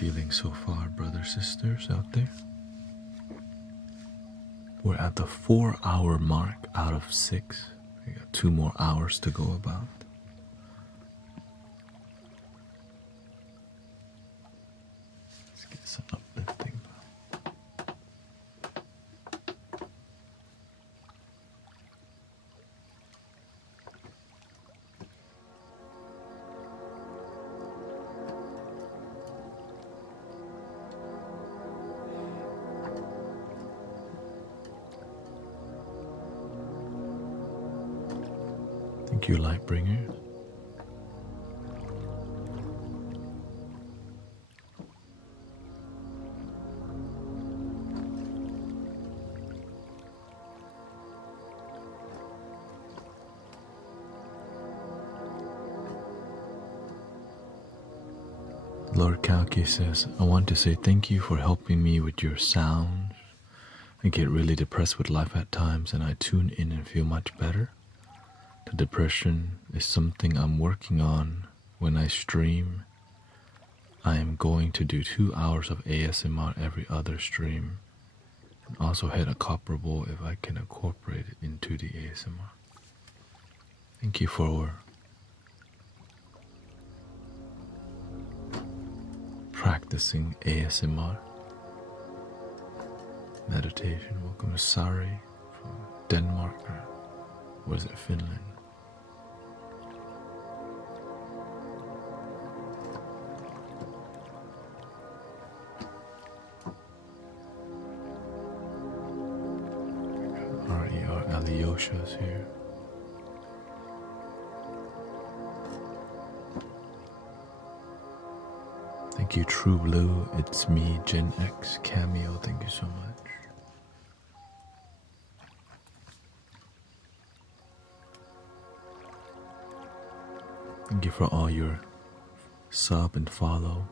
feeling so far, brothers, sisters out there? We're at the 4-hour mark out of 6. We got 2 more hours to go about. Let's get some uplifting. Thank you, Lightbringer. Lord Kalki says, I want to say thank you for helping me with your sound. I get really depressed with life at times and I tune in and feel much better. The depression is something I'm working on when I stream. I am going to do 2 hours of ASMR every other stream. And also hit a copper bowl if I can incorporate it into the ASMR. Thank you for practicing ASMR meditation. Welcome Sari from Denmark, or was it Finland? R.E.R. Alyosha's here. Thank you, True Blue. It's me, Gen X Cameo. Thank you so much. Thank you for all your sub and follow.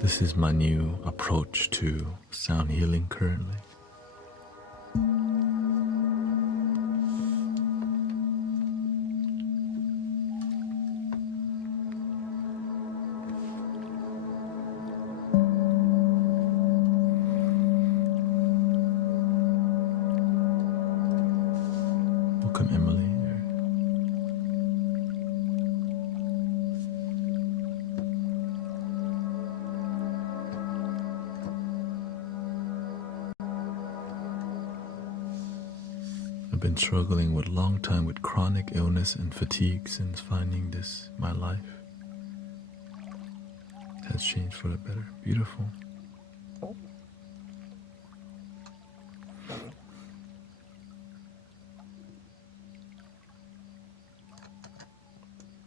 This is my new approach to sound healing currently. Welcome, Emily. I've been struggling with long time with chronic illness and fatigue since finding this my life. It has changed for the better. Beautiful.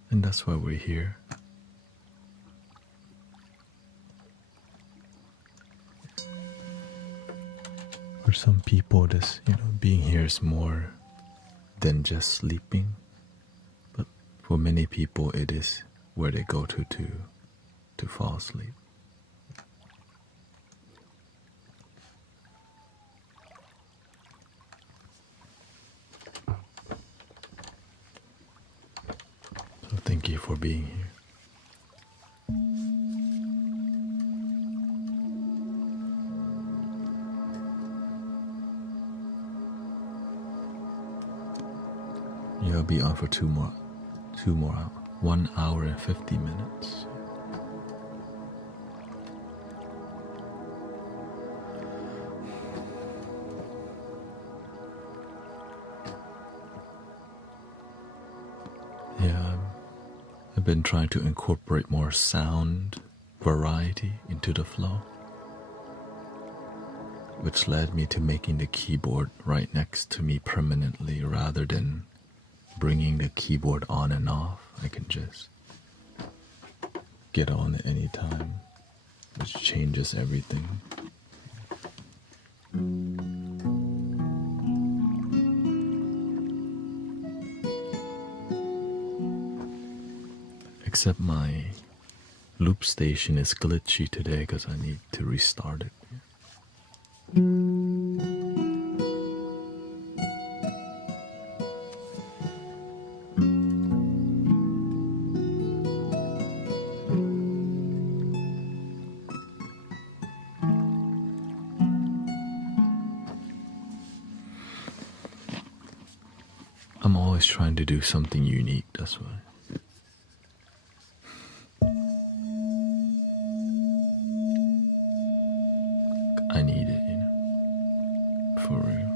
And that's why we're here. For some people, this, being here is more than just sleeping. But for many people, it is where they go to fall asleep. So thank you for being here. You'll be on for 2 more hours. 1 hour and 50 minutes. Yeah, I've been trying to incorporate more sound variety into the flow, which led me to making the keyboard right next to me permanently rather than bringing the keyboard on and off. I can just get on at any time, which changes everything. Except my loop station is glitchy today because I need to restart it. always trying to do something unique, that's why. I need it, for real.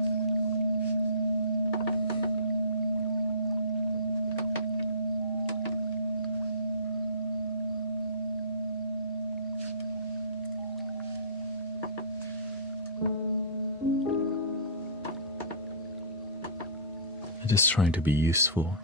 I'm just trying to be useful,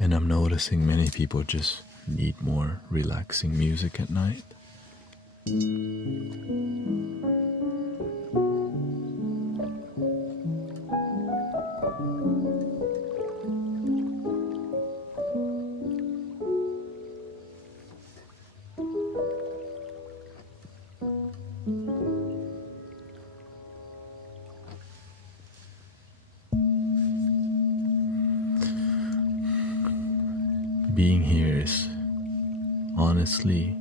And I'm noticing many people just need more relaxing music at night. Being here is honestly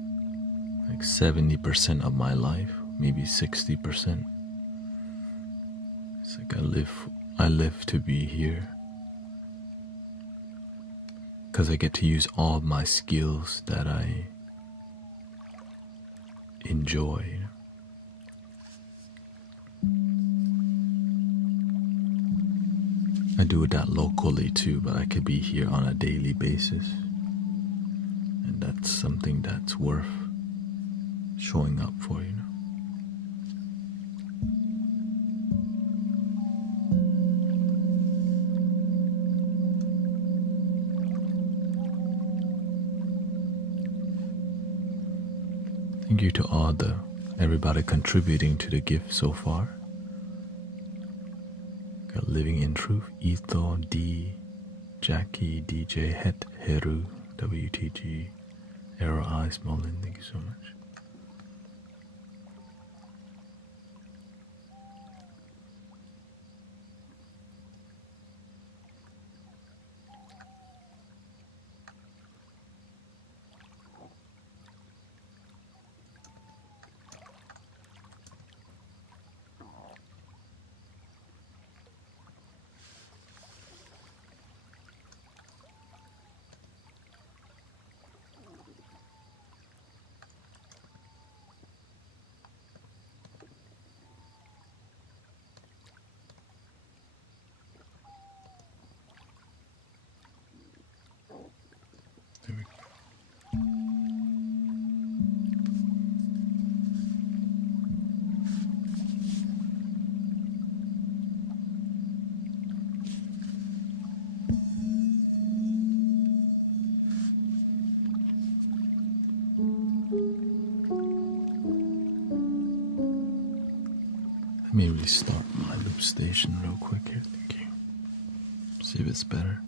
like 70% of my life, maybe 60%. It's like I live to be here because I get to use all of my skills that I enjoy. I do that locally too, but I could be here on a daily basis. And that's something that's worth showing up for, Thank you to everybody contributing to the gift so far. Got Living in Truth, Etho, D, Jackie, DJ, Het, Heru, WTG, Arrow Eyes, Molin, thank you so much. There we go. Let me restart my loop station real quick here, thank you. See if it's better.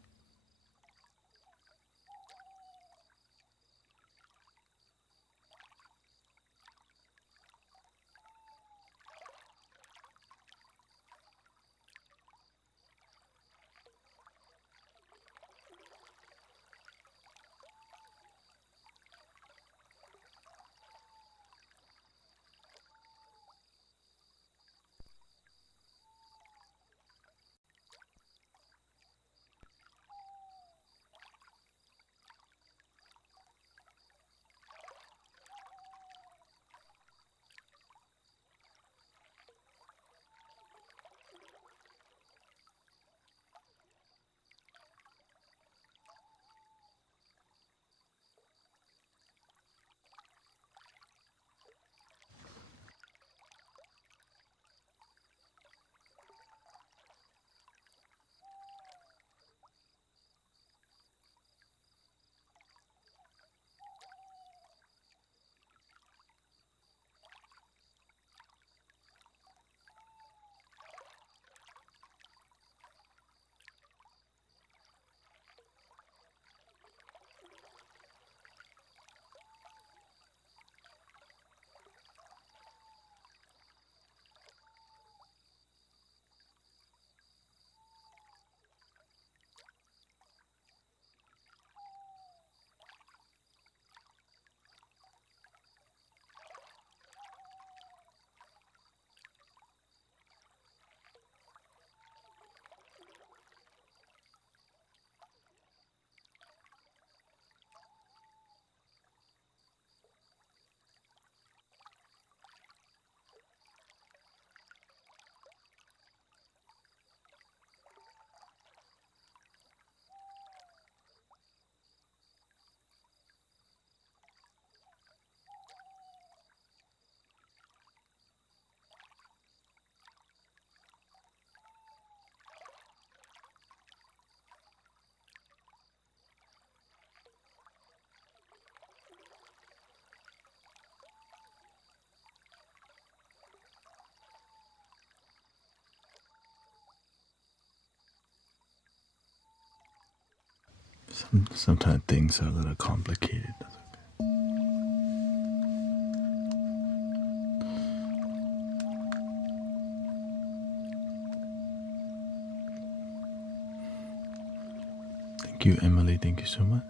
Sometimes things are a little complicated. Thank you, Emily. Thank you so much.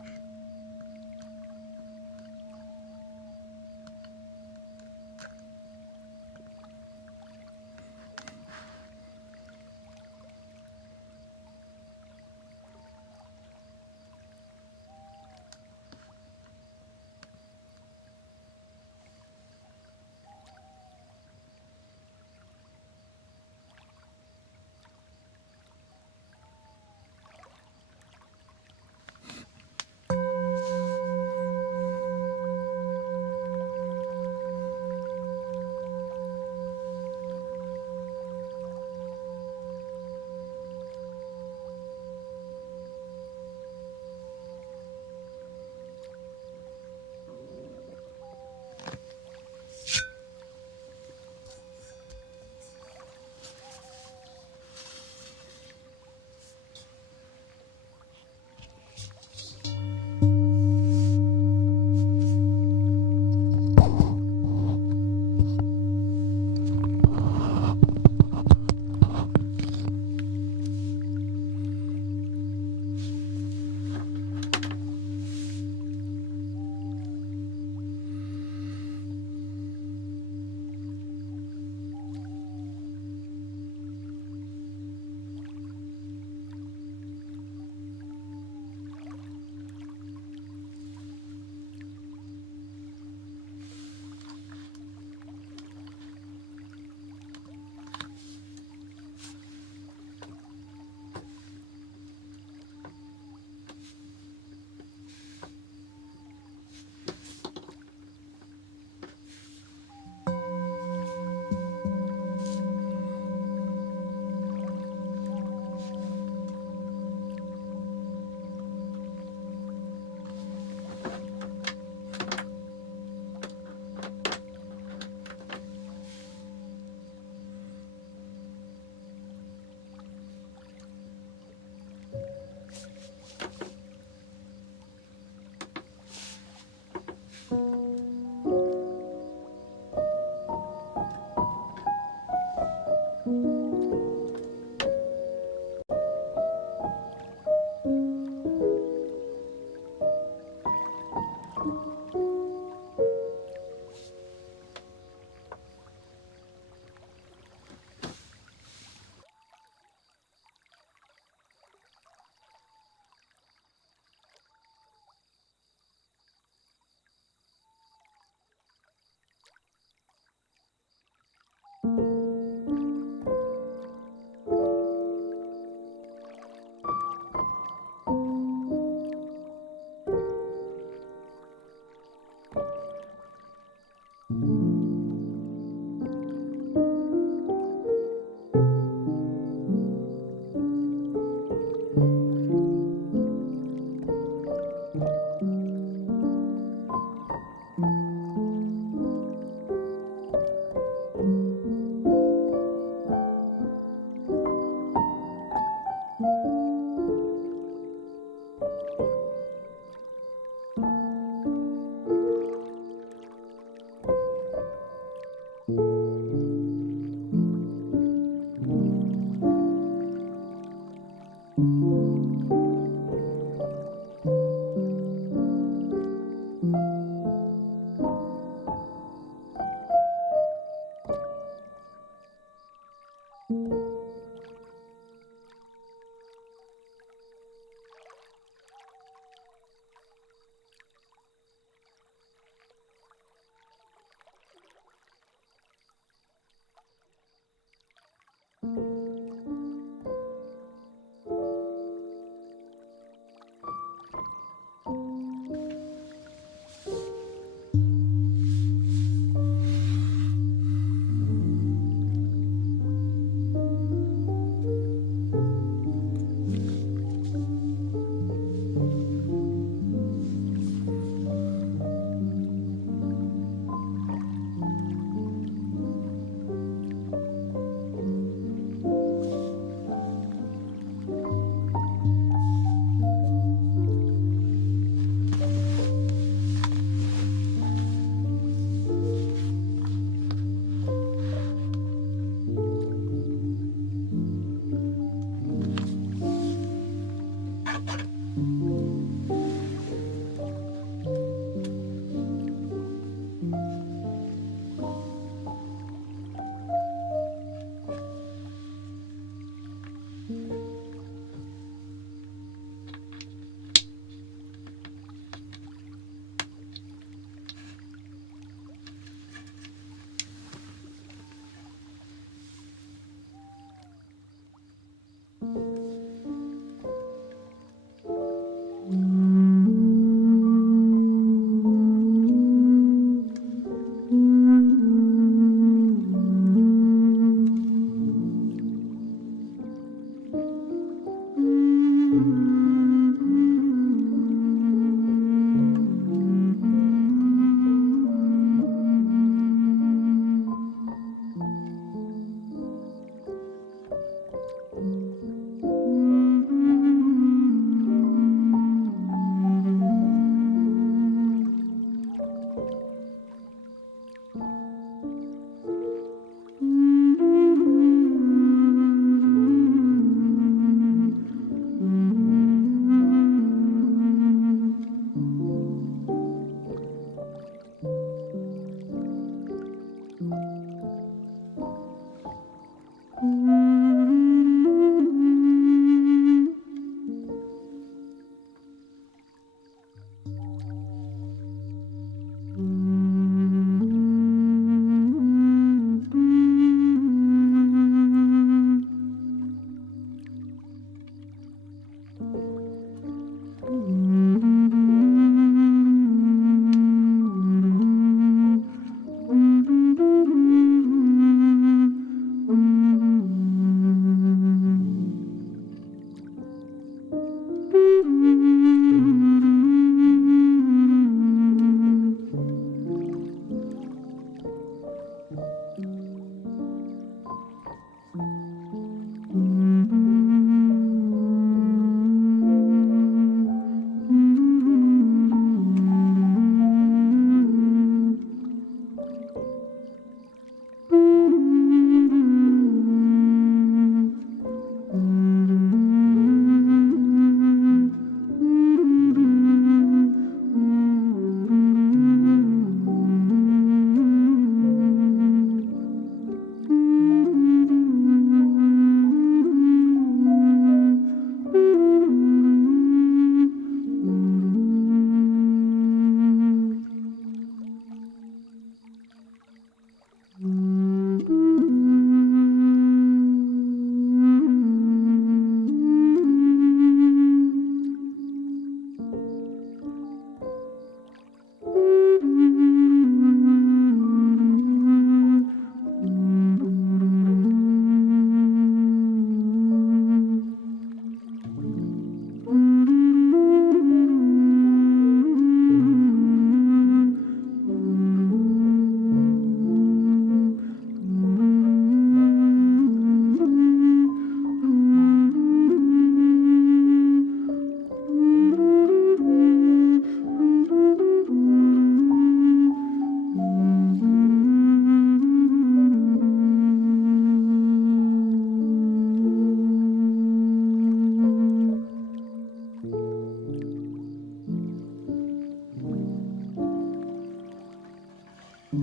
I'm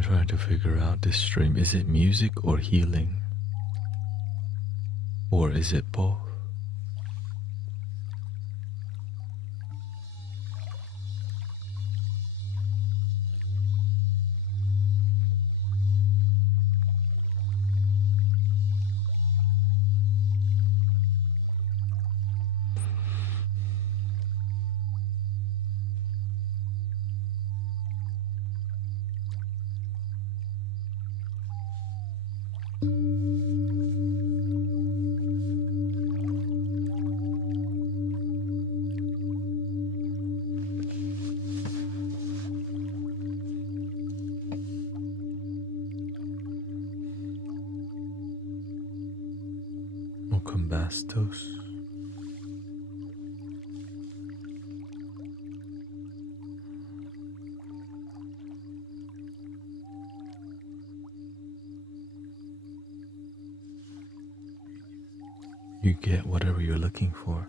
trying to figure out this stream. Is it music or healing? Or is it both? Welcome, Bastos. You get whatever you're looking for.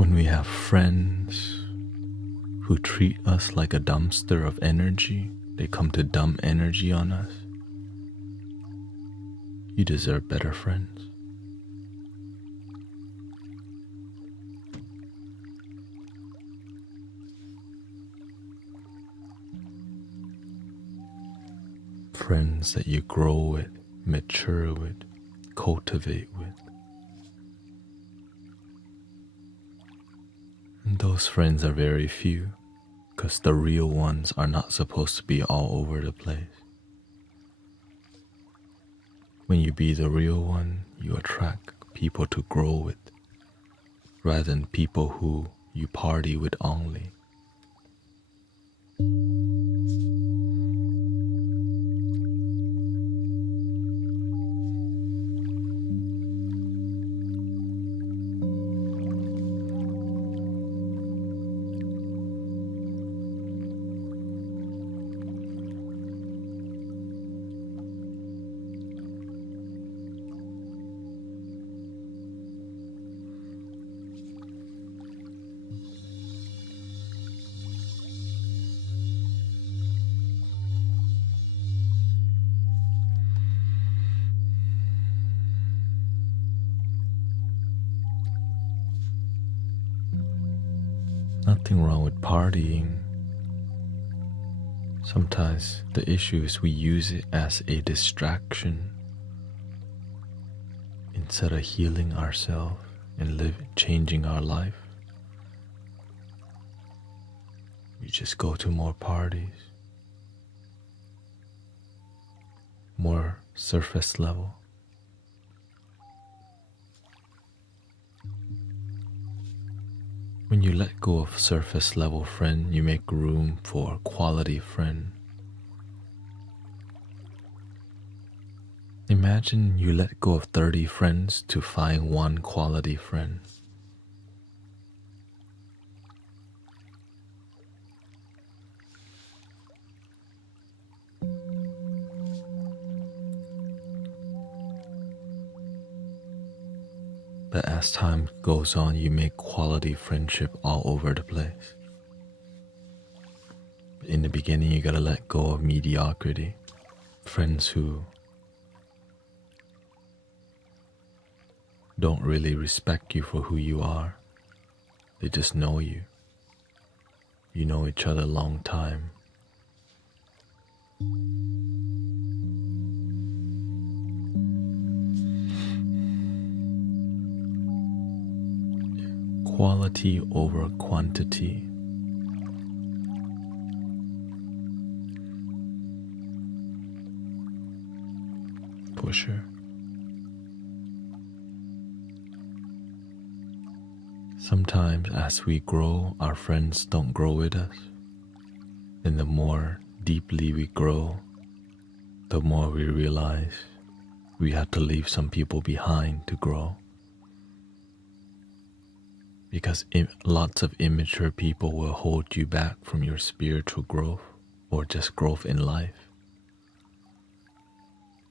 When we have friends who treat us like a dumpster of energy, they come to dump energy on us, you deserve better friends. Friends that you grow with, mature with, cultivate with. And those friends are very few, because the real ones are not supposed to be all over the place. When you be the real one, you attract people to grow with, rather than people who you party with only. Nothing wrong with partying. Sometimes the issue is we use it as a distraction instead of healing ourselves and changing our life. We just go to more parties, more surface level. When you let go of surface level friend, you make room for a quality friend. Imagine you let go of 30 friends to find one quality friend. But as time goes on, you make quality friendship all over the place. In the beginning, you gotta let go of mediocrity. Friends who don't really respect you for who you are. They just know you. You know each other a long time. Quality over quantity. Pusher. Sometimes as we grow, our friends don't grow with us. And the more deeply we grow, the more we realize we have to leave some people behind to grow. Because lots of immature people will hold you back from your spiritual growth or just growth in life.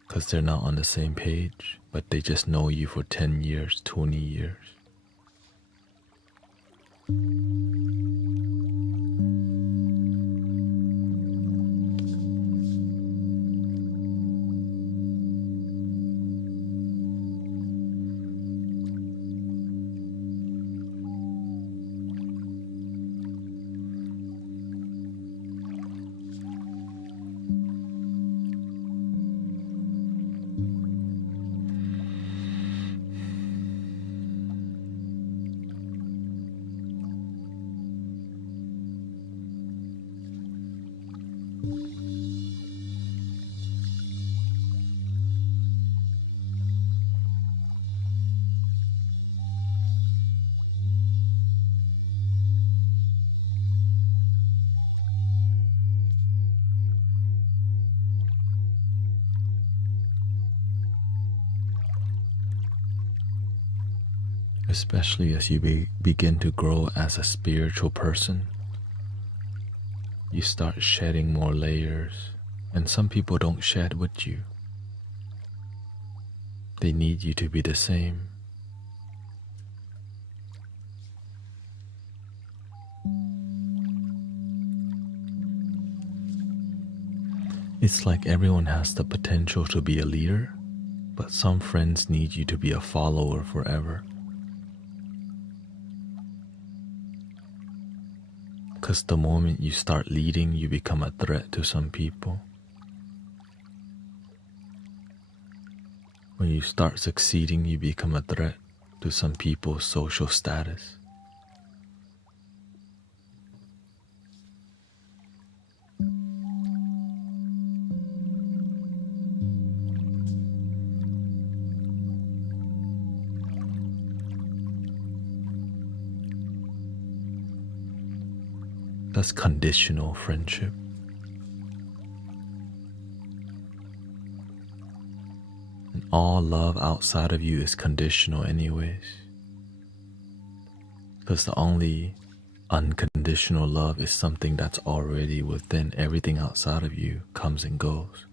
Because they're not on the same page, but they just know you for 10 years, 20 years. Especially as you begin to grow as a spiritual person, you start shedding more layers, and some people don't shed with you. They need you to be the same. It's like everyone has the potential to be a leader, but some friends need you to be a follower forever. Because the moment you start leading, you become a threat to some people. When you start succeeding, you become a threat to some people's social status. That's conditional friendship. And all love outside of you is conditional anyways. Because the only unconditional love is something that's already within. Everything outside of you comes and goes.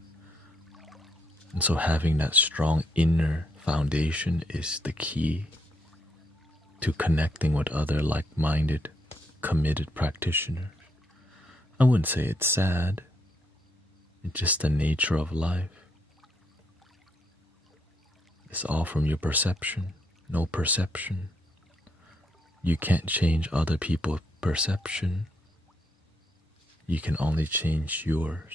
And so having that strong inner foundation is the key to connecting with other like-minded, committed practitioners. I wouldn't say it's sad. It's just the nature of life. It's all from your perception. No perception. You can't change other people's perception. You can only change yours.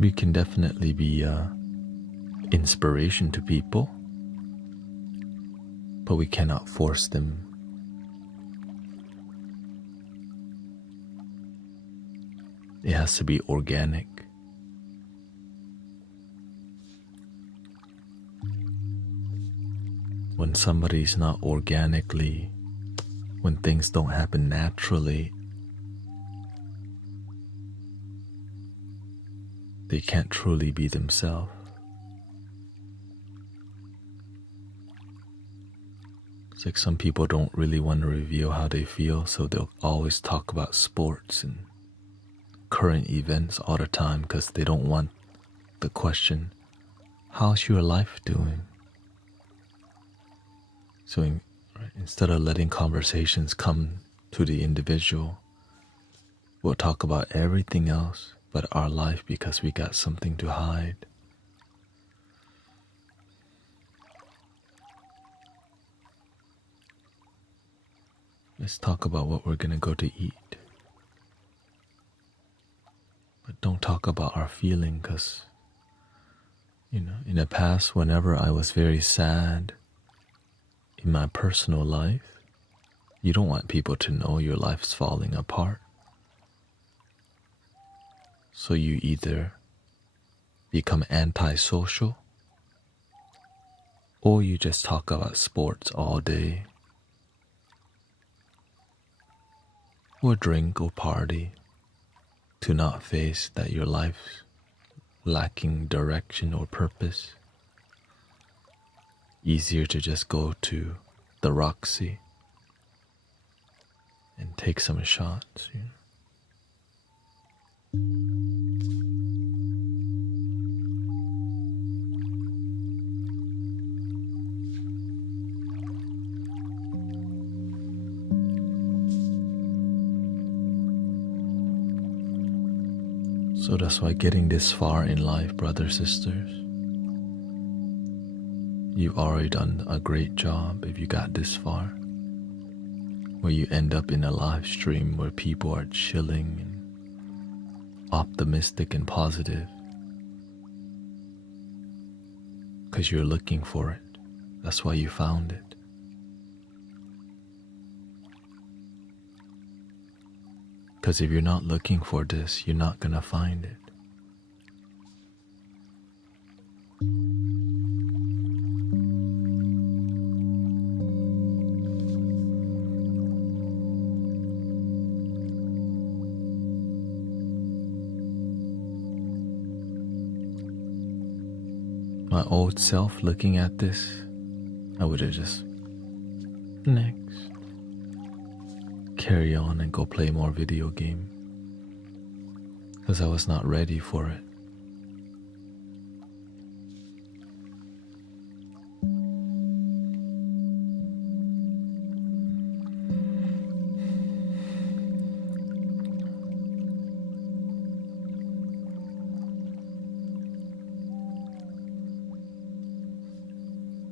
We can definitely be inspiration to people, but we cannot force them. It has to be organic. When somebody's not organically, when things don't happen naturally, they can't truly be themselves. It's like some people don't really want to reveal how they feel, so they'll always talk about sports and current events all the time because they don't want the question, how's your life doing? So instead of letting conversations come to the individual, we'll talk about everything else but our life because we got something to hide. Let's talk about what we're gonna go to eat. But don't talk about our feeling because, in the past, whenever I was very sad in my personal life, you don't want people to know your life's falling apart. So you either become antisocial or you just talk about sports all day, or drink or party to not face that your life's lacking direction or purpose. Easier to just go to the Roxy and take some shots. So that's why getting this far in life, brothers, sisters, you've already done a great job if you got this far, where you end up in a live stream where people are chilling and optimistic and positive because you're looking for it. That's why you found it. Because if you're not looking for this, you're not gonna find it. My old self looking at this, I would have just next carry on and go play more video game because I was not ready for it.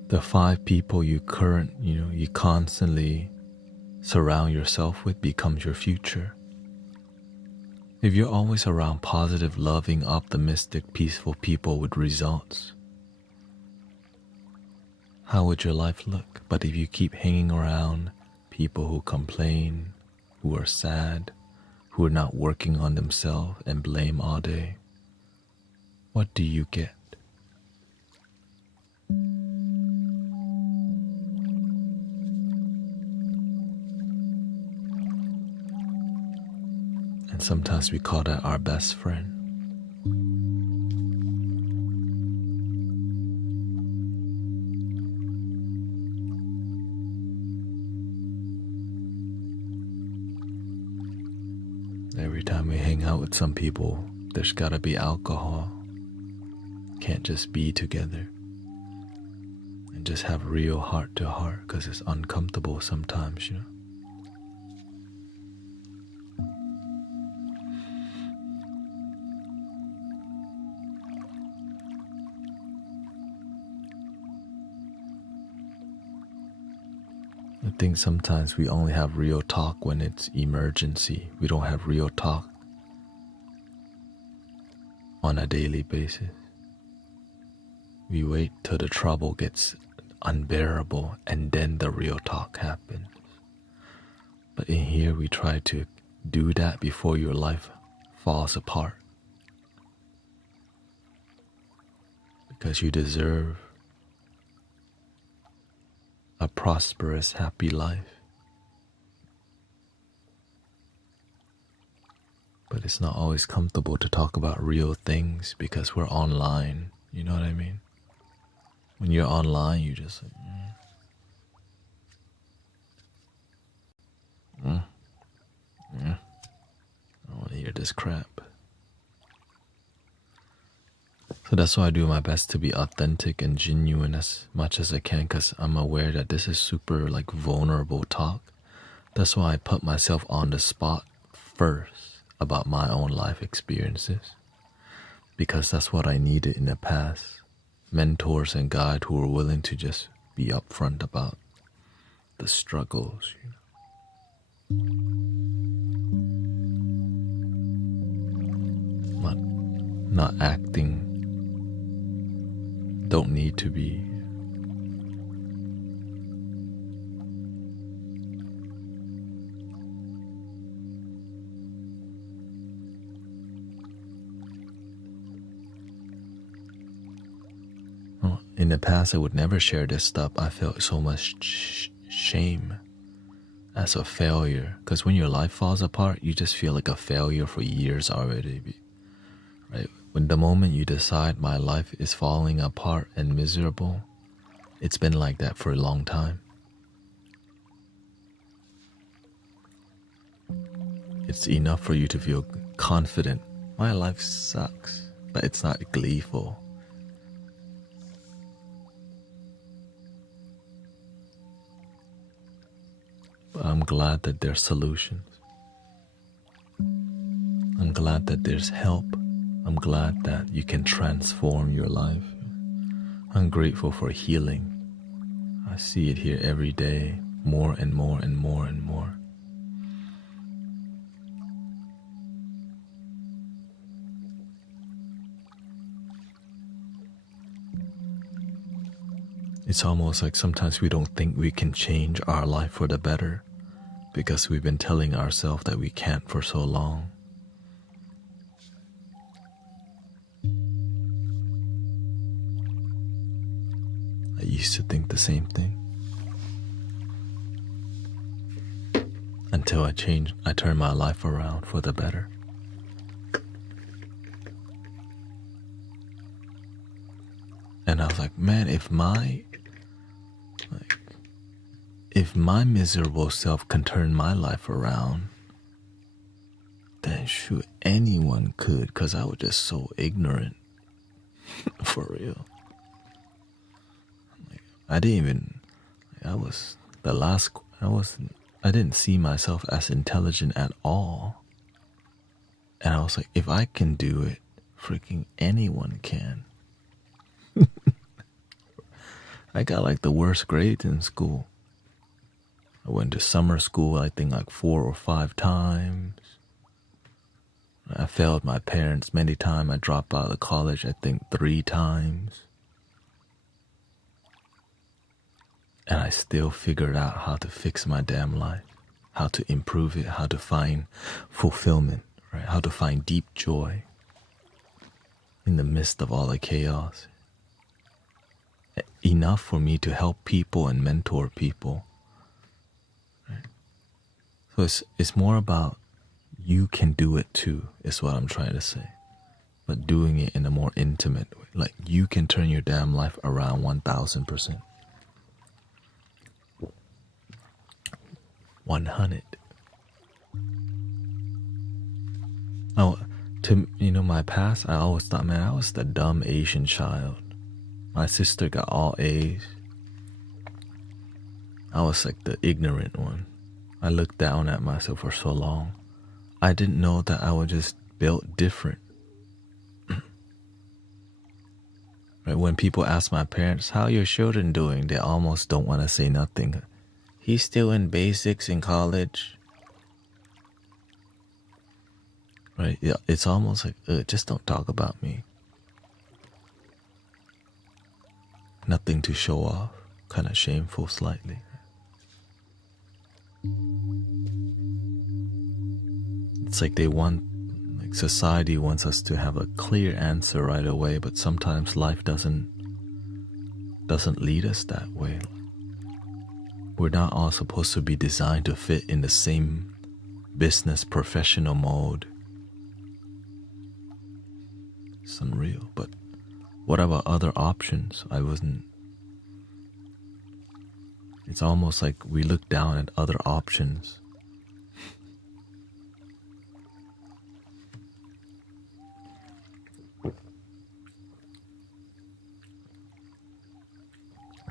The 5 people you constantly surround yourself with becomes your future. If you're always around positive, loving, optimistic, peaceful people with results, how would your life look? But if you keep hanging around people who complain, who are sad, who are not working on themselves and blame all day, what do you get? And sometimes we call that our best friend. Every time we hang out with some people, there's gotta be alcohol. Can't just be together and just have real heart to heart, because it's uncomfortable sometimes, I think sometimes we only have real talk when it's emergency. We don't have real talk on a daily basis. We wait till the trouble gets unbearable and then the real talk happens. But in here we try to do that before your life falls apart. Because you deserve a prosperous, happy life. But it's not always comfortable to talk about real things because we're online. You know what I mean? When you're online, you just like, I don't want to hear this crap. So that's why I do my best to be authentic and genuine as much as I can, because I'm aware that this is super vulnerable talk. That's why I put myself on the spot first about my own life experiences, because that's what I needed in the past. Mentors and guides who were willing to just be upfront about the struggles. Not acting. Don't need to be. In the past, I would never share this stuff. I felt so much shame as a failure. Because when your life falls apart, you just feel like a failure for years already. Right? When the moment you decide my life is falling apart and miserable, it's been like that for a long time. It's enough for you to feel confident. My life sucks, but it's not gleeful. But I'm glad that there's solutions. I'm glad that there's help. I'm glad that you can transform your life. I'm grateful for healing. I see it here every day, more and more and more and more. It's almost like sometimes we don't think we can change our life for the better because we've been telling ourselves that we can't for so long. I used to think the same thing. Until I turned my life around for the better. And And I was like, man, if my miserable self can turn my life around, then shoot, anyone could, because I was just so ignorant. For real. I didn't even, I was the last, I didn't see myself as intelligent at all. And I was like, if I can do it, freaking anyone can. I got like the worst grades in school. I went to summer school, I think like 4 or 5 times. I failed my parents many times. I dropped out of college, I think 3 times. And I still figured out how to fix my damn life, how to improve it, how to find fulfillment, right? How to find deep joy in the midst of all the chaos. Enough for me to help people and mentor people. Right? So it's more about you can do it too, is what I'm trying to say. But doing it in a more intimate way. Like you can turn your damn life around 1000%. 100. Oh, to my past, I always thought, man, I was the dumb Asian child. My sister got all A's. I was like the ignorant one. I looked down at myself for so long. I didn't know that I was just built different. Right? When people ask my parents, how are your children doing? They almost don't want to say nothing. He's still in basics in college. Right? Yeah, it's almost like, just don't talk about me. Nothing to show off. Kind of shameful slightly. It's like society wants us to have a clear answer right away, but sometimes life doesn't lead us that way. We're not all supposed to be designed to fit in the same business professional mode. It's unreal, but what about other options? It's almost like we look down at other options.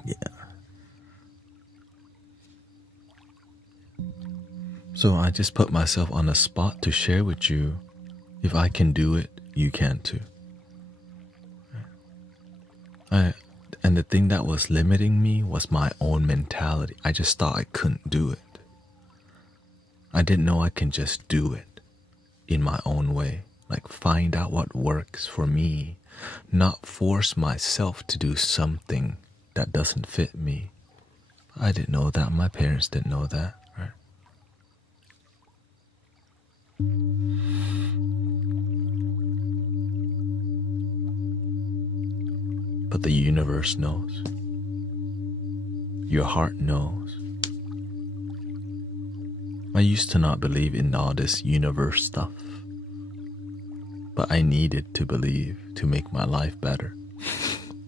Yeah. So I just put myself on a spot to share with you. If I can do it, you can too. And the thing that was limiting me was my own mentality. I just thought I couldn't do it. I didn't know I can just do it in my own way. Like find out what works for me, not force myself to do something that doesn't fit me. I didn't know that. My parents didn't know that, right? But the universe knows. Your heart knows. I used to not believe in all this universe stuff, but I needed to believe to make my life better.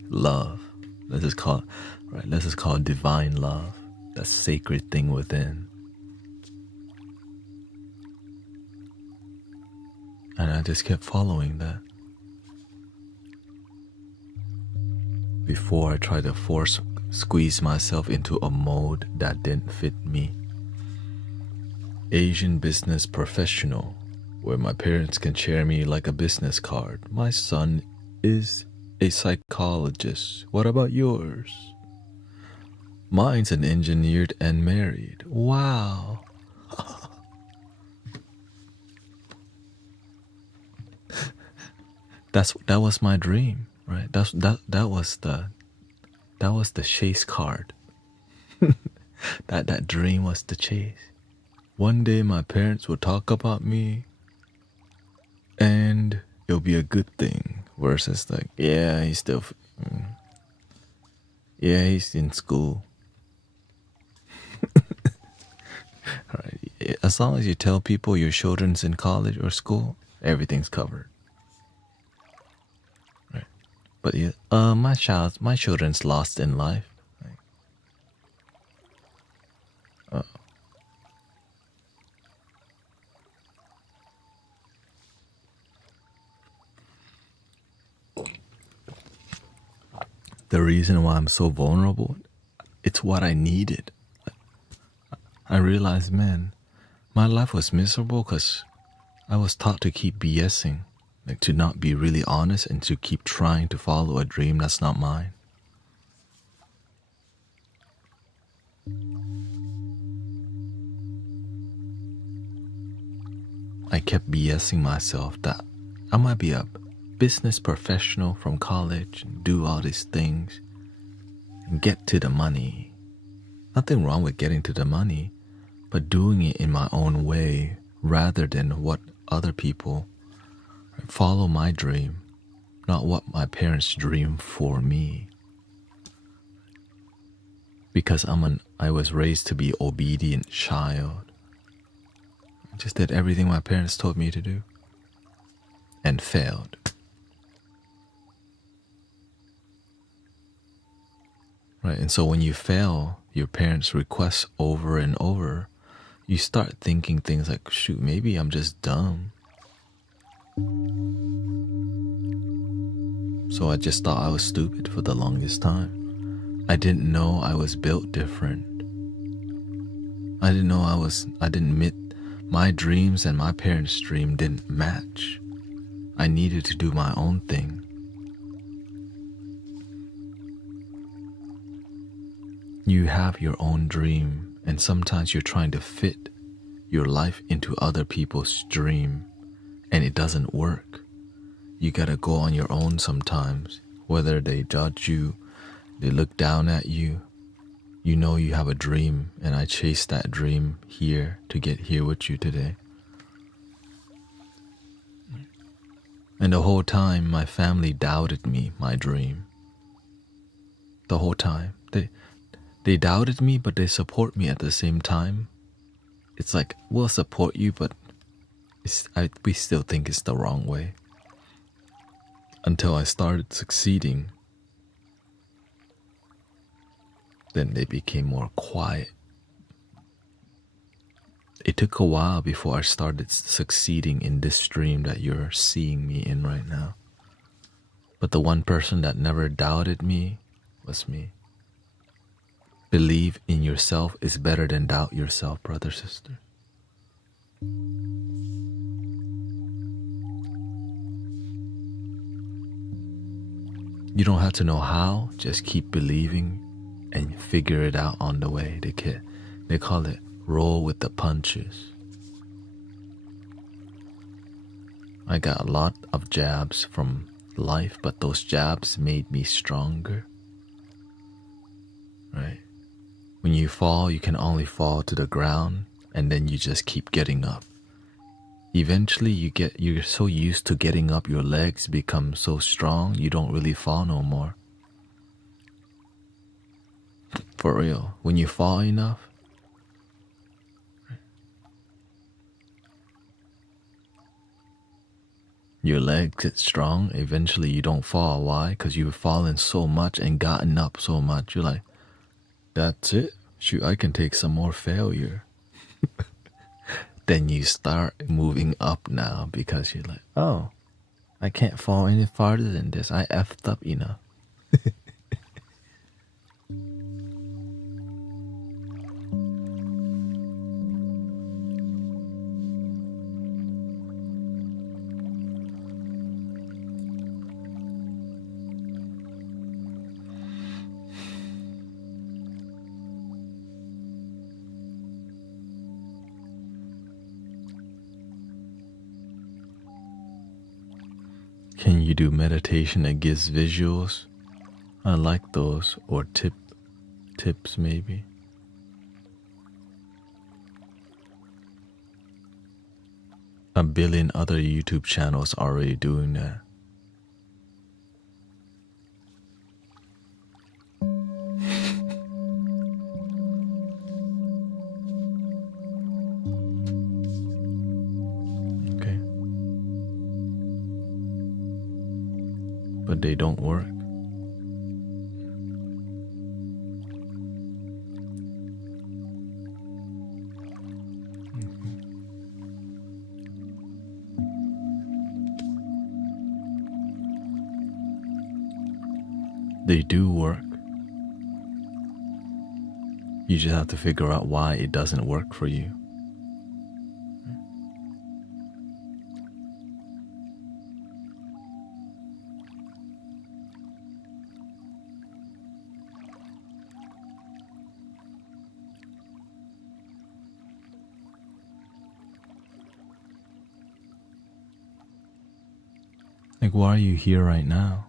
Love. Let's just call it divine love, that sacred thing within. And I just kept following that. Before I tried to squeeze myself into a mold that didn't fit me. Asian business professional, where my parents can share me like a business card. My son is a psychologist. What about yours? Mine's an engineer and married. Wow. That was my dream, right? That was the chase card. that dream was the chase. One day my parents will talk about me and it'll be a good thing versus like, yeah, he's in school. Right. As long as you tell people your children's in college or school, everything's covered. But yeah, my children's lost in life. The reason why I'm so vulnerable, it's what I needed. I realized, man, my life was miserable because I was taught to keep BSing, like to not be really honest and to keep trying to follow a dream that's not mine. I kept BSing myself that I might be a business professional from college and do all these things and get to the money. Nothing wrong with getting to the money, but doing it in my own way rather than what other people follow my dream, not what my parents dream for me. Because I was raised to be obedient child. I just did everything my parents told me to do and failed. Right, and so when you fail your parents' requests over and over, you start thinking things like, shoot, maybe I'm just dumb. So I just thought I was stupid for the longest time. I didn't know I was built different. I didn't admit my dreams and my parents' dream didn't match. I needed to do my own thing. You have your own dream, and sometimes you're trying to fit your life into other people's dream, and it doesn't work. You gotta go on your own sometimes, whether they judge you, they look down at you. You know you have a dream, and I chased that dream here to get here with you today. And the whole time, my family doubted me, my dream. The whole time. They doubted me, but they support me at the same time. It's like, we'll support you, but we still think it's the wrong way. Until I started succeeding, then they became more quiet. It took a while before I started succeeding in this dream that you're seeing me in right now. But the one person that never doubted me was me. Believe in yourself is better than doubt yourself, brother, sister. You don't have to know how, just keep believing and figure it out on the way. They call it roll with the punches. I got a lot of jabs from life, but those jabs made me stronger. Right? When you fall, you can only fall to the ground, and then you just keep getting up. Eventually you're so used to getting up, your legs become so strong, you don't really fall no more. For real, when you fall enough, your legs get strong, eventually you don't fall. Why? Because you've fallen so much and gotten up so much. You're like, that's it? Shoot, I can take some more failure. Then you start moving up now because you're like, oh, I can't fall any farther than this. I effed up enough. Can you do meditation that gives visuals? I like those. Or tips maybe. A billion other YouTube channels already doing that. Okay. But they don't work. They do work. You just have to figure out why it doesn't work for you. Like, why are you here right now?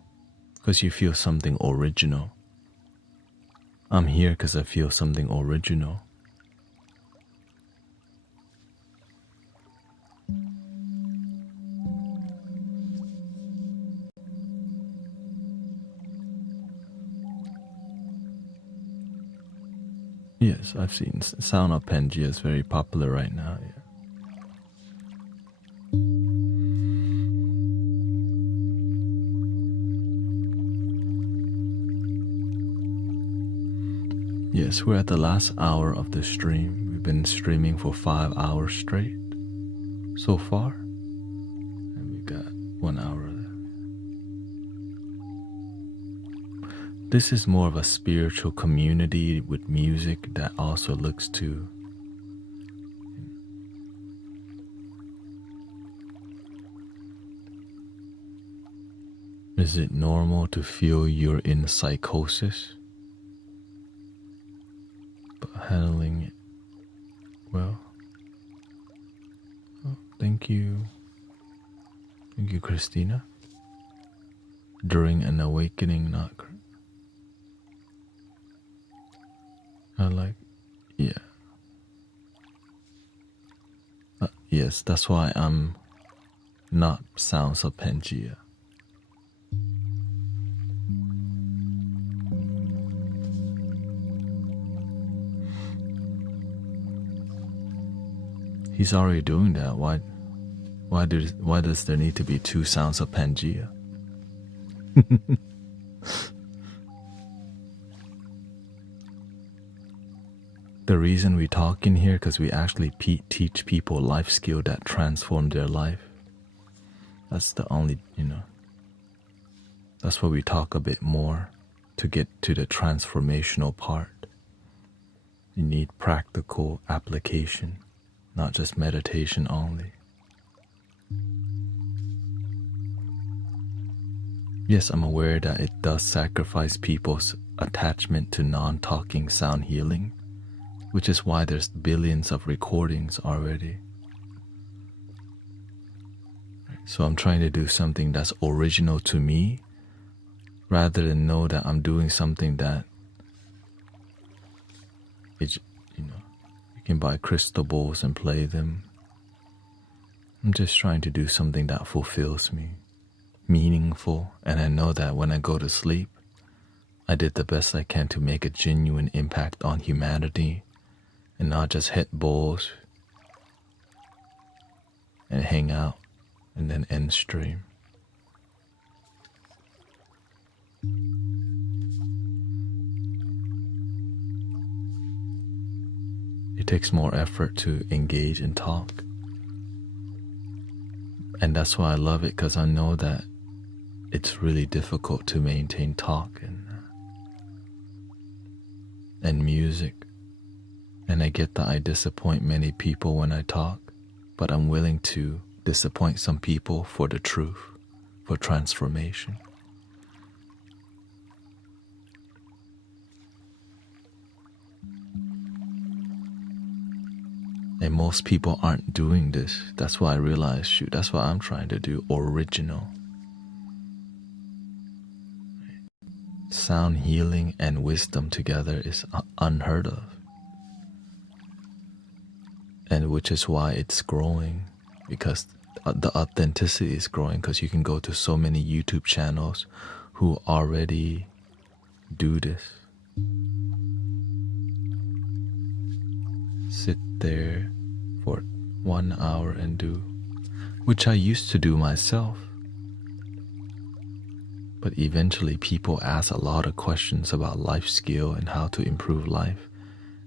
Because you feel something original. I'm here because I feel something original. Yes, I've seen sound of Pangea is very popular right now. Yeah. Yes, we're at the last hour of the stream. We've been streaming for 5 hours straight so far. And we got 1 hour left. This is more of a spiritual community with music that also looks to is it normal to feel you're in psychosis? But handling it well. Oh, thank you. Thank you, Christina. During an awakening, not. Yeah. Yes, that's why I'm not sounds of Pangea. He's already doing that. Why does there need to be 2 sounds of Pangea? The reason we talk in here because we actually teach people life skill that transform their life. That's the only, that's why we talk a bit more to get to the transformational part. You need practical application, not just meditation only. Yes, I'm aware that it does sacrifice people's attachment to non-talking sound healing, which is why there's billions of recordings already. So I'm trying to do something that's original to me, rather than know that I'm doing something that it's, you can buy crystal balls and play them. I'm just trying to do something that fulfills me, meaningful, and I know that when I go to sleep, I did the best I can to make a genuine impact on humanity and not just hit balls and hang out and then end stream. It takes more effort to engage and talk. And that's why I love it, because I know that it's really difficult to maintain talk and music. And I get that I disappoint many people when I talk, but I'm willing to disappoint some people for the truth, for transformation. And most people aren't doing this. That's why I realized, shoot, that's what I'm trying to do, original. Sound healing and wisdom together is unheard of. And which is why it's growing, because the authenticity is growing, because you can go to so many YouTube channels who already do this. Sit there for 1 hour and do, which I used to do myself. But eventually people ask a lot of questions about life skill and how to improve life,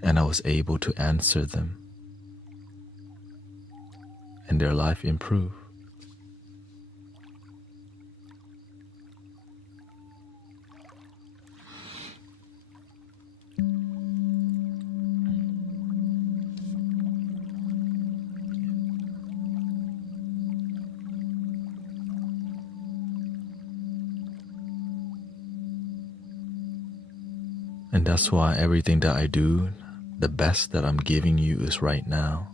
and I was able to answer them. And their life improved. And that's why everything that I do, the best that I'm giving you is right now.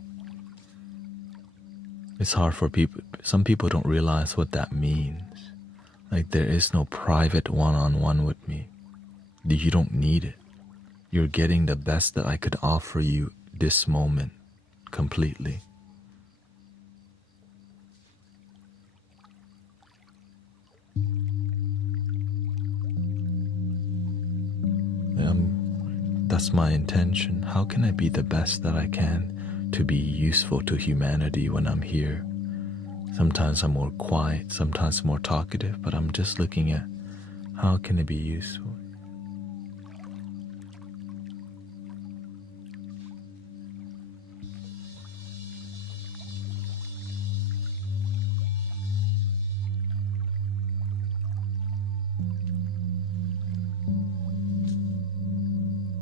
It's hard for people. Some people don't realize what that means. Like, there is no private one-on-one with me. You don't need it. You're getting the best that I could offer you this moment completely. That's my intention. How can I be the best that I can to be useful to humanity when I'm here? Sometimes I'm more quiet, sometimes more talkative, but I'm just looking at how can it be useful.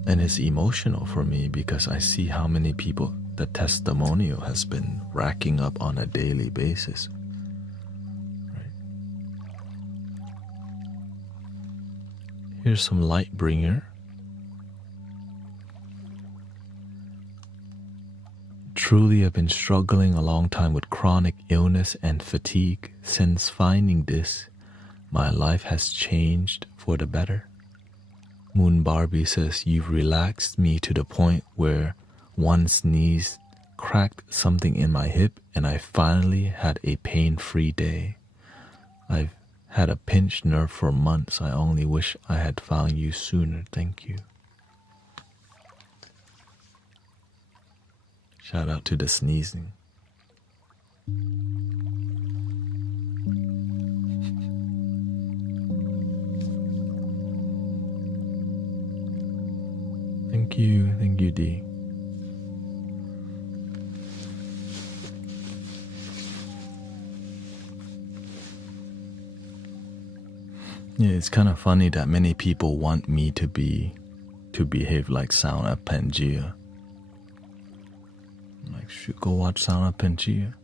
And it's emotional for me because I see how many people the testimonial has been racking up on a daily basis. Right? Here's some light bringer. Truly, I've been struggling a long time with chronic illness and fatigue. Since finding this, my life has changed for the better. Moon Barbie says, you've relaxed me to the point where one sneeze cracked something in my hip and I finally had a pain-free day. I've had a pinched nerve for months. I only wish I had found you sooner. Thank you. Shout out to the sneezing. Thank you, D. Yeah, it's kind of funny that many people want me to behave like Sound of Pangea. I'm like, should go watch Sound of Pangea.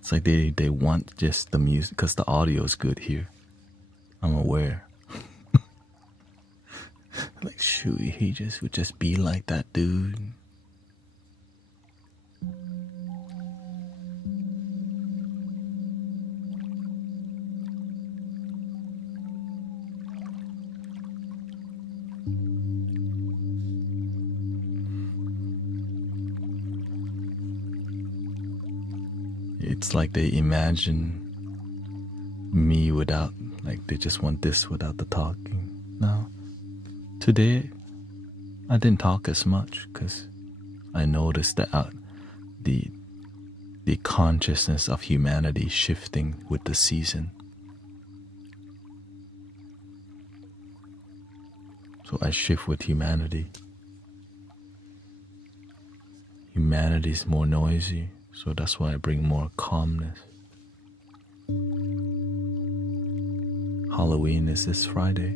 It's like they want just the music because the audio is good here. I'm aware. Like, shoot, he just would just be like that dude. It's like they imagine me without, like they just want this without the talking. Now, today, I didn't talk as much because I noticed that the consciousness of humanity shifting with the season. So I shift with humanity. Humanity's more noisy. So that's why I bring more calmness. Halloween is this Friday.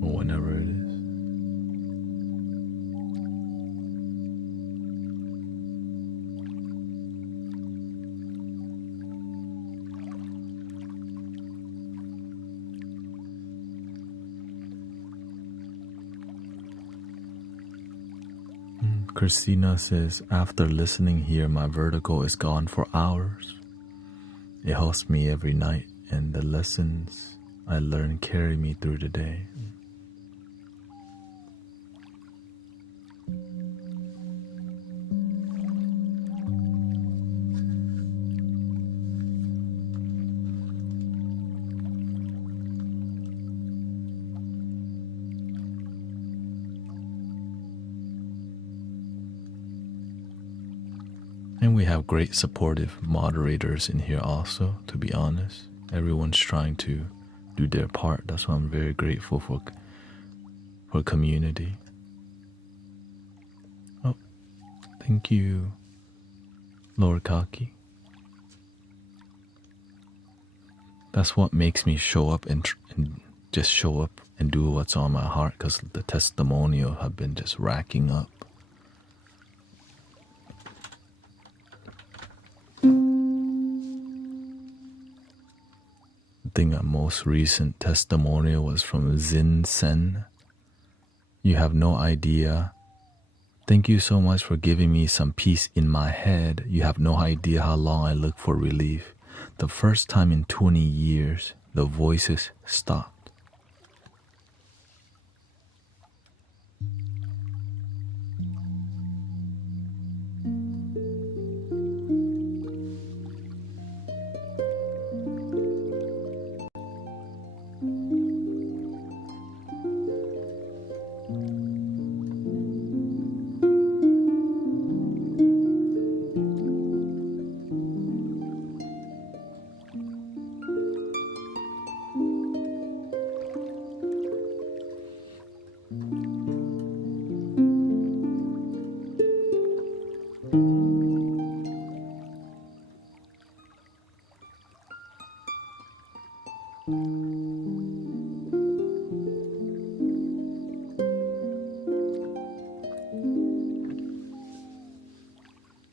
Or whenever it is. Christina says, after listening here, my vertigo is gone for hours. It helps me every night, and the lessons I learn carry me through the day. And we have great supportive moderators in here also, to be honest. Everyone's trying to do their part. That's why I'm very grateful for community. Oh, thank you, Lord Kaki. That's what makes me show up and just show up and do what's on my heart, because the testimonial have been just racking up. think a most recent testimonial was from Zin Sen. You have no idea. Thank you so much for giving me some peace in my head. You have no idea how long I look for relief. The first time in 20 years, the voices stopped.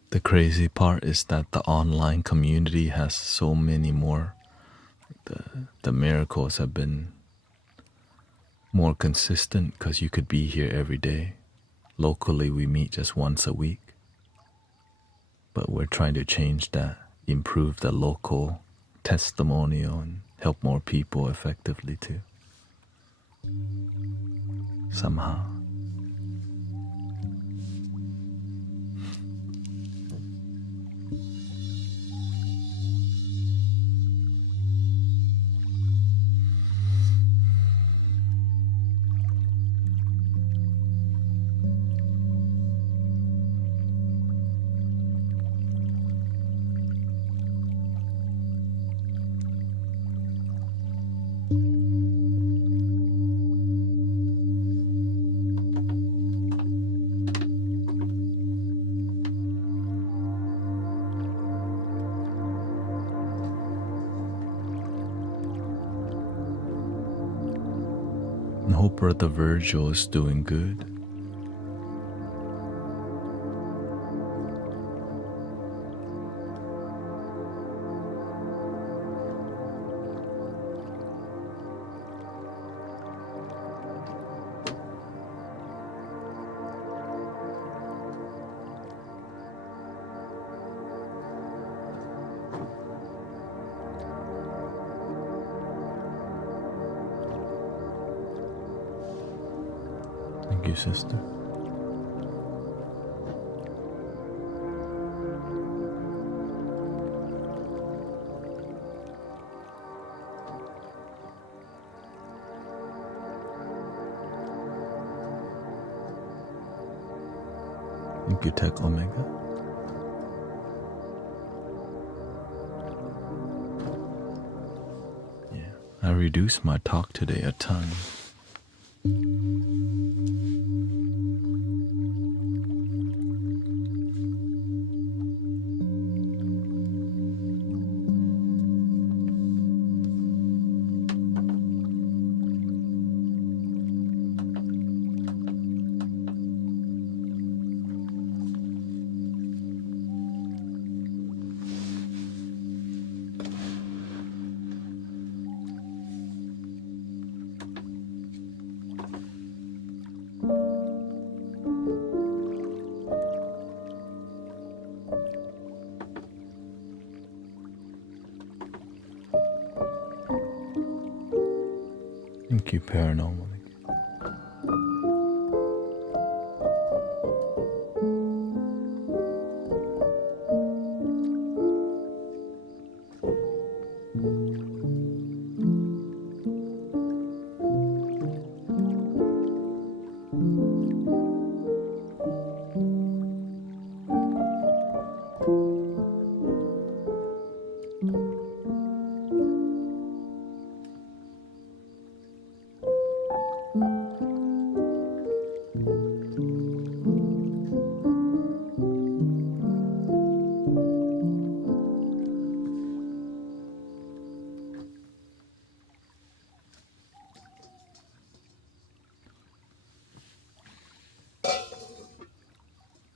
The crazy part is that the online community has so many more. The miracles have been more consistent because you could be here every day. Locally, we meet just once a week. But we're trying to change that, improve the local testimonial, and help more people effectively too. Somehow. I hope Brother Virgil is doing good. Thank you, sister. Thank you, Tech Omega. Yeah, I reduced my talk today a ton. Thank you, Paranormal.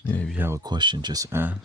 Yeah, if you have a question, just ask.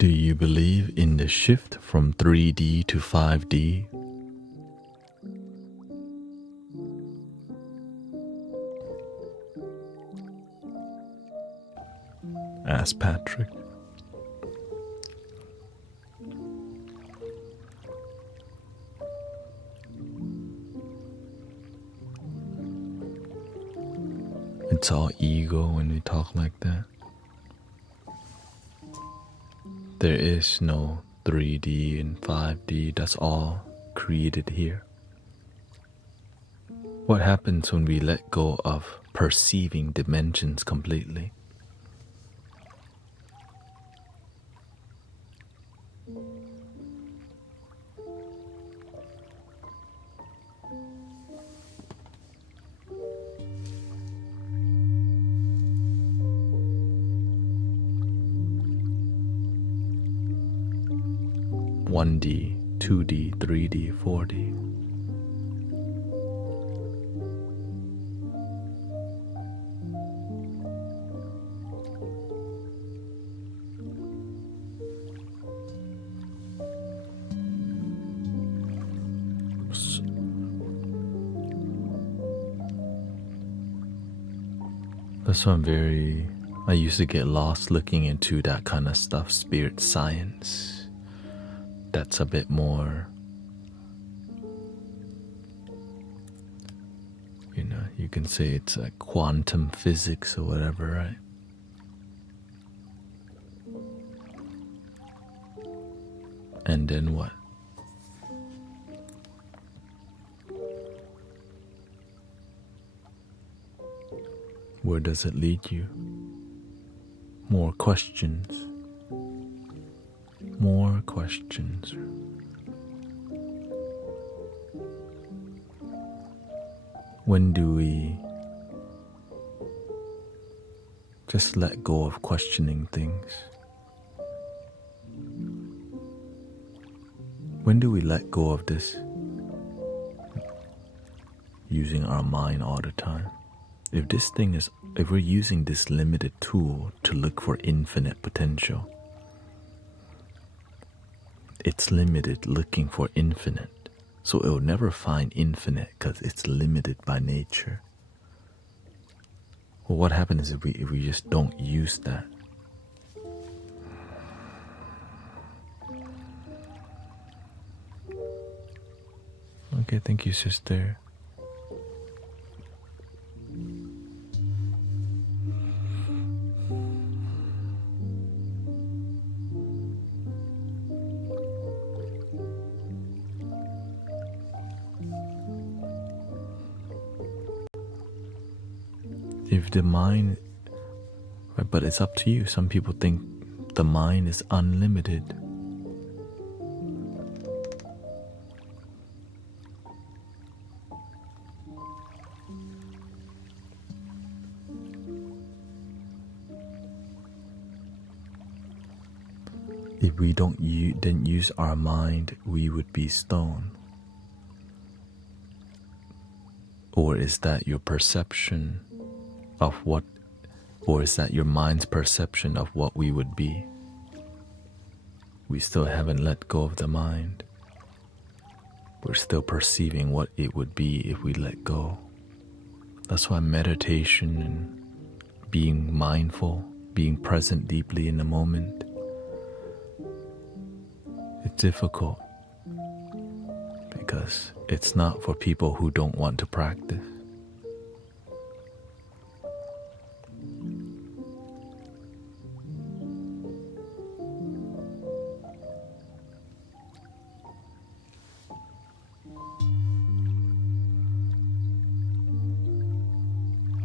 Do you believe in the shift from 3D to 5D? Asked Patrick. It's all ego when we talk like that. There is no 3D and 5D, that's all created here. What happens when we let go of perceiving dimensions completely? One D, 2D, 3D, 4D. That's why I used to get lost looking into that kind of stuff, spirit science. That's a bit more, you can say it's like quantum physics or whatever, right? And then what? Where does it lead you? More questions. More questions. When do we just let go of questioning things? When do we let go of this using our mind all the time? If we're using this limited tool to look for infinite potential, it's limited looking for infinite. So it will never find infinite because it's limited by nature. Well, what happens if we just don't use that? Okay, thank you, sister. If the mind, but it's up to you. Some people think the mind is unlimited. If we didn't use our mind, we would be stone. Or is that your perception of what, or is that your mind's perception of what we would be? We still haven't let go of the mind. We're still perceiving what it would be if we let go. That's why meditation and being mindful, being present deeply in the moment, it's difficult because it's not for people who don't want to practice.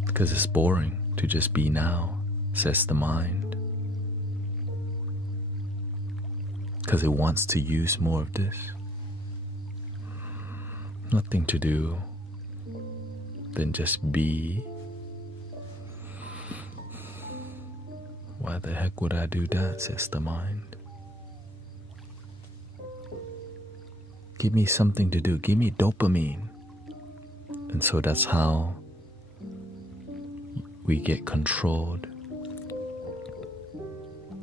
Because it's boring to just be now, says the mind. Because it wants to use more of this. Nothing to do than just be. Why the heck would I do that, says the mind. Give me something to do. Give me dopamine. And so that's how we get controlled.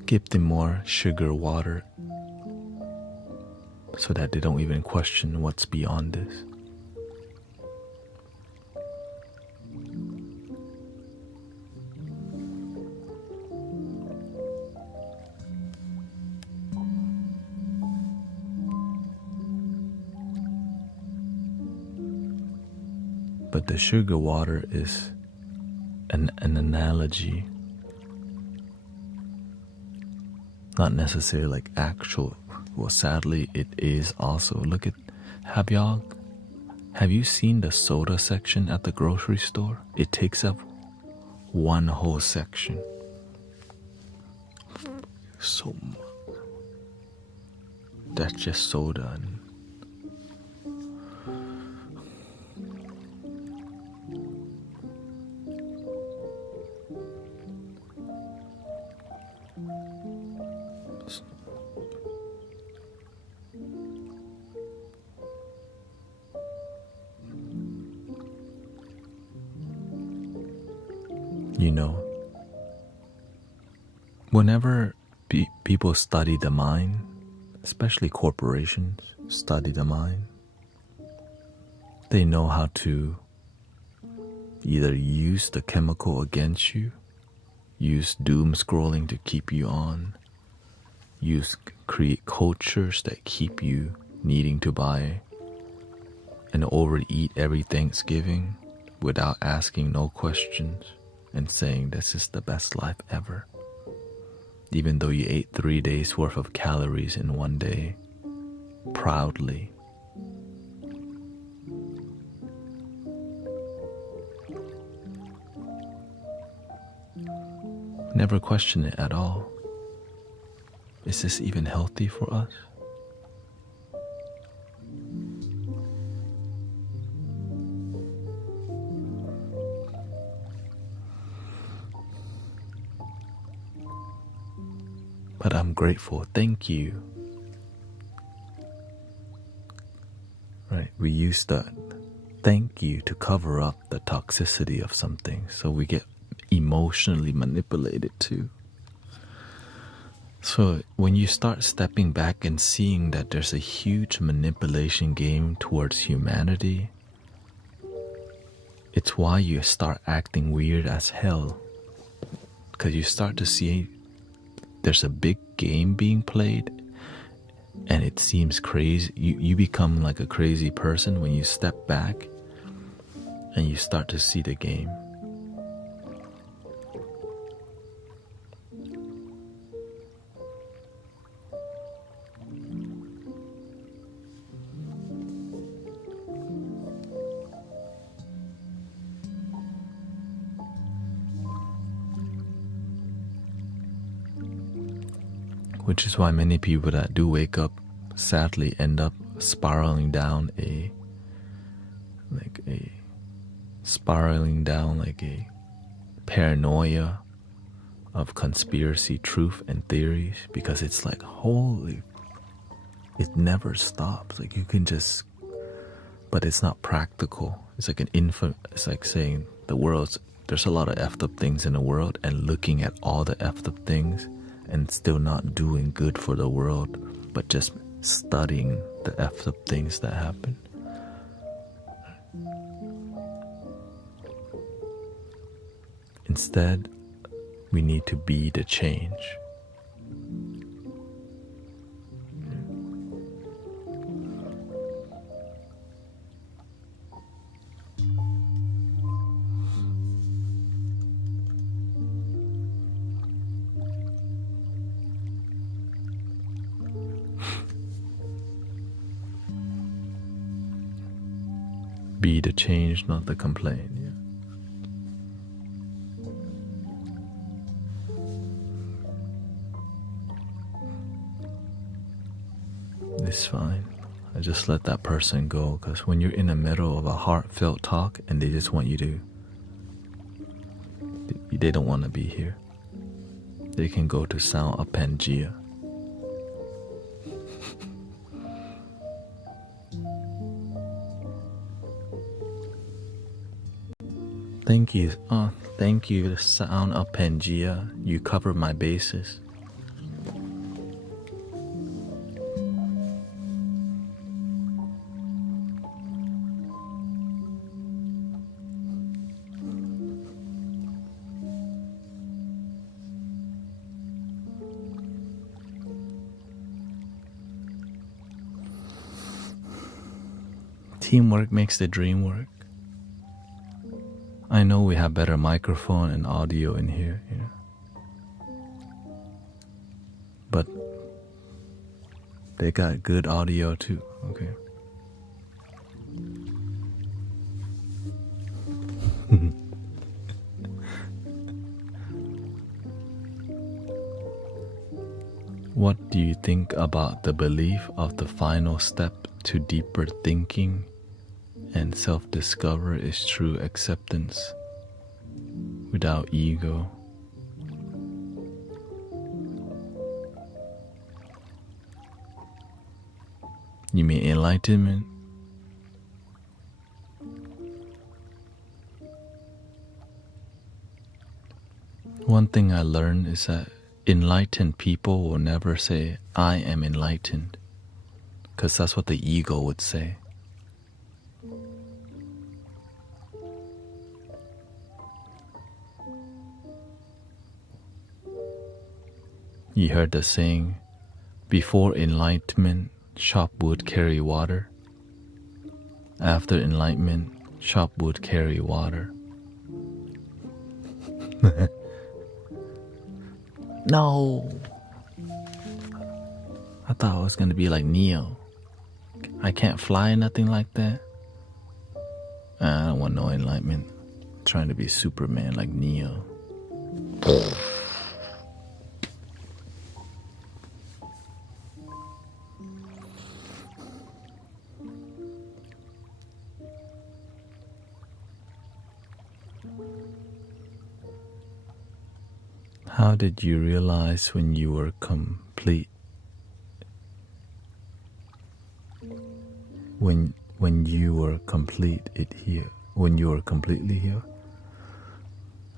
Give them more sugar, water, so that they don't even question what's beyond this. But the sugar water is an analogy, not necessarily like actual. Well, sadly, it is also. Look at, have you seen the soda section at the grocery store? It takes up one whole section. So much. That's just soda. Whenever people study the mind, especially corporations study the mind, they know how to either use the chemical against you, use doom scrolling to keep you on, create cultures that keep you needing to buy and overeat every Thanksgiving without asking no questions and saying this is the best life ever, even though you ate 3 days worth of calories in one day, proudly. Never question it at all. Is this even healthy for us? But I'm grateful. Thank you. Right? We use the thank you to cover up the toxicity of something, so we get emotionally manipulated too. So when you start stepping back and seeing that there's a huge manipulation game towards humanity, it's why you start acting weird as hell. Because you start to see there's a big game being played and it seems crazy. You become like a crazy person when you step back and you start to see the game. Which is why many people that do wake up sadly end up spiraling down a paranoia of conspiracy truth and theories, because it's like, holy, it never stops. Like you can just, but it's not practical. It's like it's like saying there's a lot of effed up things in the world, and looking at all the effed up things and still not doing good for the world, but just studying the effed up things that happen. Instead, we need to be the change. Be the change, not the complaint. Yeah. It's fine. I just let that person go, because when you're in the middle of a heartfelt talk and they just want you to, they don't want to be here, they can go to sound a Pangea. Thank you. Oh, thank you, the sound of Pangea. You covered my bases. Teamwork makes the dream work. I know we have better microphone and audio in here, but they got good audio too, okay? What do you think about the belief of the final step to deeper thinking and self-discovery is true acceptance without ego? You mean enlightenment? One thing I learned is that enlightened people will never say, I am enlightened, because that's what the ego would say. You heard the saying, before enlightenment, shop would carry water. After enlightenment, shop would carry water. No! I thought it was gonna be like Neo. I can't fly, nothing like that. I don't want no enlightenment. I'm trying to be Superman like Neo. How did you realize when you were complete? When you were complete it here, when you were completely here.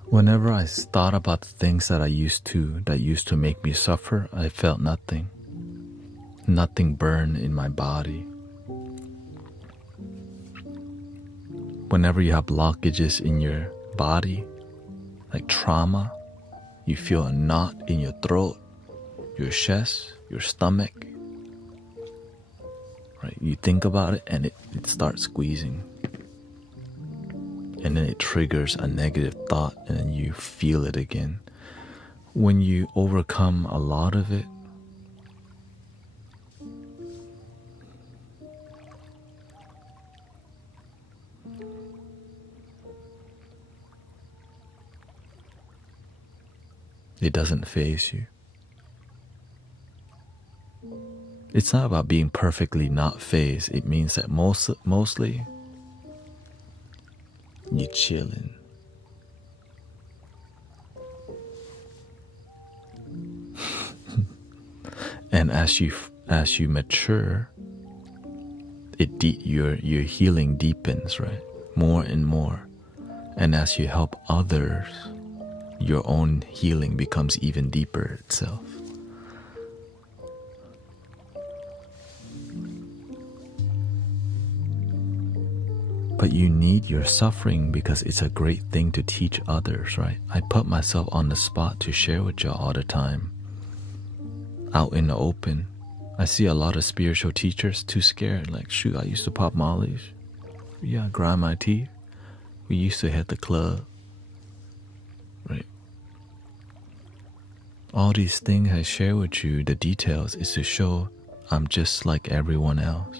Whenever I thought about the things that used to make me suffer, I felt nothing. Nothing burned in my body. Whenever you have blockages in your body, like trauma, you feel a knot in your throat, your chest, your stomach. Right? You think about it and it starts squeezing. And then it triggers a negative thought and then you feel it again. When you overcome a lot of it, it doesn't faze you. It's not about being perfectly not phased. It means that mostly you're chilling. And as you mature, your healing deepens, right? More and more. And as you help others, your own healing becomes even deeper itself. But you need your suffering because it's a great thing to teach others, right? I put myself on the spot to share with y'all all the time. Out in the open, I see a lot of spiritual teachers too scared. Like, shoot, I used to pop mollies. Yeah, grind my teeth. We used to hit the club. Right? All these things I share with you, the details, is to show I'm just like everyone else.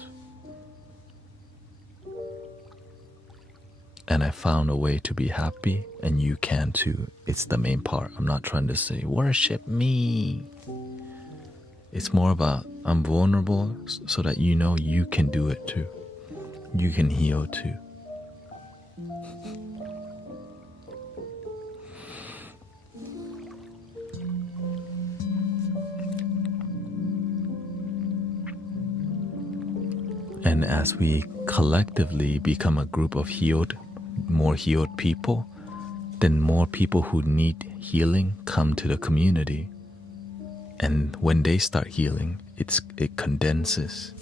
And I found a way to be happy, and you can too. It's the main part. I'm not trying to say, worship me. It's more about, I'm vulnerable so that you know you can do it too. You can heal too. And as we collectively become a group of more healed people, then more people who need healing come to the community. And when they start healing, it condenses.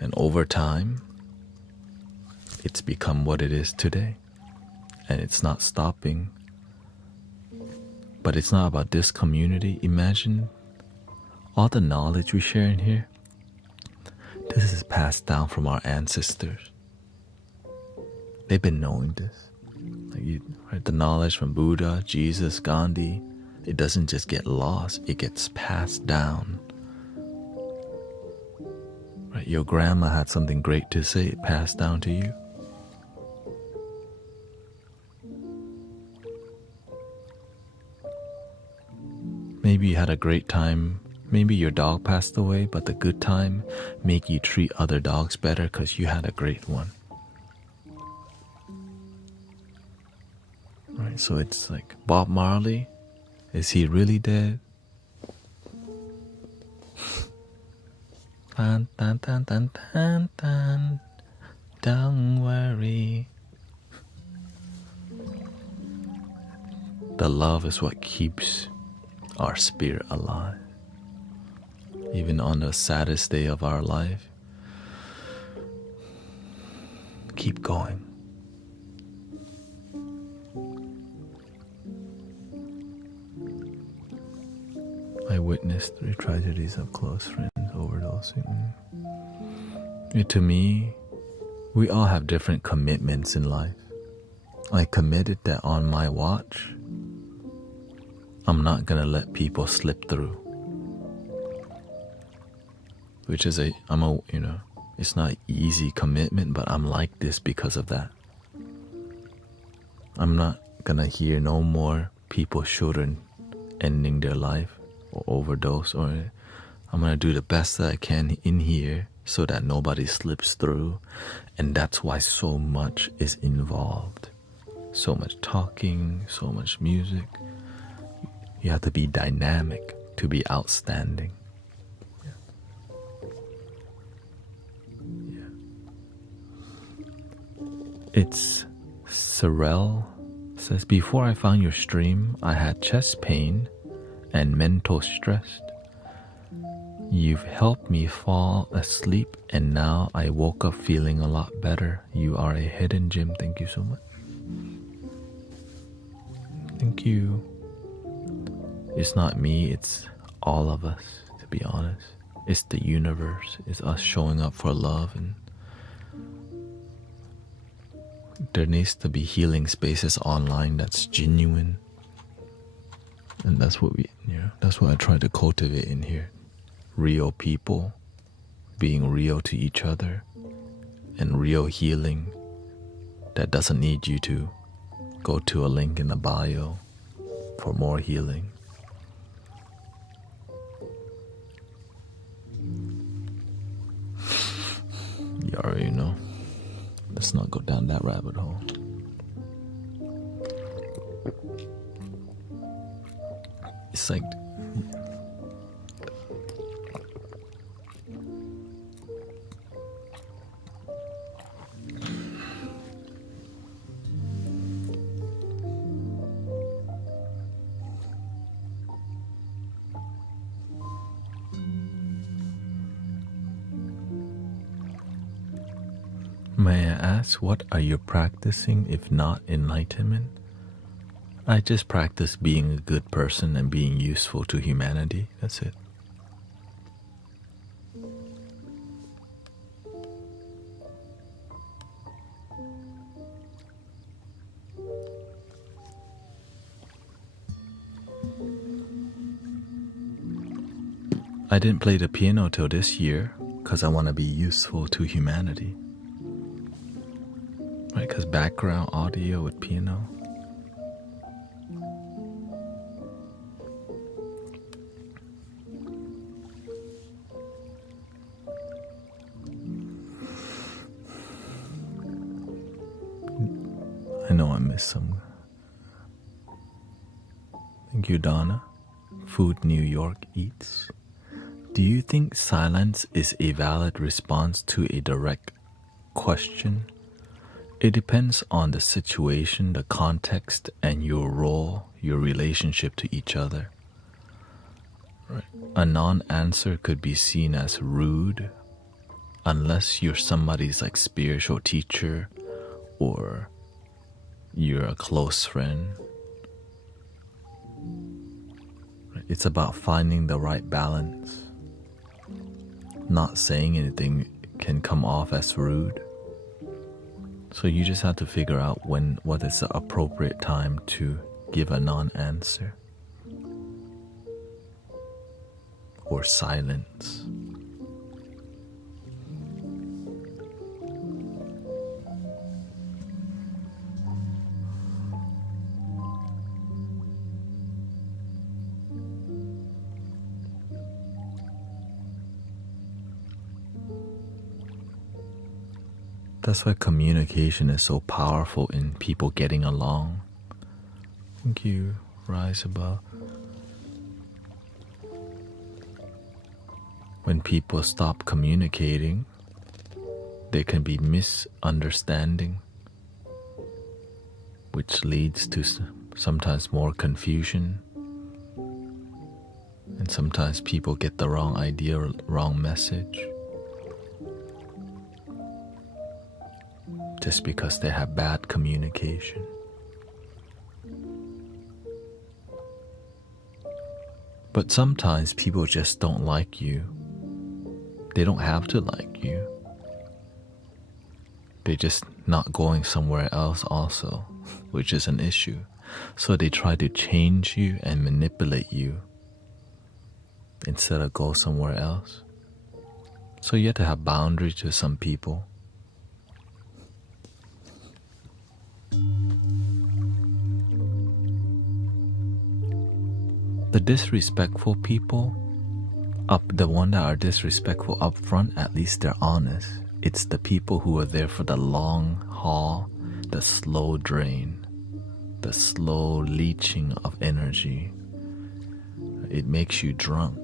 And over time, it's become what it is today. And it's not stopping. But it's not about this community. Imagine all the knowledge we share in here. This is passed down from our ancestors. They've been knowing this. Right? The knowledge from Buddha, Jesus, Gandhi, it doesn't just get lost, it gets passed down. Right? Your grandma had something great to say, it passed down to you. Maybe you had a great time. Maybe your dog passed away, but the good time make you treat other dogs better because you had a great one. Right, so it's like Bob Marley, is he really dead? Dun, dun, dun, dun, dun, dun. Don't worry. The love is what keeps our spirit alive. Even on the saddest day of our life, keep going. I witnessed 3 tragedies of close friends overdosing. To me, we all have different commitments in life. I committed that on my watch, I'm not gonna let people slip through. Which is it's not easy commitment, but I'm like this because of that. I'm not gonna hear no more people children ending their life or overdose, or I'm gonna do the best that I can in here so that nobody slips through. And that's why so much is involved. So much talking, so much music. You have to be dynamic to be outstanding. Yeah. It's Sorrel says, before I found your stream, I had chest pain and mental stress. You've helped me fall asleep, and now I woke up feeling a lot better. You are a hidden gem. Thank you so much. Thank you. It's not me, it's all of us, to be honest. It's the universe. It's us showing up for love, and there needs to be healing spaces online that's genuine. And that's what that's what I try to cultivate in here. Real people being real to each other, and real healing that doesn't need you to go to a link in the bio for more healing. You already know. Let's not go down that rabbit hole. It's like May I ask, what are you practicing if not enlightenment? I just practice being a good person and being useful to humanity. That's it. I didn't play the piano till this year because I want to be useful to humanity. Right, because background audio with piano. I know I missed some. Thank you, Donna. Food New York Eats. Do you think silence is a valid response to a direct question? It depends on the situation, the context, and your role, your relationship to each other. Right. A non-answer could be seen as rude unless you're somebody's like spiritual teacher or you're a close friend. Right. It's about finding the right balance. Not saying anything can come off as rude. So you just have to figure out what is the appropriate time to give a non-answer or silence. That's why communication is so powerful in people getting along. Thank you, Rise Above. When people stop communicating, there can be misunderstanding, which leads to sometimes more confusion. And sometimes people get the wrong idea or wrong message. Just because they have bad communication. But sometimes people just don't like you. They don't have to like you. They're just not going somewhere else also, which is an issue. So they try to change you and manipulate you instead of go somewhere else. So you have to have boundaries to some people. The disrespectful people, the one that are disrespectful up front, at least they're honest. It's the people who are there for the long haul, the slow drain, the slow leaching of energy. It makes you drunk.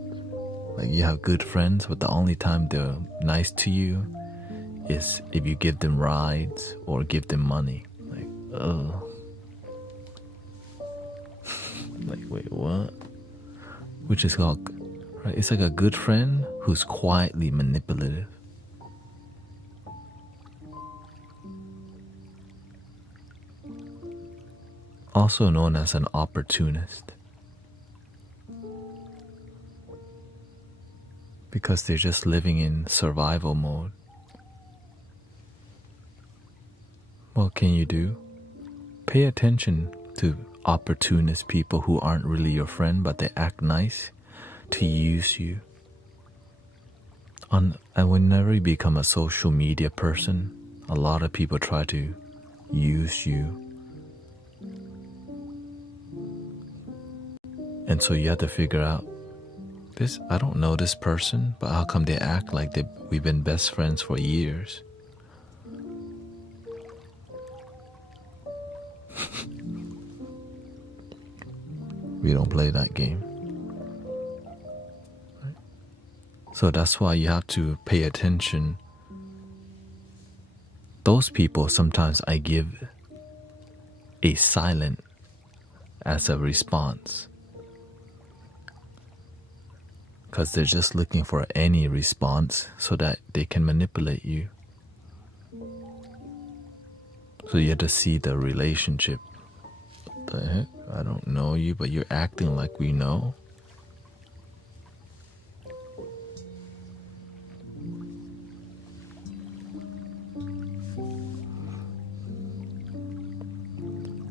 Like you have good friends, but the only time they're nice to you is if you give them rides or give them money. Like, ugh. Like, wait, what? Which is called, right? It's like a good friend who's quietly manipulative. Also known as an opportunist. Because they're just living in survival mode. What can you do? Pay attention to opportunist people who aren't really your friend, but they act nice to use you. And whenever you become a social media person, a lot of people try to use you. And so you have to figure out, I don't know this person, but how come they act like we've been best friends for years? We don't play that game. Right? So that's why you have to pay attention. Those people, sometimes I give a silent as a response. Because they're just looking for any response so that they can manipulate you. So you have to see the relationship. What the heck? I don't know you, but you're acting like we know.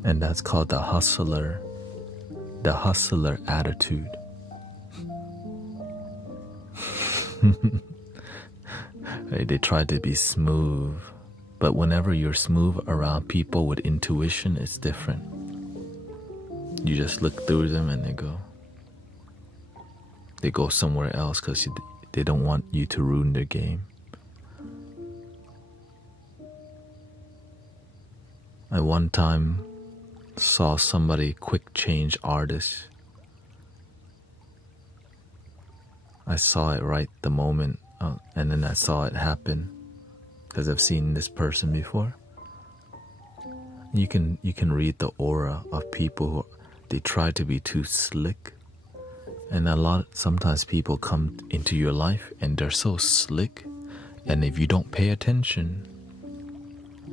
And that's called the hustler attitude. They try to be smooth, but whenever you're smooth around people with intuition, it's different. You just look through them and they go somewhere else because they don't want you to ruin their game. I one time saw somebody quick change artist. I saw it right the moment, and then I saw it happen because I've seen this person before. You can read the aura of people who they try to be too slick, and sometimes people come into your life and they're so slick, and if you don't pay attention,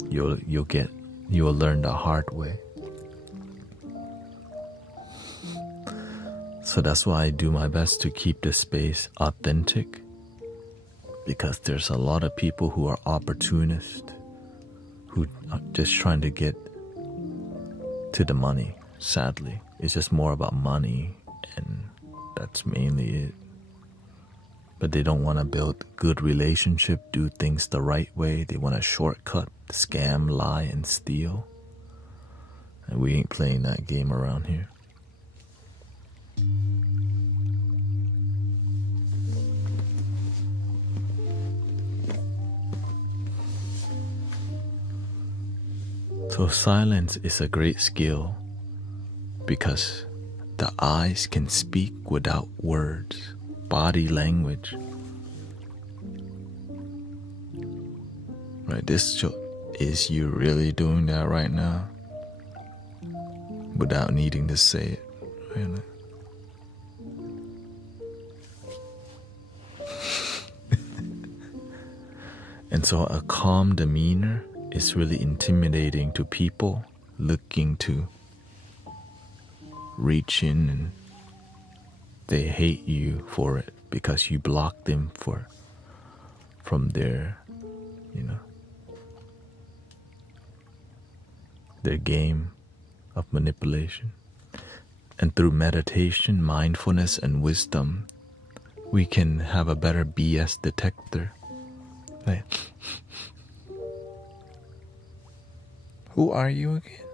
you'll learn the hard way. So that's why I do my best to keep the space authentic, because there's a lot of people who are opportunists, who are just trying to get to the money. Sadly, it's just more about money, and that's mainly it. But they don't want to build good relationship, do things the right way. They want to shortcut, scam, lie, and steal. And we ain't playing that game around here. So silence is a great skill because the eyes can speak without words, body language. Right, is you really doing that right now without needing to say it, really? And so a calm demeanor is really intimidating to people looking to reach in and They hate you for it because you block them from their, their game of manipulation. And through meditation, mindfulness, and wisdom, we can have a better BS detector. Like, who are you again?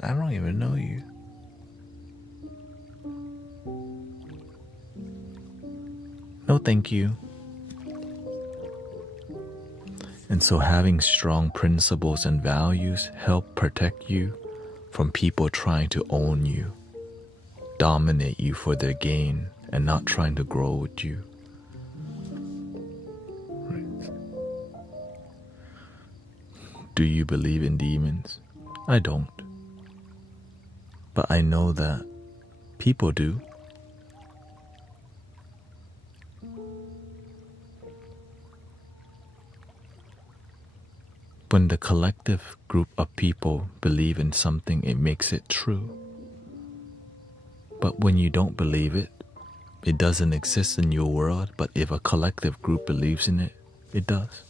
I don't even know you. No, thank you. And so having strong principles and values help protect you from people trying to own you, dominate you for their gain, and not trying to grow with you. Right. Do you believe in demons? I don't. But I know that people do. When the collective group of people believe in something, it makes it true. But when you don't believe it, it doesn't exist in your world. But if a collective group believes in it, it does.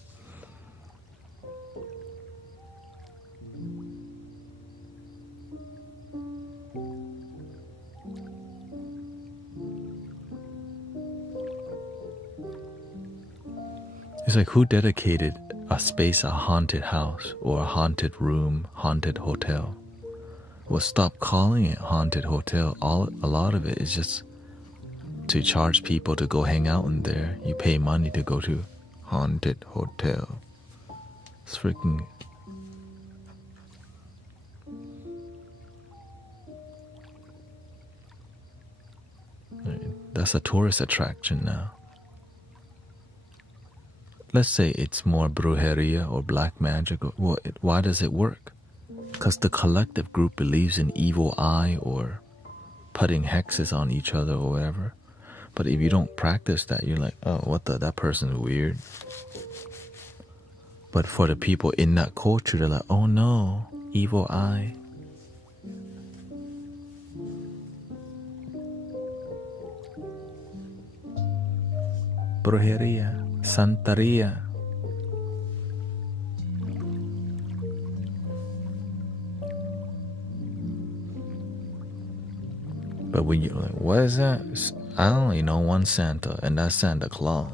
It's like, who dedicated a space, a haunted house, or a haunted room, haunted hotel? Well, stop calling it haunted hotel. A lot of it is just to charge people to go hang out in there. You pay money to go to haunted hotel. It's freaking... That's a tourist attraction now. Let's say it's more brujeria or black magic. Well, why does it work? Because the collective group believes in evil eye or putting hexes on each other or whatever. But if you don't practice that, you're like, oh, that person's weird. But for the people in that culture, they're like, oh no, evil eye. Brujeria, santeria. But when you're like, what is that? I only know one Santa, and that's Santa Claus.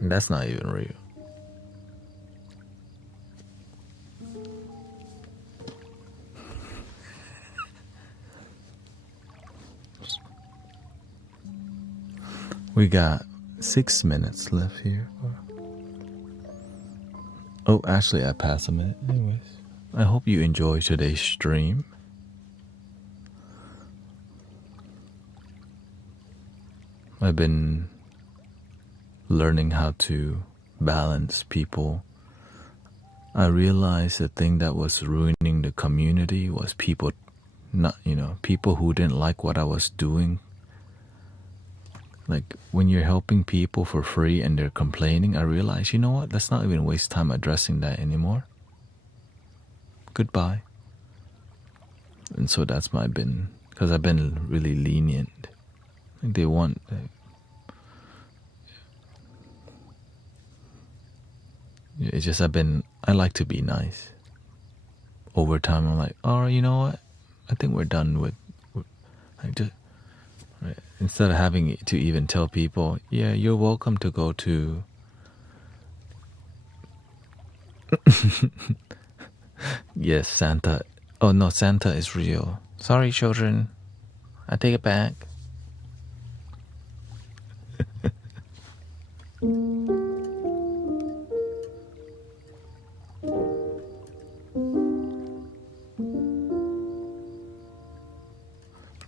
That's not even real. We got 6 minutes left here. Oh, actually, I passed a minute. Anyways, I hope you enjoy today's stream. I've been learning how to balance people. I realized the thing that was ruining the community was people people who didn't like what I was doing. Like, when you're helping people for free and they're complaining, I realize, you know what? Let's not even waste time addressing that anymore. Goodbye. And so that's because I've been really lenient. Like, they want... It's just I like to be nice. Over time, I'm like, oh, you know what? I think we're done with right. Instead of having to even tell people, yeah, you're welcome to go to... Yes, Santa. Oh no, Santa is real. Sorry, children. I take it back.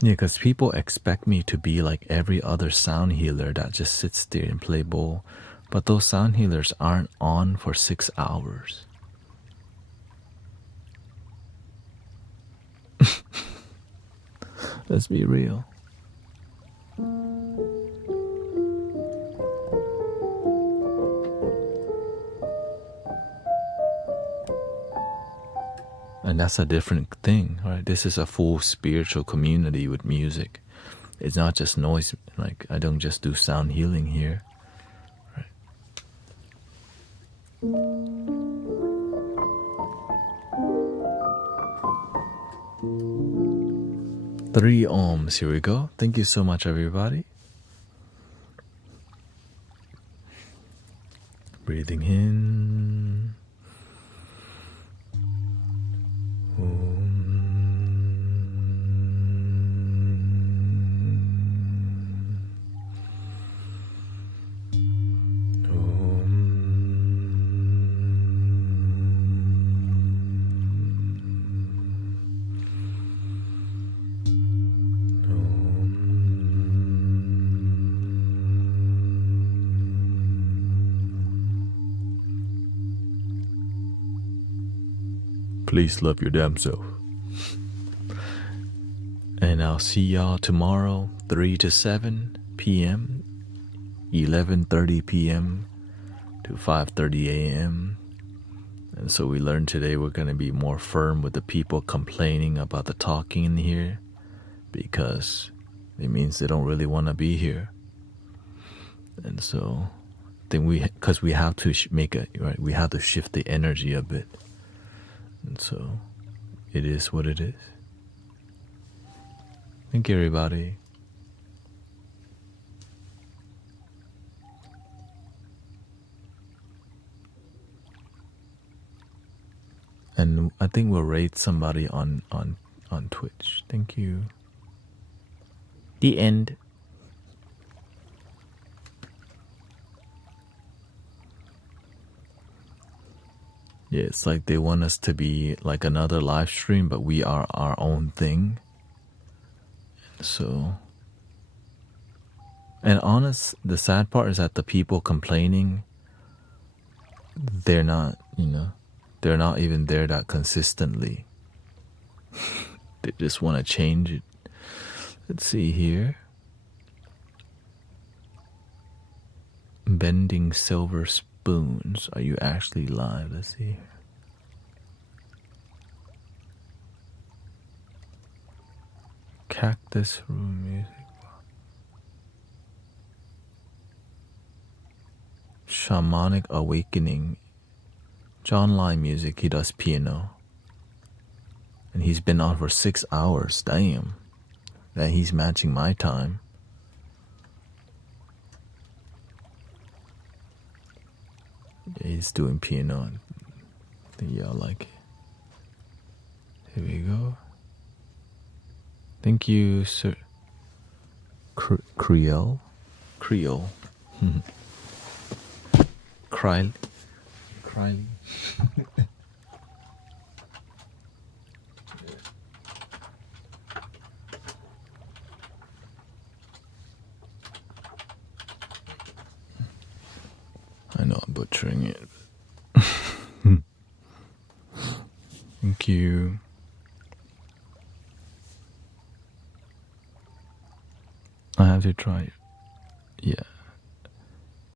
Yeah, because people expect me to be like every other sound healer that just sits there and play bowl. But those sound healers aren't on for 6 hours. Let's be real. And that's a different thing, right? This is a full spiritual community with music. It's not just noise. Like, I don't just do sound healing here. Right? 3 ohms. Here we go. Thank you so much, everybody. Breathing in. Please love your damn self. And I'll see y'all tomorrow, 3 to 7 p.m., 11:30 p.m. to 5:30 a.m. And so we learned today we're going to be more firm with the people complaining about the talking in here, because it means they don't really want to be here. And so then because we have to make it, right? We have to shift the energy a bit. And so it is what it is. Thank you, everybody. And I think we'll rate somebody on Twitch. Thank you. The end. Yeah, it's like they want us to be like another live stream, but we are our own thing. So, and the sad part is that the people complaining, they're not, they're not even there that consistently. They just want to change it. Let's see here. Bending silver spoons. Are you actually live? Let's see here. Cactus room music. Shamanic awakening. John Lai music. He does piano. And he's been on for 6 hours. Damn. That he's matching my time. Yeah, he's doing piano. I think y'all like it. Here we go. Thank you, sir. Creole? Creole. Cry. I know I'm butchering it. Thank you. I have to try it. Yeah.